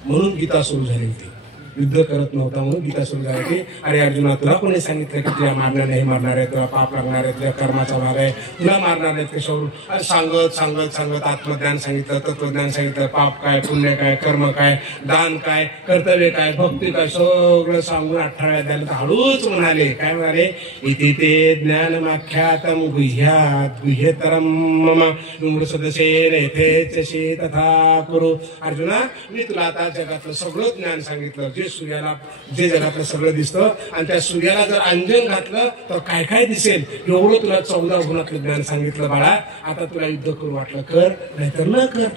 म्हणून गीता सुरू झाली होती. युद्ध करत नव्हता म्हणून गीता सुरू झाली होती. अरे अर्जुना, तुला कोणी सांगितलं की तुला मारणार नाही, मारणार आहे, तुला पाप लागणार आहे, तुझ्या कर्माचा भाग आहे, तुला मारणार आहेत कशावरून? सांगत सांगत सांगत आत्मज्ञान सांगितलं, तत्वज्ञान सांगितलं, पाप काय, पुण्य काय, कर्म काय, दान काय, कर्तव्य काय, भक्ती काय, सगळं सांगून 18व्या अध्यायाला हळूच म्हणाले. काय म्हणाले? इति ते ज्ञानमाख्यातम गुह्यात गुह्यतरम मम सदस्येन यथेच्छसि तथा कुरु. अर्जुना, मी तुला आता जगातलं सगळं ज्ञान सांगितलं, जे जगातलं सगळं दिसतं. आणि त्या सूर्याला जर अंजन घातलं तर काय काय दिसेल एवढं तुला 14 गुणातलं ज्ञान सांगितलं. बाळा, आता तुला युद्ध करू वाटलं कर, नाहीतर न कर.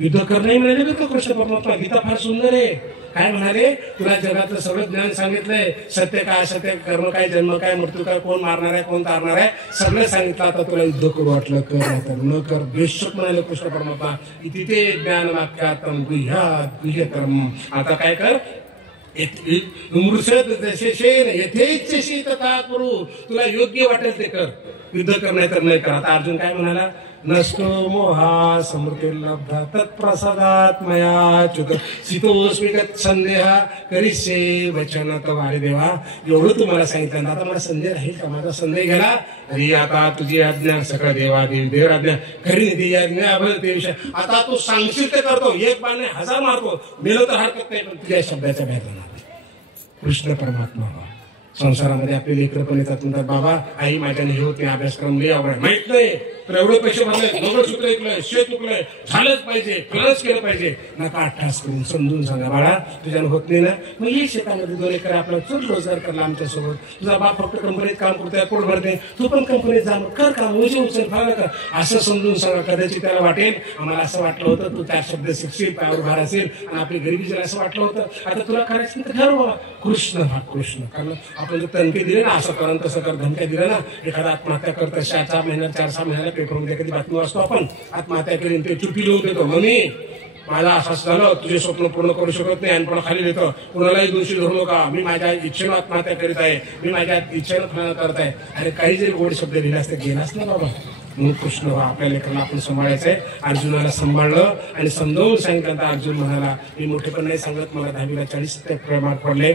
युद्ध कर नाही म्हणाले का कृष्ण परमात्मा? गीता फार सुंदर आहे. काय म्हणाले? तुला जगातलं सगळं ज्ञान सांगितलंय. सत्य काय, सत्य कर्म काय, जन्म काय, मृत्यू काय, कोण मारणार आहे, कोण तारणार आहे, सगळं सांगितलं. आता तुला युद्ध करू वाटलं कर, नाहीतर न कर. बेशक म्हणाले कृष्ण परमात्मा, तिथे ज्ञान वाक्यातम गुह्यात गुह्यतरम. आता काय कर? यथेच्छसि तथा कुरु. तुला योग्य वाटेल ते कर, युद्ध कर, नाहीतर नाही कर. आता अर्जुन काय म्हणाला? नष्टो मोहा समृद्धिर्लब्धा तत्प्रसादात् मया च्युत सितोस्मि संदेहा करिष्ये वचन तव. अरे देवा, एवढं तुम्हाला सांगितलं, आता मला संदेह राहील का? माझा संदेह गेला. अरे आता तुझी आज्ञा सकळ देवादेव देव आज्ञा खरी निधी आज्ञा ते विषय. आता तू सांगशील ते करतो. एक बाण 1000 मारतो. मेलो तर हरकत नाही, पण तुझ्या शब्दाच्या बाहेर जाणार. कृष्ण परमात्मा संसारामध्ये आपले लेकर पण येतात, म्हणतात बाबा आई माझ्याने हे होत नाही, अभ्यासक्रम लई आवड माहित नाही, तर एवढे पैसे भरले, मंगळसूत्र ऐकलंय, शेत उकलंय, झालंच पाहिजे, खरंच केलं पाहिजे. नका अठ्ठास करून समजून सांगा, बाळा तुझ्यानं होत नाही ना, मग ये शेतामध्ये 2 एकर आपला चल रोजगार करला आमच्यासोबत. तुझा बाप फक्त कंपनीत काम करतोय, पोट भरते, तू पण कंपनीत जा, कर काम, उचल फार कर, असं समजून सांगा. कदाचित त्याला वाटेल आम्हाला असं वाटलं होतं तू 4 शब्द शिकशील, पायावर भार असेल आणि आपली गरिबी जर असं वाटलं होतं, आता तुला करायचं तर ठरव. कृष्ण हा कृष्ण. कारण आपण जर तणके दिले ना, असं कर तसं कर, धमक्या दिल्या ना, एखादा आत्महत्या करतं 4 महिन्यात 4-6 महिन्याला पेपरमध्ये कधी बातमी वाचतो आपण, आत्महत्या केली ते चुकी लिहून देतो, मम्मी माझा असंच झालं, तुझे स्वप्न पूर्ण करू शकत नाही, आणि पण खाली देतो, कुणालाही दोषी धरू नका, मी माझ्या इच्छेनं आत्महत्या करीत आहे, मी माझ्या इच्छेनं करत आहे. अरे काही जरी गोड शब्द लिहिले असते गेलाच ना बाबा. म्हणून कृष्ण आपल्या लेकराला आपण सांभाळायचंय. अर्जुनाला सांभाळलं आणि समजावून सांगितलं. तर अर्जुन म्हणाला, मी मोठे पण नाही सांगत, मला 10वीला 40% मार्क पडले,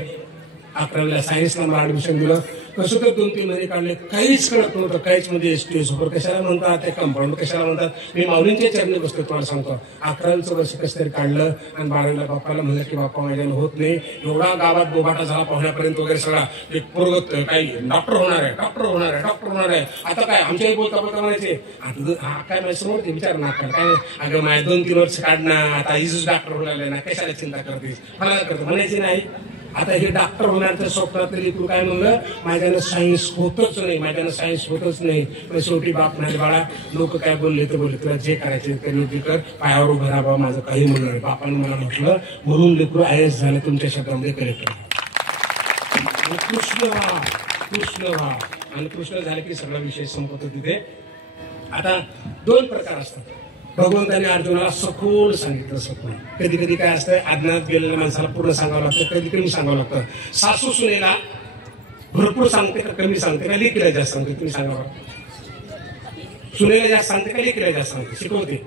11वीला सायन्सला मला ऍडमिशन दिलं, कसं तर 2-3 महिने काढले, काहीच कळत नव्हतं, काहीच म्हणजे एसटी सुपर कशाला म्हणतात, ते कंपाऊंड कशाला म्हणतात. मी माऊलींच्या चरणी बसतो, तुम्हाला सांगतो. 11वीचं वर्ष कसं तरी काढलं आणि 12वीला बाप्पाला म्हणलं की बाप्पा माझ्यानं होत नाही, एवढा गावात बोबाटा झाला पाहुण्यापर्यंत वगैरे सगळा, एक पोरगत काही डॉक्टर होणार आहे, डॉक्टर होणार आहे, डॉक्टर होणार आहे. आता काय आमच्याही बोलता बोलता म्हणायचे, आता काय माझ्या समोर ते विचार ना कर, काय अगं माझ्या 2-3 वर्ष काढणार, आता इजूच डॉक्टर होणार ना, कशाला चिंता करतेस, मला करतो म्हणायचे नाही. आता हे डॉक्टर होण्याचं स्वप्नात तरी तू काय म्हणलं, माझ्यानं सायन्स होतच नाही, माझ्यानं सायन्स होतच नाही. पण शेवटी बाप म्हणाले, बाळा लोक काय बोलले तर बोलले, तुला जे करायचे ते योग्य कर, पायावर उभं राहा बाबा, माझं काही म्हणलं नाही. बापाने मला म्हटलं म्हणून लेकरू IAS झालं, तुमच्या शब्दामध्ये कलेक्टर. कृष्ण व्हा, कृष्ण व्हा. आणि कृष्ण झाले की सगळा विषय संपतो तिथे. आता 2 प्रकार असतात. भगवंताने अर्जुनाला सखोल सांगितलं, सखोल. कधी कधी काय असतं, अज्ञानात गेलेल्या माणसाला पूर्ण सांगावं लागतं, कधी कमी सांगावं लागतं. सासू सुनेला भरपूर सांगते का कमी सांगते का लेकीला जास्त सांगते, तुम्ही सांगा. सुनेला जास्त सांगते का लेकीला जास्त सांगते? शिकवते,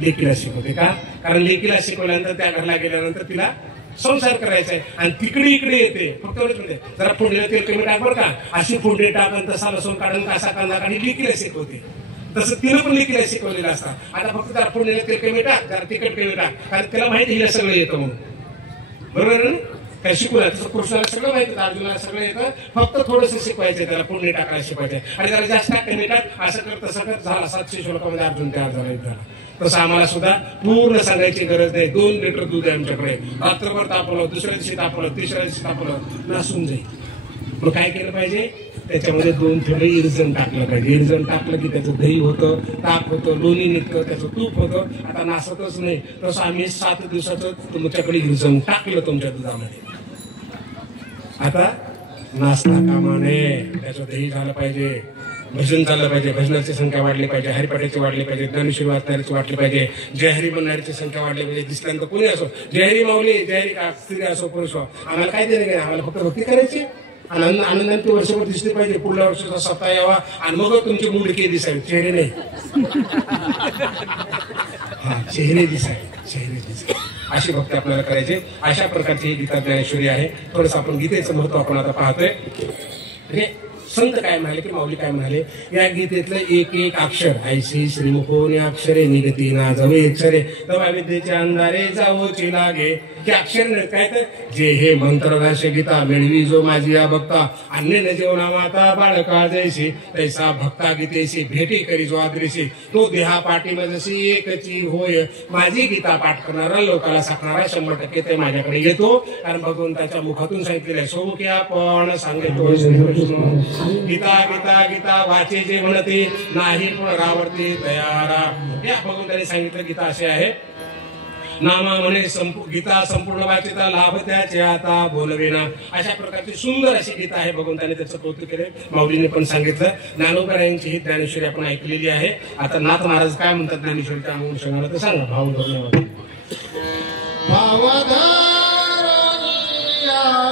लेकीला शिकवते. का? कारण लेकीला शिकवल्यानंतर त्या घरला गेल्यानंतर तिला संसार करायचा आहे. आणि तिकडे इकडे येते फक्त म्हणते जरा फोडणीला तेल कमी टाक बरं का, अशी फोडणी टाक आणि तसा लसूण काढून कसा कांदा काढी, लेकीला शिकवते. तसं तिनं पण लेकीला शिकवलेलं असतं. आता फक्त जरा फोडणीला तेल कमी टाक, जरा तिखट कमी टाक, कारण त्याला माहिती हिला सगळं येतं म्हणून. बरोबर ना? काय शिकवलं तसं कृष्णाला सगळं माहिती, अर्जुनाला सगळं येतं, फक्त थोडंसं शिकवायचं, त्याला फोडणी टाकायला शिकवायचं. आणि जरा जास्त टाक कमी टाक, असं कर तसं कर, झाला 700 श्लोकामध्ये अर्जुन तयार झाला. तसं आम्हाला सुद्धा पूर्ण सांगायची गरज नाही. 2 लिटर दूध आहे आमच्याकडे, रात्रभर तापवलं, दुसऱ्या दिवशी तापवलं, तिसऱ्या दिवशी तापवलं, नासून जाईल. मग काय केलं पाहिजे, त्याच्यामध्ये 2 थेंबे इरजण टाकलं पाहिजे. इरजण टाकलं की त्याचं दही होतं, ताक होतं, लोणी निघतं, त्याचं तूप होतं. आता नासतच नाही, तसं आम्ही 7 दिवसाचं तुमच्याकडे इरजण टाकलं तुमच्या दुधामध्ये. आता नाश्ता कामा नये, त्याचं दही झालं पाहिजे, भजन झालं पाहिजे, भजनाची संख्या वाढली पाहिजे, हरिपाठाची वाढली पाहिजे, ज्ञानेश्वरी वाचणाऱ्याची वाढली पाहिजे, जयहरी म्हणणाऱ्याची संख्या वाढली पाहिजे. दिसल्यानंतर कोणी असो, जयहरी माऊली, जयहरी का स्त्री असो पुरुष असो, आम्हाला काय देणे काय, आम्हाला फक्त भक्ती करायची. आनंदाने ती वर्षभर दिसली पाहिजे, पुढल्या वर्षाचा सप्ताह यावा आणि मग तुमची मुंडके दिसावी, चेहरे नाही. हा, चेहरे दिसावे, चेहरे दिसावे, अशी भक्ती आपल्याला करायची. अशा प्रकारची ही गीता ज्ञानेश्वरी आहे. थोडंसं आपण गीतेचं महत्व आपण आता पाहतोय. म्हणजे संत काय म्हणाले की माऊली काय म्हणाले, या गीतेतलं एक एक अक्षर, ऐशी श्रीमुखोनी अक्षरे निगती ना जावे अक्षरे तवा विद्येचे अंधारे जावोची लागे. हे अक्षर काय तर जे हे मंत्रराश गीता मिळवी जो माझी या भक्ता, अन्य न जेवणा माता बाळका जैसी तैसा भक्ता गीतेशी भेटी करी जो आदरीशी, तो देहा पाठी जशी एकची होय. माझी गीता पाठ करणारा लोकाला साकणारा 100% ते माझ्याकडे येतो. कारण भगवंताच्या मुखातून सांगितलेलं आहे, सो की आपण सांगतो गीता गीता गीता वाचे जे म्हणते नाही पुनरावर्ती तयारा. या भगवंताने सांगितलं गीता असे आहे. नामा म्हणे गीता संपूर्ण वाचिता लाभ त्याचे आता बोलवेना. अशा प्रकारची सुंदर अशी गीता आहे. भगवंताने त्याचं कौतुक केले, माऊलीने पण सांगितलं. ज्ञानोबा यांची ही ज्ञानेश्वरी आपण ऐकलेली आहे. आता नाथ महाराज काय म्हणतात ज्ञानेश्वरीच्या अनुषंगाने ते सांगा. भाव धन्यवाद. Yeah.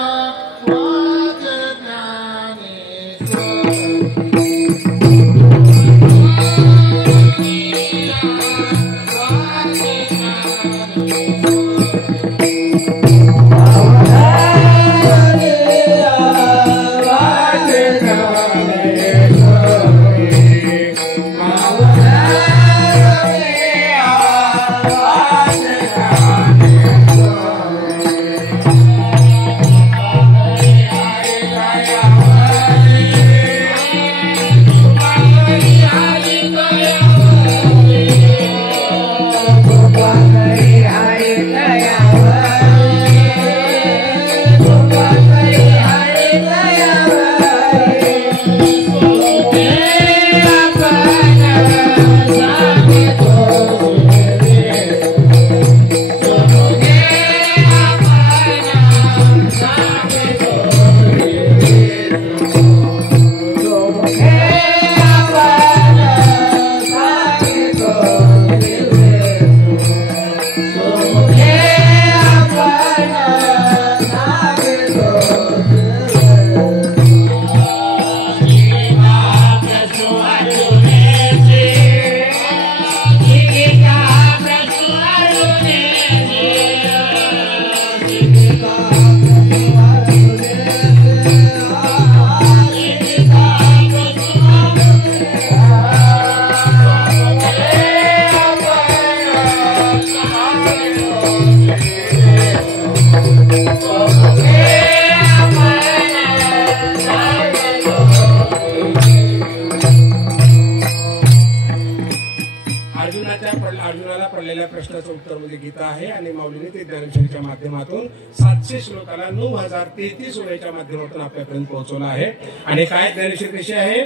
आणि माऊलीने ते ज्ञानेश्वरीच्या माध्यमातून 700 श्लोकाला 9033 ओव्याच्या माध्यमातून आपल्यापर्यंत पोहोचवलं आहे. आणि काय ज्ञानेश्वरी कशी आहे,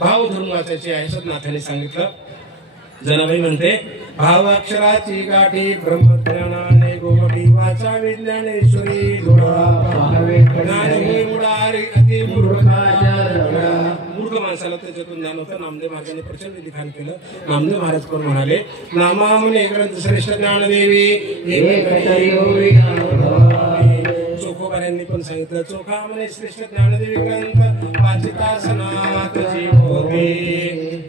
भाव धरून वाचायची आहे असं नाथाने सांगितलं. जनाबाई म्हणते, भाव अक्षराची गाठी ब्रह्मज्ञानाने गोमटी वाचा विज्ञानेश्वरी मूर्ख माणसाला त्याच्यातून ज्ञान होतं. नामदेव महाराजांनी प्रचंड लिखाण केलं. नामदेव महाराज कोण म्हणाले, नामा म्हणे ग्रंथ श्रेष्ठ ज्ञानदेवी. चोखोबार यांनी पण सांगितलं, चोखा म्हणे श्रेष्ठ ज्ञानदेवी ग्रंथ वाचिता सनात होते.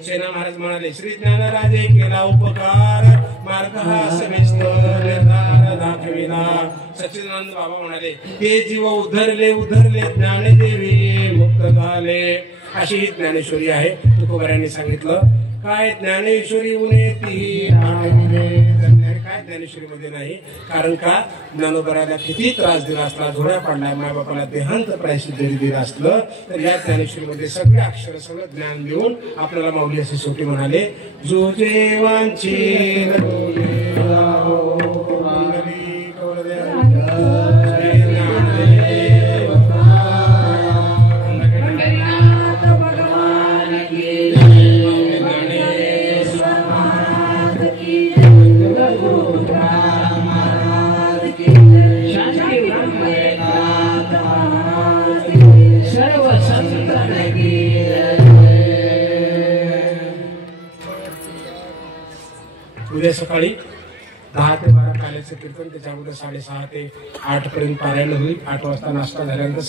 सेना महाराज म्हणाले, श्री ज्ञानराजे केला उपकार मार्ग हा सविस्तर निर्धार दाखविला. सच्चिदानंद बाबा म्हणाले, ते जीव उद्धरले ज्ञानदेवी मुक्त झाले. अशी ही ज्ञानेश्वरी आहे. तुकोबार यांनी सांगितलं, काय ज्ञानेश्वरी उणे ती काय ज्ञानेश्वरी मध्ये नाही. कारण का, ज्ञानोबराला किती त्रास दिला असला, झोळ्या पाडलाय, मायबापाला देहांत प्रायश्चित जरी दिलं असलं तर या ज्ञानेश्वरीमध्ये सगळे अक्षर सगळं ज्ञान देऊन आपल्याला माऊली असे शेवटी म्हणाले, जो जेवांची उद्या सकाळी 10 ते 12 काल्याचं कीर्तन, त्याच्यामध्ये 6:30 ते 8 पर्यंत पारायण होईल. 8 वाजता नाश्ता झाल्यानंतर